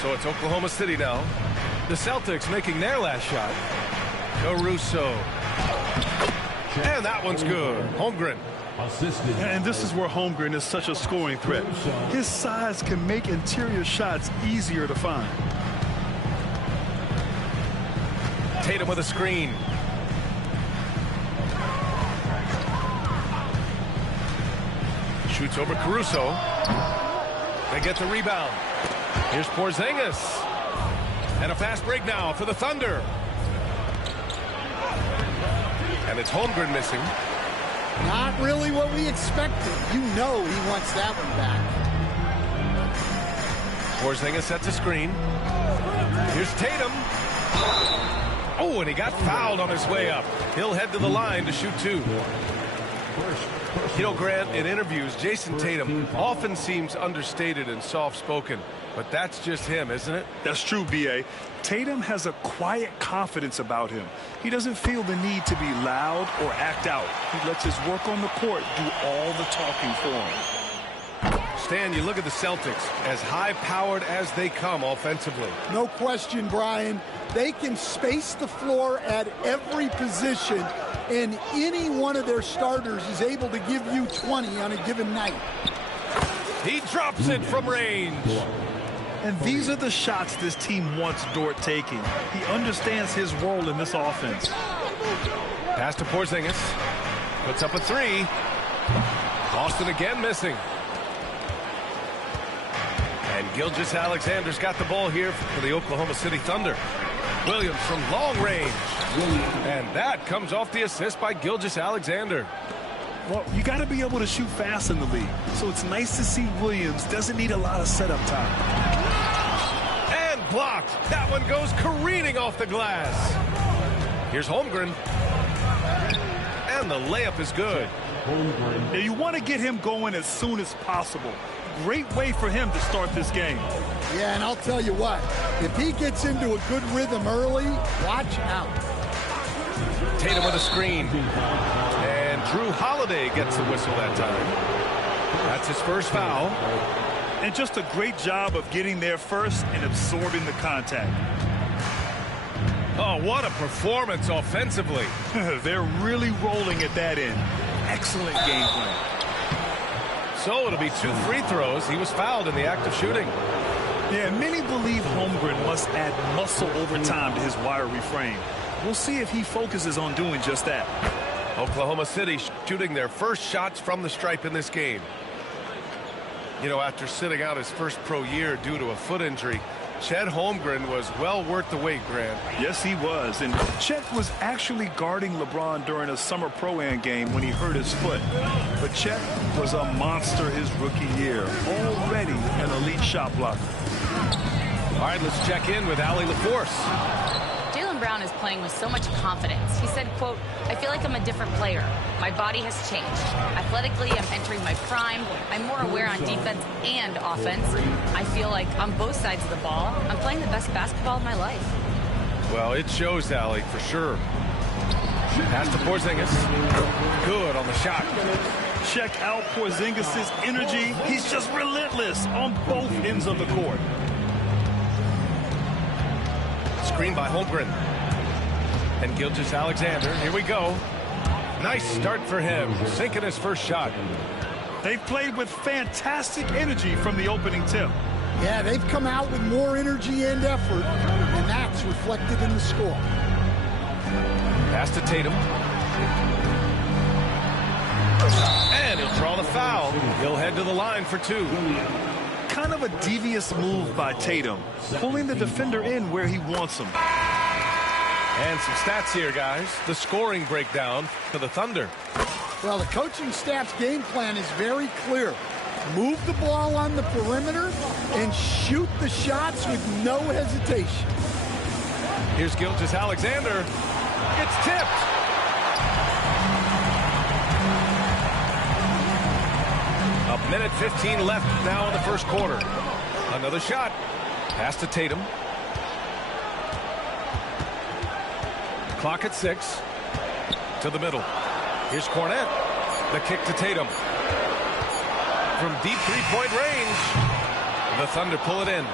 So it's Oklahoma City now. The Celtics making their last shot. Caruso. And that one's good. Holmgren. And this is where Holmgren is such a scoring threat. His size can make interior shots easier to find. Tatum with a screen. Shoots over Caruso. They get the rebound. Here's Porzingis. And a fast break now for the Thunder. And it's Holmgren missing. Not really what we expected. You know he wants that one back. Porzingis sets a screen. Here's Tatum. Oh, and he got fouled on his way up. He'll head to the line to shoot two. You know, Grant, in interviews, Jason Tatum often seems understated and soft-spoken. But that's just him, isn't it? That's true, B.A. Tatum has a quiet confidence about him. He doesn't feel the need to be loud or act out. He lets his work on the court do all the talking for him. Stan, you look at the Celtics, as high-powered as they come offensively. No question, Brian. They can space the floor at every position, and any one of their starters is able to give you 20 on a given night. He drops it from range. And these are the shots this team wants Dort taking. He understands his role in this offense. Pass to Porzingis. Puts up a three. Boston again missing. And Gilgeous-Alexander's got the ball here for the Oklahoma City Thunder. Williams from long range. And that comes off the assist by Gilgeous-Alexander. Well, you got to be able to shoot fast in the league. So it's nice to see Williams doesn't need a lot of setup time. And blocked. That one goes careening off the glass. Here's Holmgren. And the layup is good. Now you want to get him going as soon as possible. Great way for him to start this game. Yeah, and I'll tell you what. If he gets into a good rhythm early, watch out. Tatum with a screen. And Drew Holiday gets the whistle that time. That's his first foul. And just a great job of getting there first and absorbing the contact. Oh, what a performance offensively. They're really rolling at that end. Excellent game plan. So it'll be 2 free throws. He was fouled in the act of shooting. Yeah, many believe Holmgren must add muscle over time to his wiry frame. We'll see if he focuses on doing just that. Oklahoma City shooting their first shots from the stripe in this game. You know, after sitting out his first pro year due to a foot injury, Chet Holmgren was well worth the wait, Grant. Yes, he was. And Chet was actually guarding LeBron during a summer Pro-Am game when he hurt his foot. But Chet was a monster his rookie year. Already an elite shot blocker. All right, let's check in with Allie LaForce. Jaylen Brown is playing with so much confidence. He said, quote, "I feel like I'm a different player. My body has changed. Athletically, I'm entering my prime. I'm more aware on defense and offense. I feel like on both sides of the ball, I'm playing the best basketball of my life." Well, it shows, Allie, for sure. Pass to Porzingis. Good on the shot. Check out Porzingis' energy. He's just relentless on both ends of the court. Screen by Holmgren. And Gilgeous-Alexander. Here we go. Nice start for him. Sinking his first shot. They've played with fantastic energy from the opening tip. Yeah, they've come out with more energy and effort, and that's reflected in the score. Pass to Tatum. And he'll draw the foul. He'll head to the line for 2. kind of a devious move by Tatum, pulling the defender in where he wants him. And some stats here, guys. The scoring breakdown for the Thunder. Well, the coaching staff's game plan is very clear. Move the ball on the perimeter and shoot the shots with no hesitation. Here's Gilgeous-Alexander. It's tipped. A minute 15 left now in the first quarter. Another shot. Pass to Tatum. Clock at 6. To the middle. Here's Cornette. The kick to Tatum. From deep three-point range. The Thunder pull it in.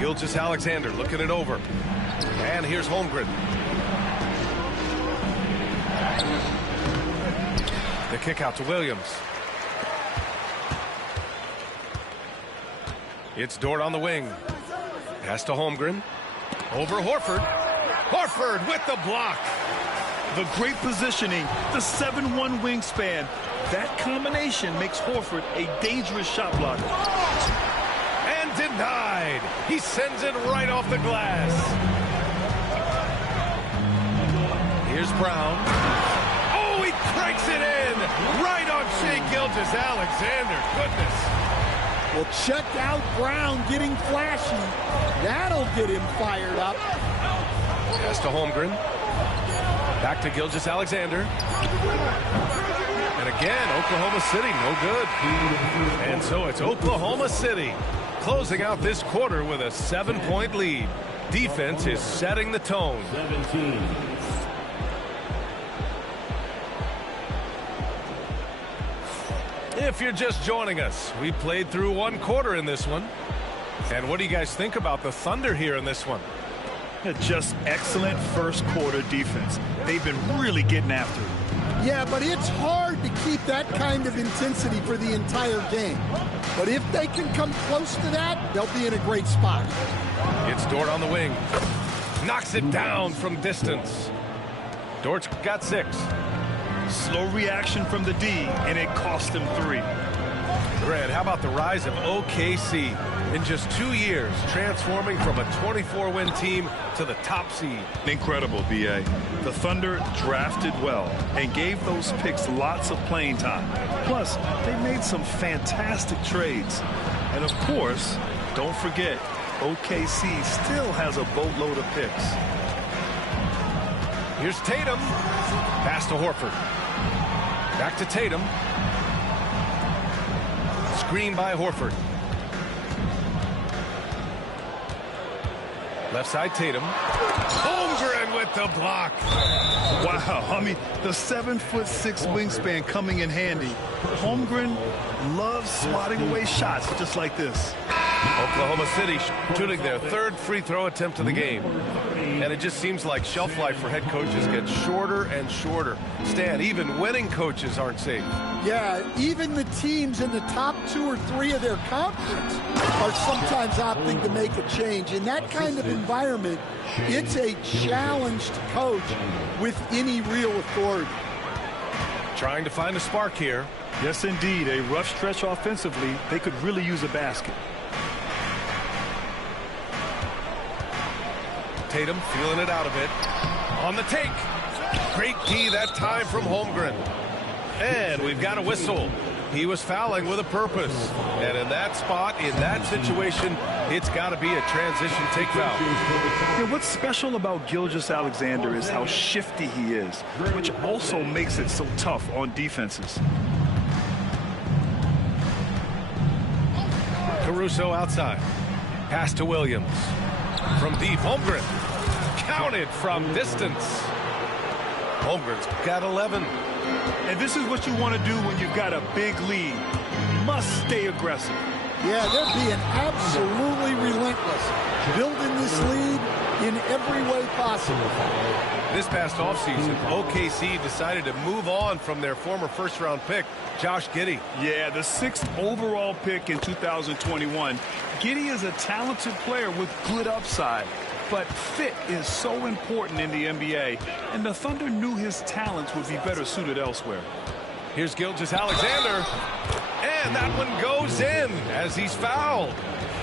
Gilgeous-Alexander looking it over. And here's Holmgren. The kick out to Williams. It's Dort on the wing. Pass to Holmgren. Over Horford. Horford with the block. The great positioning, the 7'1" wingspan. That combination makes Horford a dangerous shot blocker. And denied. He sends it right off the glass. Here's Brown. Oh, he cranks it in. Right on Shai Gilgeous-Alexander. Goodness. Well, check out Brown getting flashy. That'll get him fired up. Pass to Holmgren. Back to Gilgeous-Alexander. And again, Oklahoma City, no good. And so it's Oklahoma City closing out this quarter with a 7-point lead. Defense is setting the tone. 17. If you're just joining us, we played through one quarter in this one. And what do you guys think about the Thunder here in this one? Just excellent first quarter defense. They've been really getting after it. Yeah, but it's hard to keep that kind of intensity for the entire game. But if they can come close to that, they'll be in a great spot. It's Dort on the wing. Knocks it down from distance. Dort's got 6. Slow reaction from the D, and it cost him 3. Grant, how about the rise of OKC? In just 2 years, transforming from a 24-win team to the top seed. Incredible, B.A. The Thunder drafted well and gave those picks lots of playing time. Plus, they made some fantastic trades. And of course, don't forget, OKC still has a boatload of picks. Here's Tatum. Pass to Horford. Back to Tatum. Screen by Horford. Left side Tatum. Holmgren with the block. Wow, I mean, the 7'6" wingspan coming in handy. Holmgren loves swatting away shots just like this. Oklahoma City shooting their 3rd free throw attempt of the game. And it just seems like shelf life for head coaches gets shorter and shorter. Stan, even winning coaches aren't safe. Yeah, even the teams in the top 2 or 3 of their conference are sometimes opting to make a change. In that kind of environment, it's a challenge to coach with any real authority. Trying to find a spark here. Yes, indeed. A rough stretch offensively. They could really use a basket. Tatum feeling it out a bit. On the take. Great D that time from Holmgren. And we've got a whistle. He was fouling with a purpose. And in that spot, in that situation, it's got to be a transition take foul. Yeah, what's special about Gilgeous-Alexander is how shifty he is, which also makes it so tough on defenses. Caruso outside. Pass to Williams. From deep, Holmgren. Counted from distance. Holmgren's got 11. And this is what you want to do when you've got a big lead. You must stay aggressive. Yeah, they're being absolutely relentless. Building this lead in every way possible. This past offseason, OKC decided to move on from their former first-round pick, Josh Giddey. Yeah, the 6th overall pick in 2021. Giddey is a talented player with good upside. But fit is so important in the NBA, and the Thunder knew his talents would be better suited elsewhere. Here's Gilgeous-Alexander. And that one goes in as he's fouled.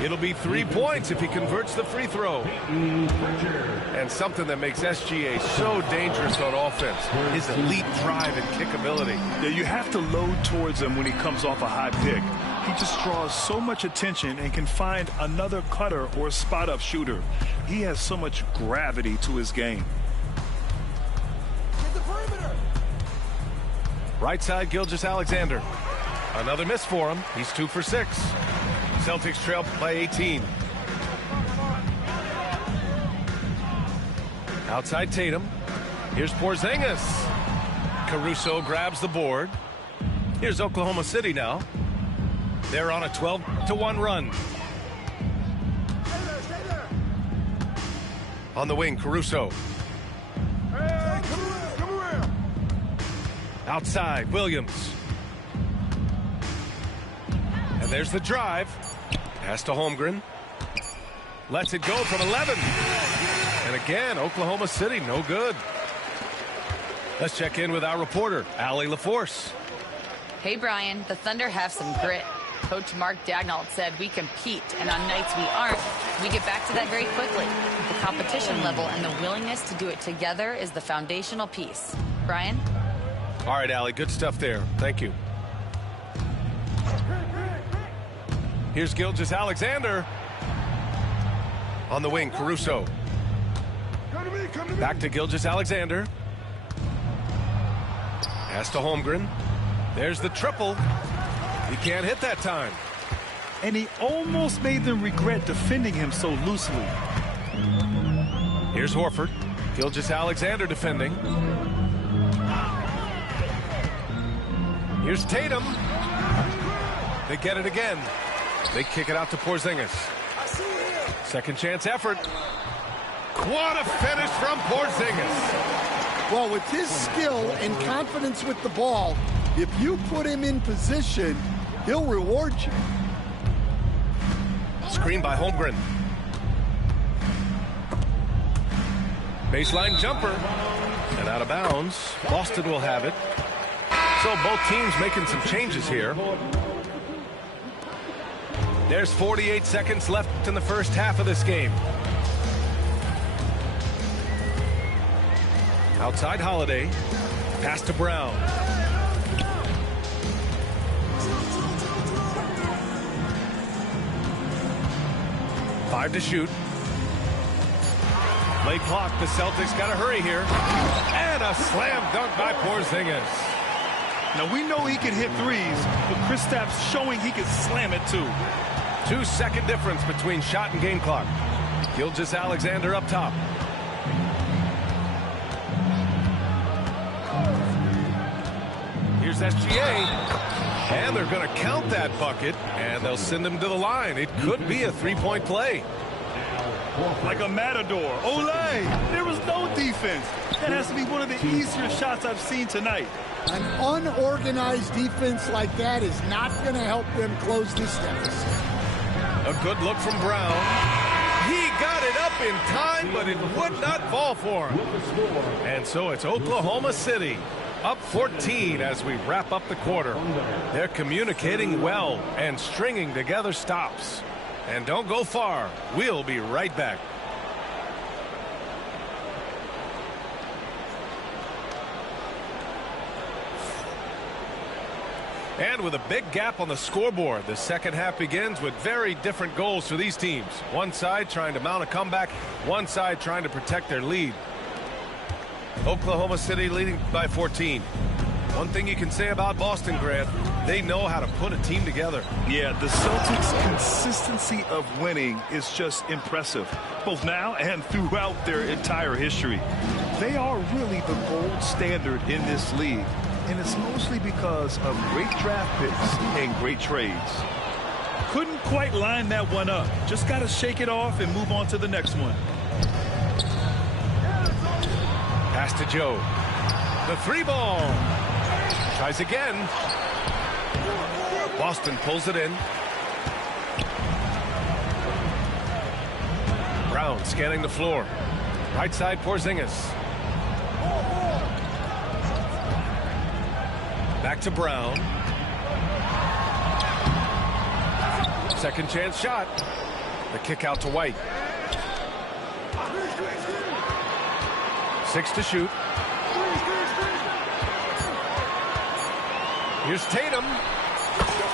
It'll be 3 points if he converts the free throw. And something that makes SGA so dangerous on offense, his elite drive and kick ability. Yeah, you have to load towards him when he comes off a high pick. He just draws so much attention and can find another cutter or a spot-up shooter. He has so much gravity to his game. Right side, Gilgeous-Alexander. Another miss for him. He's 2 for 6. Celtics trail by 18. Outside Tatum. Here's Porzingis. Caruso grabs the board. Here's Oklahoma City now. They're on a 12-1 run. On the wing, Caruso. Outside, Williams. And there's the drive. Pass to Holmgren. Lets it go from 11. And again, Oklahoma City, no good. Let's check in with our reporter, Allie LaForce. Hey, Brian, the Thunder have some grit. Coach Mark Daigneault said we compete, and on nights we aren't, we get back to that very quickly. The competition level and the willingness to do it together is the foundational piece. Brian? All right, Allie, good stuff there. Thank you. Here's Gilgeous-Alexander. On the wing, Caruso. Back to Gilgeous-Alexander. Pass to Holmgren. There's the triple. He can't hit that time. And he almost made them regret defending him so loosely. Here's Horford. Gilgeous-Alexander defending. Here's Tatum. They get it again. They kick it out to Porzingis. Second chance effort. What a finish from Porzingis. Well, with his skill and confidence with the ball, if you put him in position, he'll reward you. Screen by Holmgren. Baseline jumper. And out of bounds. Boston will have it. So both teams making some changes here. There's 48 seconds left in the first half of this game. Outside Holiday. Pass to Brown. Five to shoot. Late clock. The Celtics got to hurry here. And a slam dunk by Porzingis. Now, we know he can hit threes, but Kristaps showing he can slam it too. 2-second difference between shot and game clock. Gilgeous-Alexander up top. Here's SGA. And they're going to count that bucket, and they'll send him to the line. It could be a three-point play. Like a matador. Olay! There was no defense. That has to be one of the easier shots I've seen tonight. An unorganized defense like that is not going to help them close this deficit. A good look from Brown. He got it up in time, but it would not fall for him. And so it's Oklahoma City up 14 as we wrap up the quarter. They're communicating well and stringing together stops. And don't go far. We'll be right back. And with a big gap on the scoreboard, the second half begins with very different goals for these teams. One side trying to mount a comeback, one side trying to protect their lead. Oklahoma City leading by 14. One thing you can say about Boston, Grant, they know how to put a team together. Yeah, the Celtics' consistency of winning is just impressive, both now and throughout their entire history. They are really the gold standard in this league, and it's mostly because of great draft picks and great trades. Couldn't quite line that one up. Just got to shake it off and move on to the next one. Pass to Joe. The three ball. Tries again. Boston pulls it in. Brown scanning the floor. Right side Porzingis. Back to Brown. Second chance shot. The kick out to White. 6 to shoot. Here's Tatum.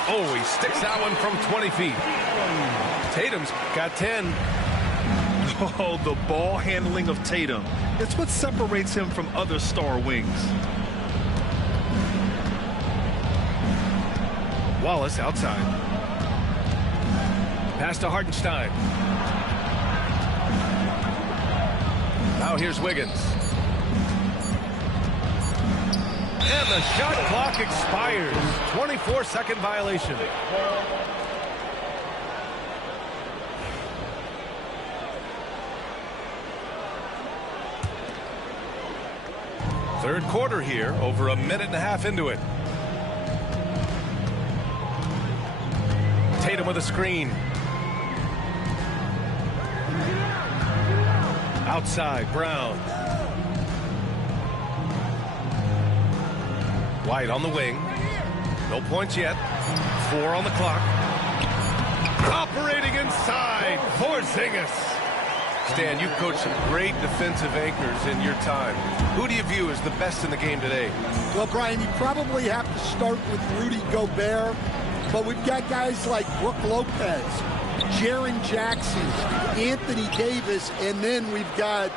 Oh, he sticks that one from 20 feet. Tatum's got 10. Oh, the ball handling of Tatum. It's what separates him from other star wings. Wallace outside. Pass to Hartenstein. Now here's Wiggins. And the shot clock expires. 24-second violation. Third quarter here, over a minute and a half into it. Tatum with a screen. Outside, Brown. White on the wing. No points yet. 4 on the clock. Operating inside. Porzingis. Stan, you've coached some great defensive anchors in your time. Who do you view as the best in the game today? Well, Brian, you probably have to start with Rudy Gobert, but we've got guys like Brook Lopez, Jaren Jackson, Anthony Davis, and then we've got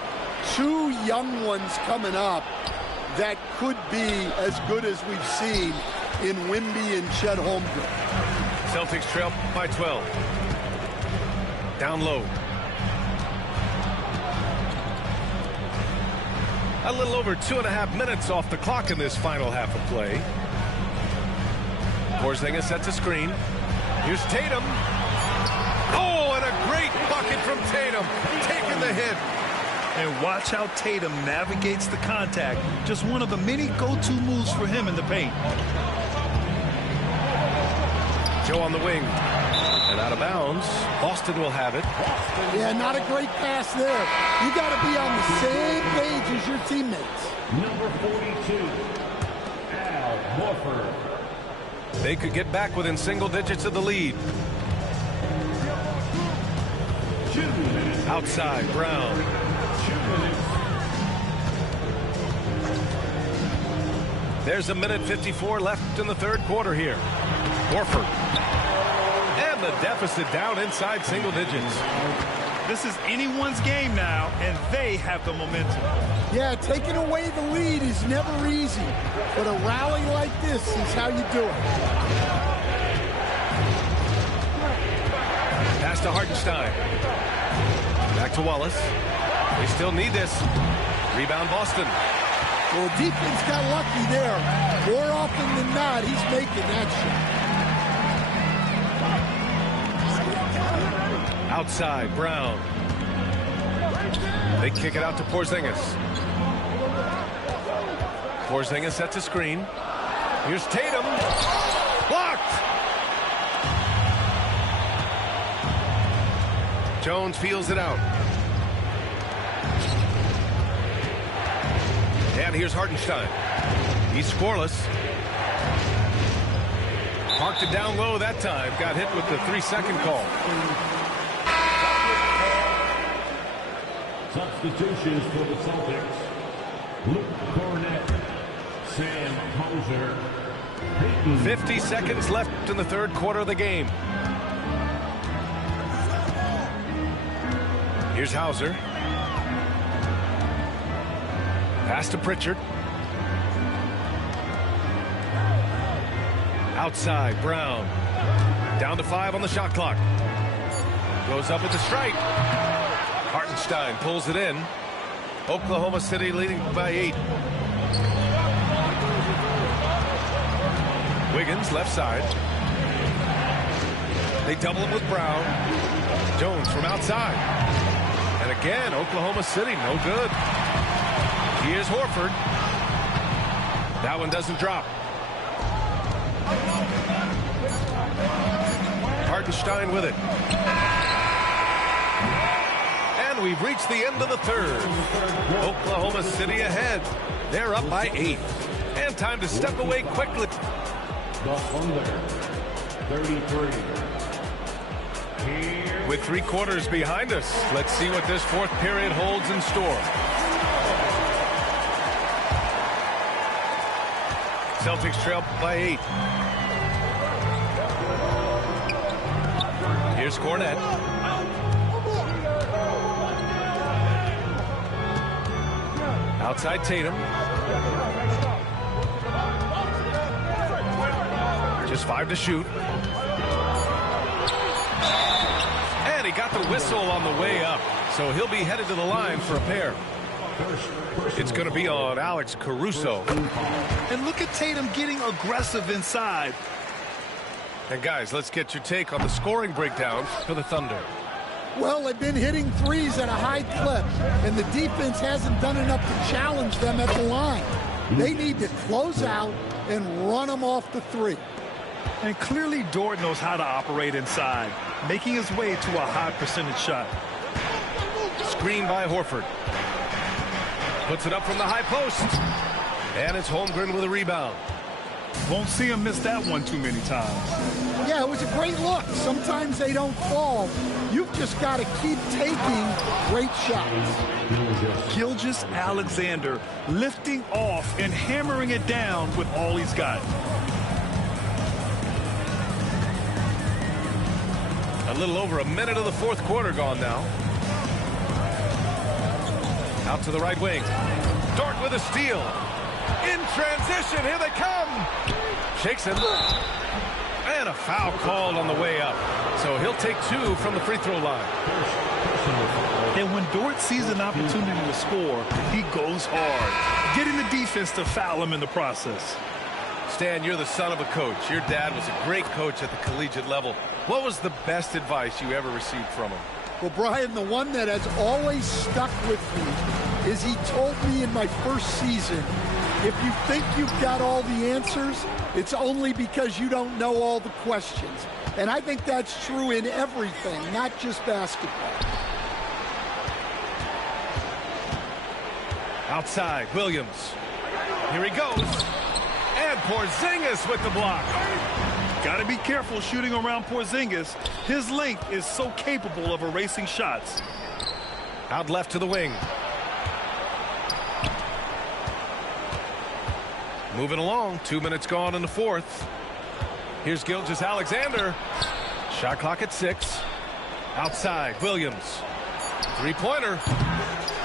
2 young ones coming up that could be as good as we've seen in Wemby and Chet Holmgren. Celtics trail by 12. Down low. A little over 2.5 minutes off the clock in this final half of play. Porzingis sets a screen. Here's Tatum. Oh, and a great bucket from Tatum. Taking the hit. And watch how Tatum navigates the contact. Just one of the many go-to moves for him in the paint. Joe on the wing. And out of bounds. Boston will have it. Yeah, not a great pass there. You got to be on the same page as your teammates. Number 42, Al Horford. They could get back within single digits of the lead. Outside, Brown. There's a minute 54 left in the third quarter here. Horford. And the deficit down inside single digits. This is anyone's game now, and they have the momentum. Yeah, taking away the lead is never easy, but a rally like this is how you do it. Pass to Hartenstein. Back to Wallace. They still need this. Rebound Boston. Well, defense got lucky there. More often than not, he's making that shot. Outside, Brown. They kick it out to Porzingis. Porzingis sets a screen. Here's Tatum. Blocked! Jones feels it out. And here's Hartenstein. He's scoreless. Parked it down low that time. Got hit with the 3-second call. Substitutions for the Celtics. Luke Cornett, Sam Hauser. 50 seconds left in the third quarter of the game. Here's Hauser. Pass to Pritchard. Outside, Brown. Down to 5 on the shot clock. Goes up with the strike. Hartenstein pulls it in. Oklahoma City leading by 8. Wiggins, left side. They double him with Brown. Jones from outside. And again, Oklahoma City, no good. Here's Horford. That one doesn't drop. Hartenstein with it. And we've reached the end of the third. Oklahoma City ahead. They're up by 8. And time to step away quickly. The Thunder, 33. With 3 quarters behind us, let's see what this 4th period holds in store. Celtics trail by 8. Here's Cornette. Outside Tatum. Just 5 to shoot. And he got the whistle on the way up. So he'll be headed to the line for a pair. It's going to be on Alex Caruso. And look at Tatum getting aggressive inside. And guys, let's get your take on the scoring breakdown for the Thunder. Well, they've been hitting threes at a high clip, and the defense hasn't done enough to challenge them at the line. They need to close out and run them off the 3. And clearly Dort knows how to operate inside, making his way to a high percentage shot. Screen by Horford. Puts it up from the high post. And it's Holmgren with a rebound. Won't see him miss that one too many times. Yeah, it was a great look. Sometimes they don't fall. You've just got to keep taking great shots. Gilgeous-Alexander lifting off and hammering it down with all he's got. A little over a minute of the 4th quarter gone now. Out to the right wing. Dort with a steal. In transition, here they come. Shakes him. And a foul called on the way up. So he'll take 2 from the free throw line. And when Dort sees an opportunity to score, he goes hard, getting the defense to foul him in the process. Stan, you're the son of a coach. Your dad was a great coach at the collegiate level. What was the best advice you ever received from him? Well, Brian, the one that has always stuck with me is he told me in my first season, if you think you've got all the answers, it's only because you don't know all the questions. And I think that's true in everything, not just basketball. Outside, Williams. Here he goes. And Porzingis with the block. Got to be careful shooting around Porzingis. His length is so capable of erasing shots. Out left to the wing. Moving along, 2 minutes gone in the 4th. Here's Gilgeous-Alexander. Shot clock at 6. Outside, Williams. 3-pointer.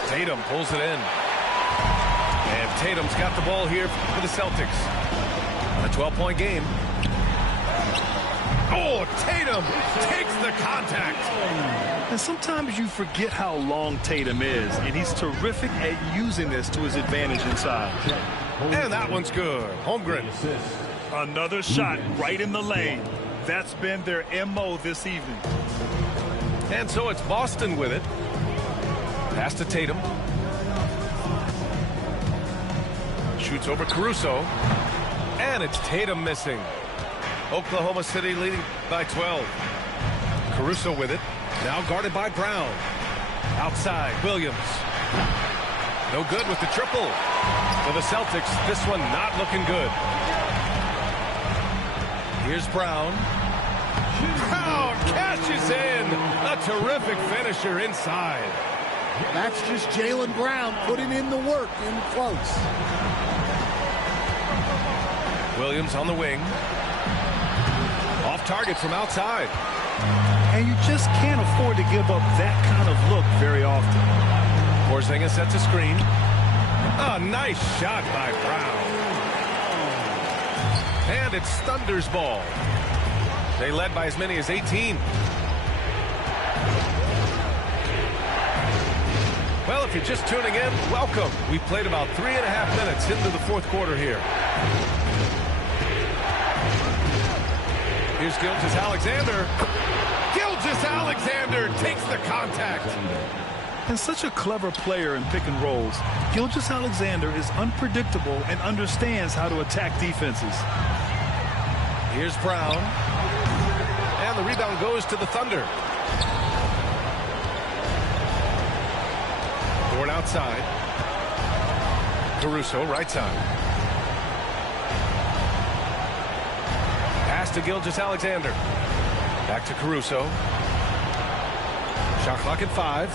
Tatum pulls it in. And Tatum's got the ball here for the Celtics. A 12-point game. Oh, Tatum takes the contact. And sometimes you forget how long Tatum is, and he's terrific at using this to his advantage inside. And that one's good. Holmgren. Another shot right in the lane. That's been their MO this evening. And so it's Boston with it. Pass to Tatum. Shoots over Caruso. And it's Tatum missing. Oklahoma City leading by 12. Caruso with it. Now guarded by Brown. Outside, Williams. No good with the triple. For the Celtics, this one not looking good. Here's Brown. Brown cashes in. A terrific finisher inside. That's just Jaylen Brown putting in the work in close. Williams on the wing. Off target from outside. And you just can't afford to give up that kind of look very often. Porzingis sets a screen. A nice shot by Brown. And it's Thunder's ball. They led by as many as 18. Well, if you're just tuning in, welcome. We played about 3.5 minutes into the 4th quarter here. Here's Gilgeous-Alexander. Gilgeous-Alexander takes the contact. And such a clever player in pick and rolls, Gilgeous-Alexander is unpredictable and understands how to attack defenses. Here's Brown. And the rebound goes to the Thunder. Dort outside. Caruso right side. to Gilgeous-Alexander. Back to Caruso. Shot clock at 5.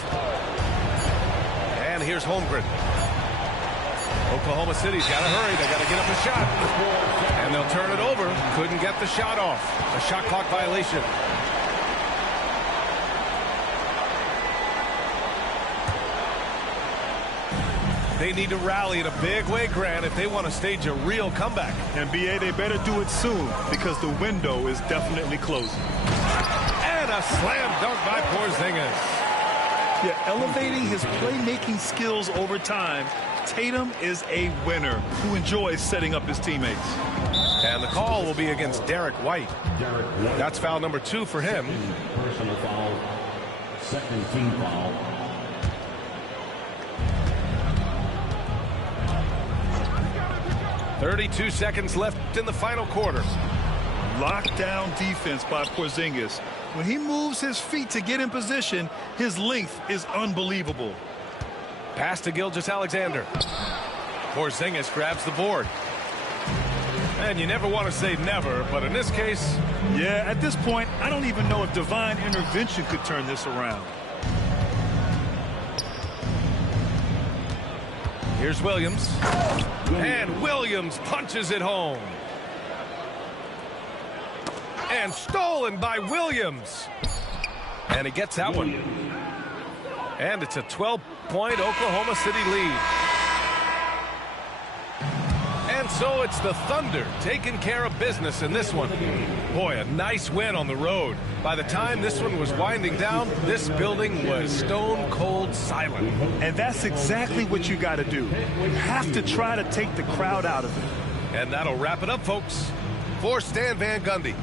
And here's Holmgren. Oklahoma City's got to hurry. They got to get up a shot. And they'll turn it over. Couldn't get the shot off. A shot clock violation. They need to rally in a big way, Grant, if they want to stage a real comeback. And B.A., they better do it soon because the window is definitely closing. And a slam dunk by Porzingis. Yeah, elevating his playmaking skills over time, Tatum is a winner who enjoys setting up his teammates. And the call will be against Derek White. That's foul number 2 for him. Personal foul. Second team foul. .32 seconds left in the final quarter. Lockdown defense by Porzingis. When he moves his feet to get in position, his length is unbelievable. Pass to Gilgeous-Alexander. Porzingis grabs the board. And you never want to say never, but in this case... Yeah, at this point, I don't even know if divine intervention could turn this around. Here's Williams. And Williams punches it home. And stolen by Williams. And he gets that one. And it's a 12-point Oklahoma City lead. And so it's the Thunder taking care of business in this one. Boy, a nice win on the road. By the time this one was winding down, this building was stone cold silent. And that's exactly what you got to do. You have to try to take the crowd out of it. And that'll wrap it up, folks. For Stan Van Gundy.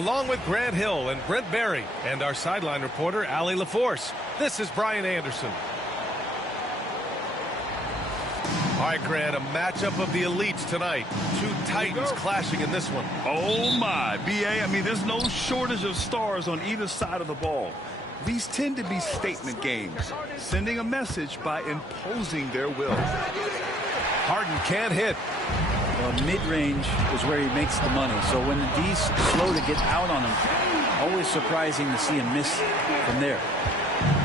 Along with Grant Hill and Brent Barry and our sideline reporter, Allie LaForce, this is Brian Anderson. All right, Grant, a matchup of the elites tonight. Two titans clashing in this one. Oh, my. B.A., I mean, there's no shortage of stars on either side of the ball. These tend to be statement games, sending a message by imposing their will. Harden can't hit. Well, mid-range is where he makes the money. So when the D's slow to get out on him, always surprising to see him miss from there.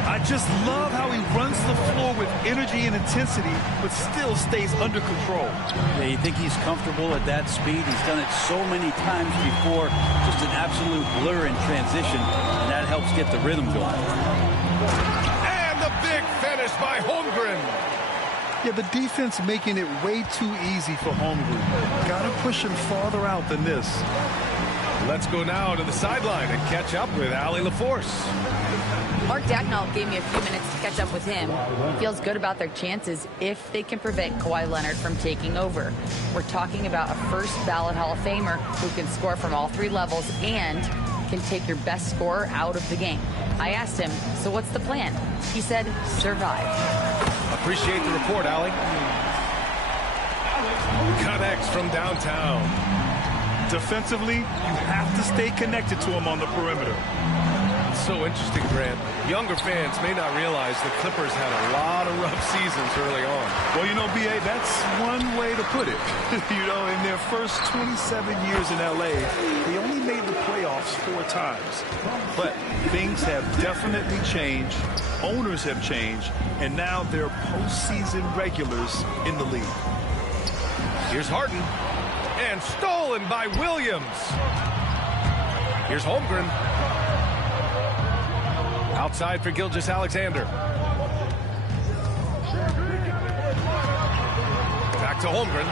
I just love how he runs the floor with energy and intensity, but still stays under control. Yeah, you think he's comfortable at that speed? He's done it so many times before. Just an absolute blur in transition, and that helps get the rhythm going. And the big finish by Holmgren. Yeah, the defense making it way too easy for Holmgren. Got to push him farther out than this. Let's go now to the sideline and catch up with Allie LaForce. Mark Dagnall gave me a few minutes to catch up with him. He feels good about their chances if they can prevent Kawhi Leonard from taking over. We're talking about a first-ballot Hall of Famer who can score from all three levels and can take your best scorer out of the game. I asked him, so what's the plan? He said, survive. Appreciate the report, Allie. Connects from downtown. Defensively, you have to stay connected to him on the perimeter. So interesting, Grant. Younger fans may not realize the Clippers had a lot of rough seasons early on. Well, you know, B.A., that's one way to put it. You know, in their first 27 years in L.A., they only made the playoffs 4 times. But things have definitely changed. Owners have changed. And now they're postseason regulars in the league. Here's Harden. And stolen by Williams. Here's Holmgren. Outside for Gilgeous-Alexander. Back to Holmgren.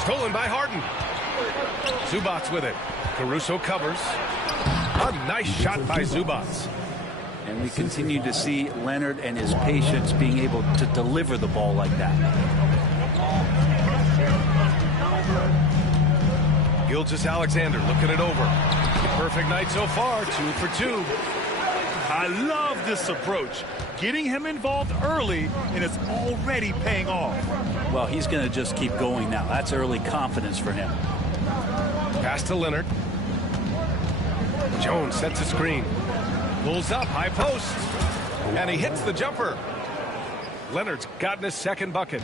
Stolen by Harden. Zubac with it. Caruso covers. A nice shot by Zubac. And we continue to see Leonard and his patience being able to deliver the ball like that. Gilgeous-Alexander looking it over. Perfect night so far, 2 for 2. I love this approach. Getting him involved early, and it's already paying off. Well, he's going to just keep going now. That's early confidence for him. Pass to Leonard. Jones sets a screen. Pulls up, high post. And he hits the jumper. Leonard's gotten his second bucket.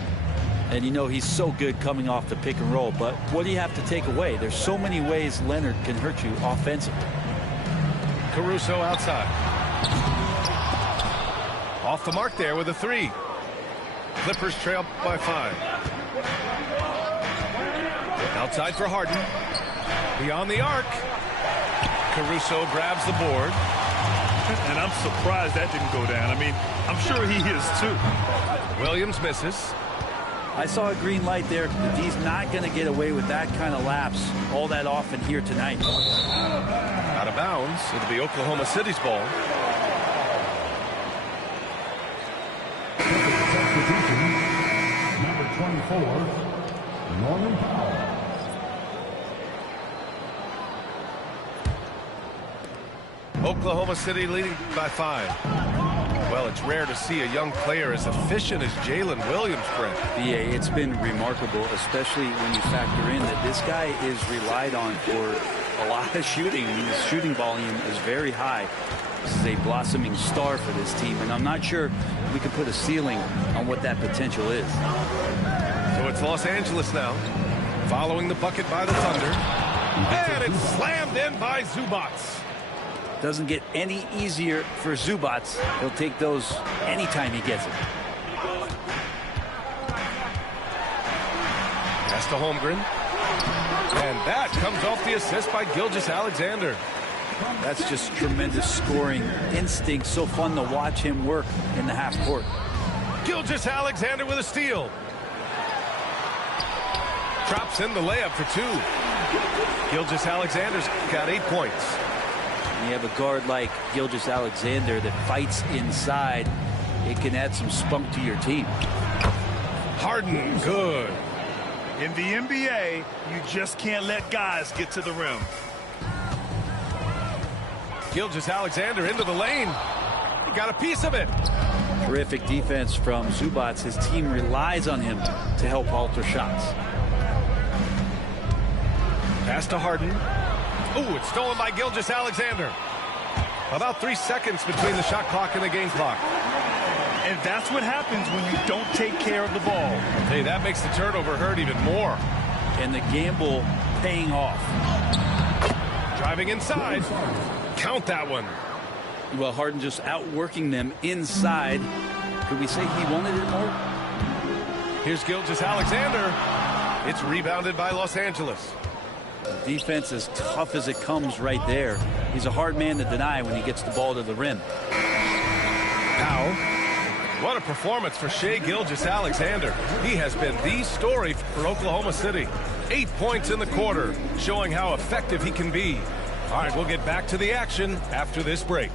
And you know he's so good coming off the pick and roll. But what do you have to take away? There's so many ways Leonard can hurt you offensively. Caruso outside. Off the mark there with a 3. Clippers trail by 5. Outside for Harden. Beyond the arc. Caruso grabs the board. And I'm surprised that didn't go down. I mean, I'm sure he is too. Williams misses. I saw a green light there. The D's not going to get away with that kind of lapse all that often here tonight. Out of bounds. It'll be Oklahoma City's ball. Number 24, Norman Powell. Oklahoma City leading by 5. Well, it's rare to see a young player as efficient as Jalen Williams, Brent. Yeah, it's been remarkable, especially when you factor in that this guy is relied on for a lot of shooting. I mean, his shooting volume is very high. This is a blossoming star for this team, and I'm not sure we can put a ceiling on what that potential is. So it's Los Angeles now, following the bucket by the Thunder. And it's slammed in by Zubac. Doesn't get any easier for Zubac. He'll take those anytime he gets it. Pass to Holmgren. And that comes off the assist by Gilgeous-Alexander. That's just tremendous scoring instinct. So fun to watch him work in the half court. Gilgeous-Alexander with a steal. Drops in the layup for 2. Gilgeous-Alexander's got 8 points. You have a guard like Gilgeous-Alexander that fights inside. It can add some spunk to your team. Harden, good. In the NBA, you just can't let guys get to the rim. Gilgeous-Alexander into the lane. He got a piece of it. Terrific defense from Zubac. His team relies on him to help alter shots. Pass to Harden. Oh, it's stolen by Gilgeous-Alexander. About 3 seconds between the shot clock and the game clock. And that's what happens when you don't take care of the ball. Hey, that makes the turnover hurt even more. And the gamble paying off. Driving inside. Count that one. Well, Harden just outworking them inside. Could we say he wanted it more? Here's Gilgeous-Alexander. It's rebounded by Los Angeles. Defense as tough as it comes right there. He's a hard man to deny when he gets the ball to the rim. Powell. What a performance for Shai Gilgeous-Alexander. He has been the story for Oklahoma City. 8 points in the quarter, showing how effective he can be. All right, we'll get back to the action after this break.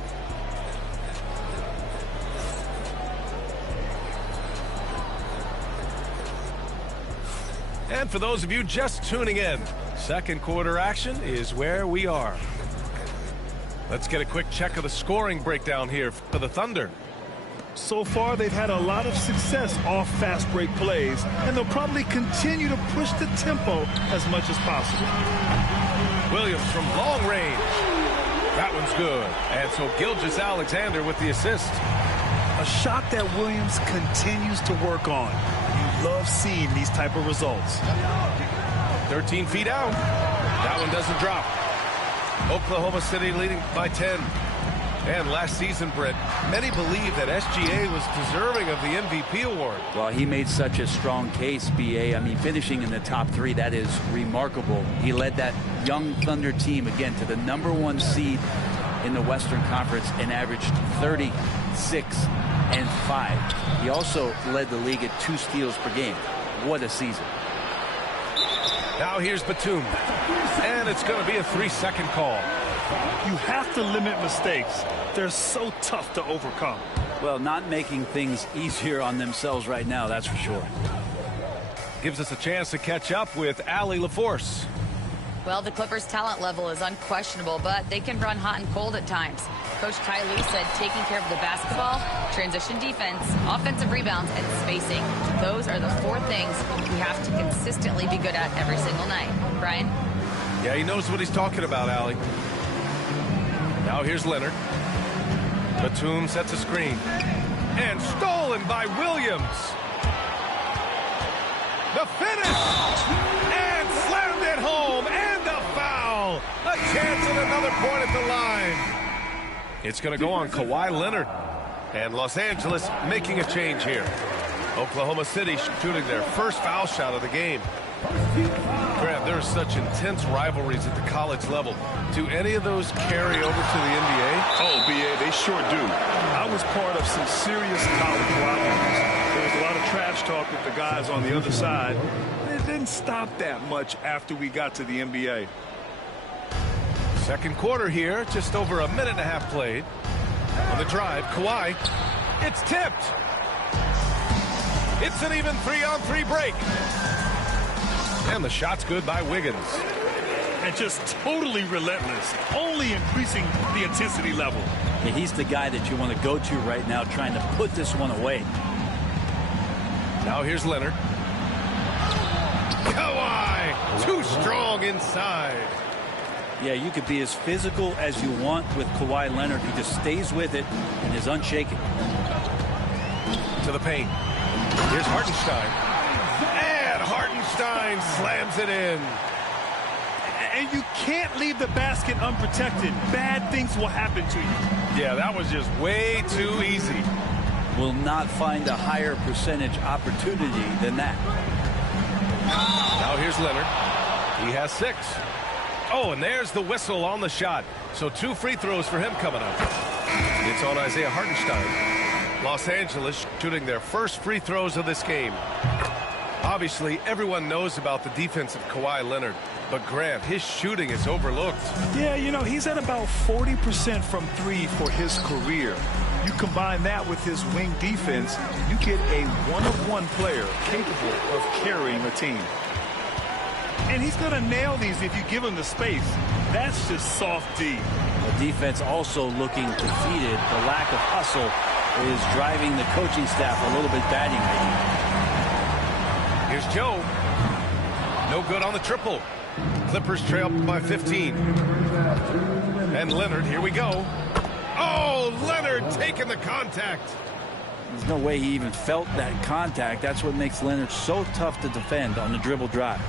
And for those of you just tuning in, second quarter action is where we are. Let's get a quick check of the scoring breakdown here for the Thunder. So far, they've had a lot of success off fast break plays, and they'll probably continue to push the tempo as much as possible. Williams from long range. That one's good. And so Gilgeous-Alexander with the assist. A shot that Williams continues to work on. You love seeing these type of results. 13 feet out. That one doesn't drop. Oklahoma City leading by 10. And last season, Britt, many believe that SGA was deserving of the MVP award. Well, he made such a strong case, B.A. I mean, finishing in the top 3, that is remarkable. He led that young Thunder team, again, to the #1 seed in the Western Conference and averaged 36 and 5. He also led the league at 2 steals per game. What a season. Now here's Batum. And it's going to be a 3-second call. You have to limit mistakes. They're so tough to overcome. Well, not making things easier on themselves right now, that's for sure. Gives us a chance to catch up with Allie LaForce. Well, the Clippers' talent level is unquestionable, but they can run hot and cold at times. Coach Ty Lue said taking care of the basketball, transition defense, offensive rebounds, and spacing. Those are the 4 things we have to consistently be good at every single night. Brian? Yeah, he knows what he's talking about, Allie. Now here's Leonard. Batum sets a screen. And stolen by Williams. The finish! And slammed it home! And the foul! A chance at another point at the line. It's going to go on Kawhi Leonard. And Los Angeles making a change here. Oklahoma City shooting their first foul shot of the game. Grant, there's such intense rivalries at the college level. Do any of those carry over to the NBA? Oh, B.A., they sure do. I was part of some serious college rivalries. There was a lot of trash talk with the guys on the other side. It didn't stop that much after we got to the NBA. Second quarter here, just over a minute and a half played. On the drive, Kawhi. It's tipped. It's an even 3-on-3 break. And the shot's good by Wiggins. And just totally relentless, only increasing the intensity level. Yeah, he's the guy that you want to go to right now, trying to put this one away. Now here's Leonard. Kawhi, too strong inside. Yeah, you could be as physical as you want with Kawhi Leonard. He just stays with it and is unshaken. To the paint. Here's Hartenstein. And Hartenstein slams it in. And you can't leave the basket unprotected. Bad things will happen to you. Yeah, that was just way too easy. Will not find a higher percentage opportunity than that. Now here's Leonard. He has 6. Oh, and there's the whistle on the shot. So 2 free throws for him coming up. It's on Isaiah Hartenstein. Los Angeles shooting their first free throws of this game. Obviously, everyone knows about the defense of Kawhi Leonard. But Grant, his shooting is overlooked. Yeah, you know, he's at about 40% from 3 for his career. You combine that with his wing defense, you get a one-of-one player capable of carrying a team. And he's going to nail these if you give him the space. That's just soft D. The defense also looking defeated. The lack of hustle is driving the coaching staff a little bit batty right now. Here's Joe. No good on the triple. Clippers trail by 15. And Leonard, here we go. Oh, Leonard taking the contact. There's no way he even felt that contact. That's what makes Leonard so tough to defend on the dribble drive.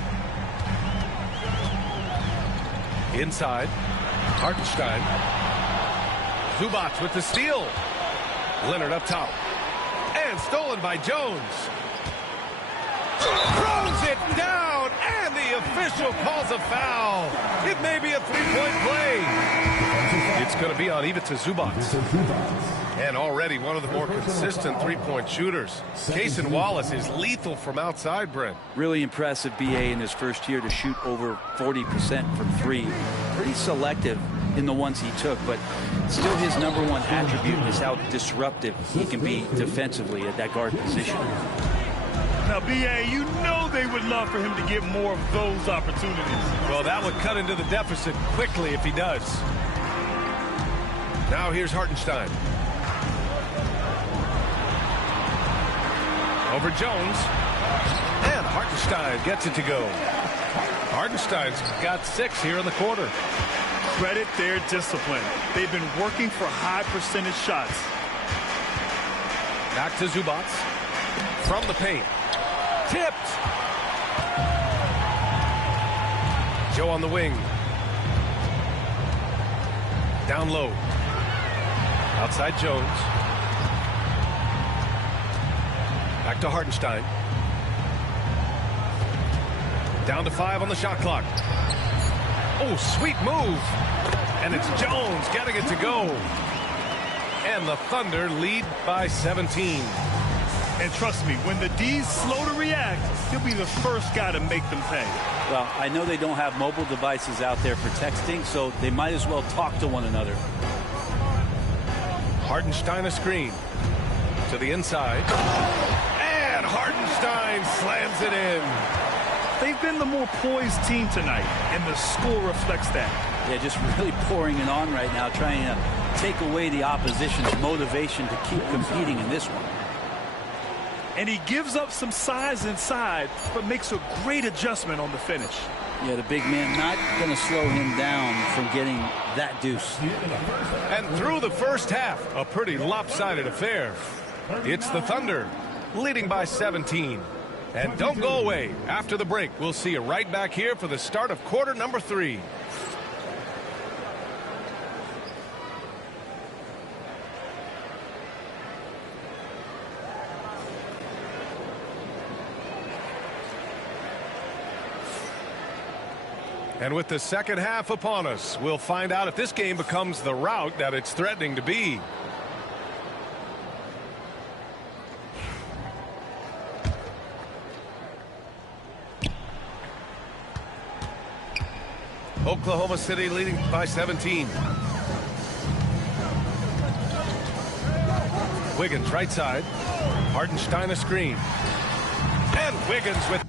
Inside. Hartenstein. Zubac with the steal. Leonard up top. And stolen by Jones. Throws it down, and the official calls a foul. It may be a three-point play. It's going to be on Ivica Zubac. And already one of the more consistent three-point shooters. Cason Wallace is lethal from outside, Brent. Really impressive BA in his first year to shoot over 40% from three. Pretty selective in the ones he took, but still his number one attribute is how disruptive he can be defensively at that guard position. Now, B.A., you know they would love for him to get more of those opportunities. Well, that would cut into the deficit quickly if he does. Now here's Hartenstein. Over Jones. And Hartenstein gets it to go. Hartenstein's got 6 here in the quarter. Credit their discipline. They've been working for high percentage shots. Back to Zubac. From the paint. Tipped. Joe on the wing. Down low. Outside Jones. Back to Hartenstein. Down to 5 on the shot clock. Oh, sweet move. And it's Jones getting it to go. And the Thunder lead by 17. And trust me, when the D's slow to react, he'll be the first guy to make them pay. Well, I know they don't have mobile devices out there for texting, so they might as well talk to one another. Hartenstein a screen. To the inside. And Hartenstein slams it in. They've been the more poised team tonight, and the score reflects that. Yeah, just really pouring it on right now, trying to take away the opposition's motivation to keep competing in this one. And he gives up some size inside, but makes a great adjustment on the finish. Yeah, the big man not going to slow him down from getting that deuce. And through the first half, a pretty lopsided affair. It's the Thunder leading by 17. And don't go away. After the break, we'll see you right back here for the start of quarter number 3. And with the second half upon us, we'll find out if this game becomes the rout that it's threatening to be. Oklahoma City leading by 17. Wiggins right side. Hartenstein a screen. And Wiggins with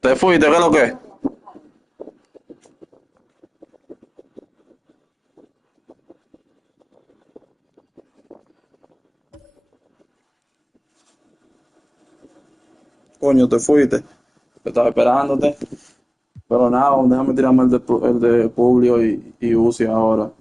¿Te fuiste? ¿Qué es lo que? Coño, te fuiste. Estaba esperándote. Pero nada, déjame tirarme el de Publio y Uzi ahora.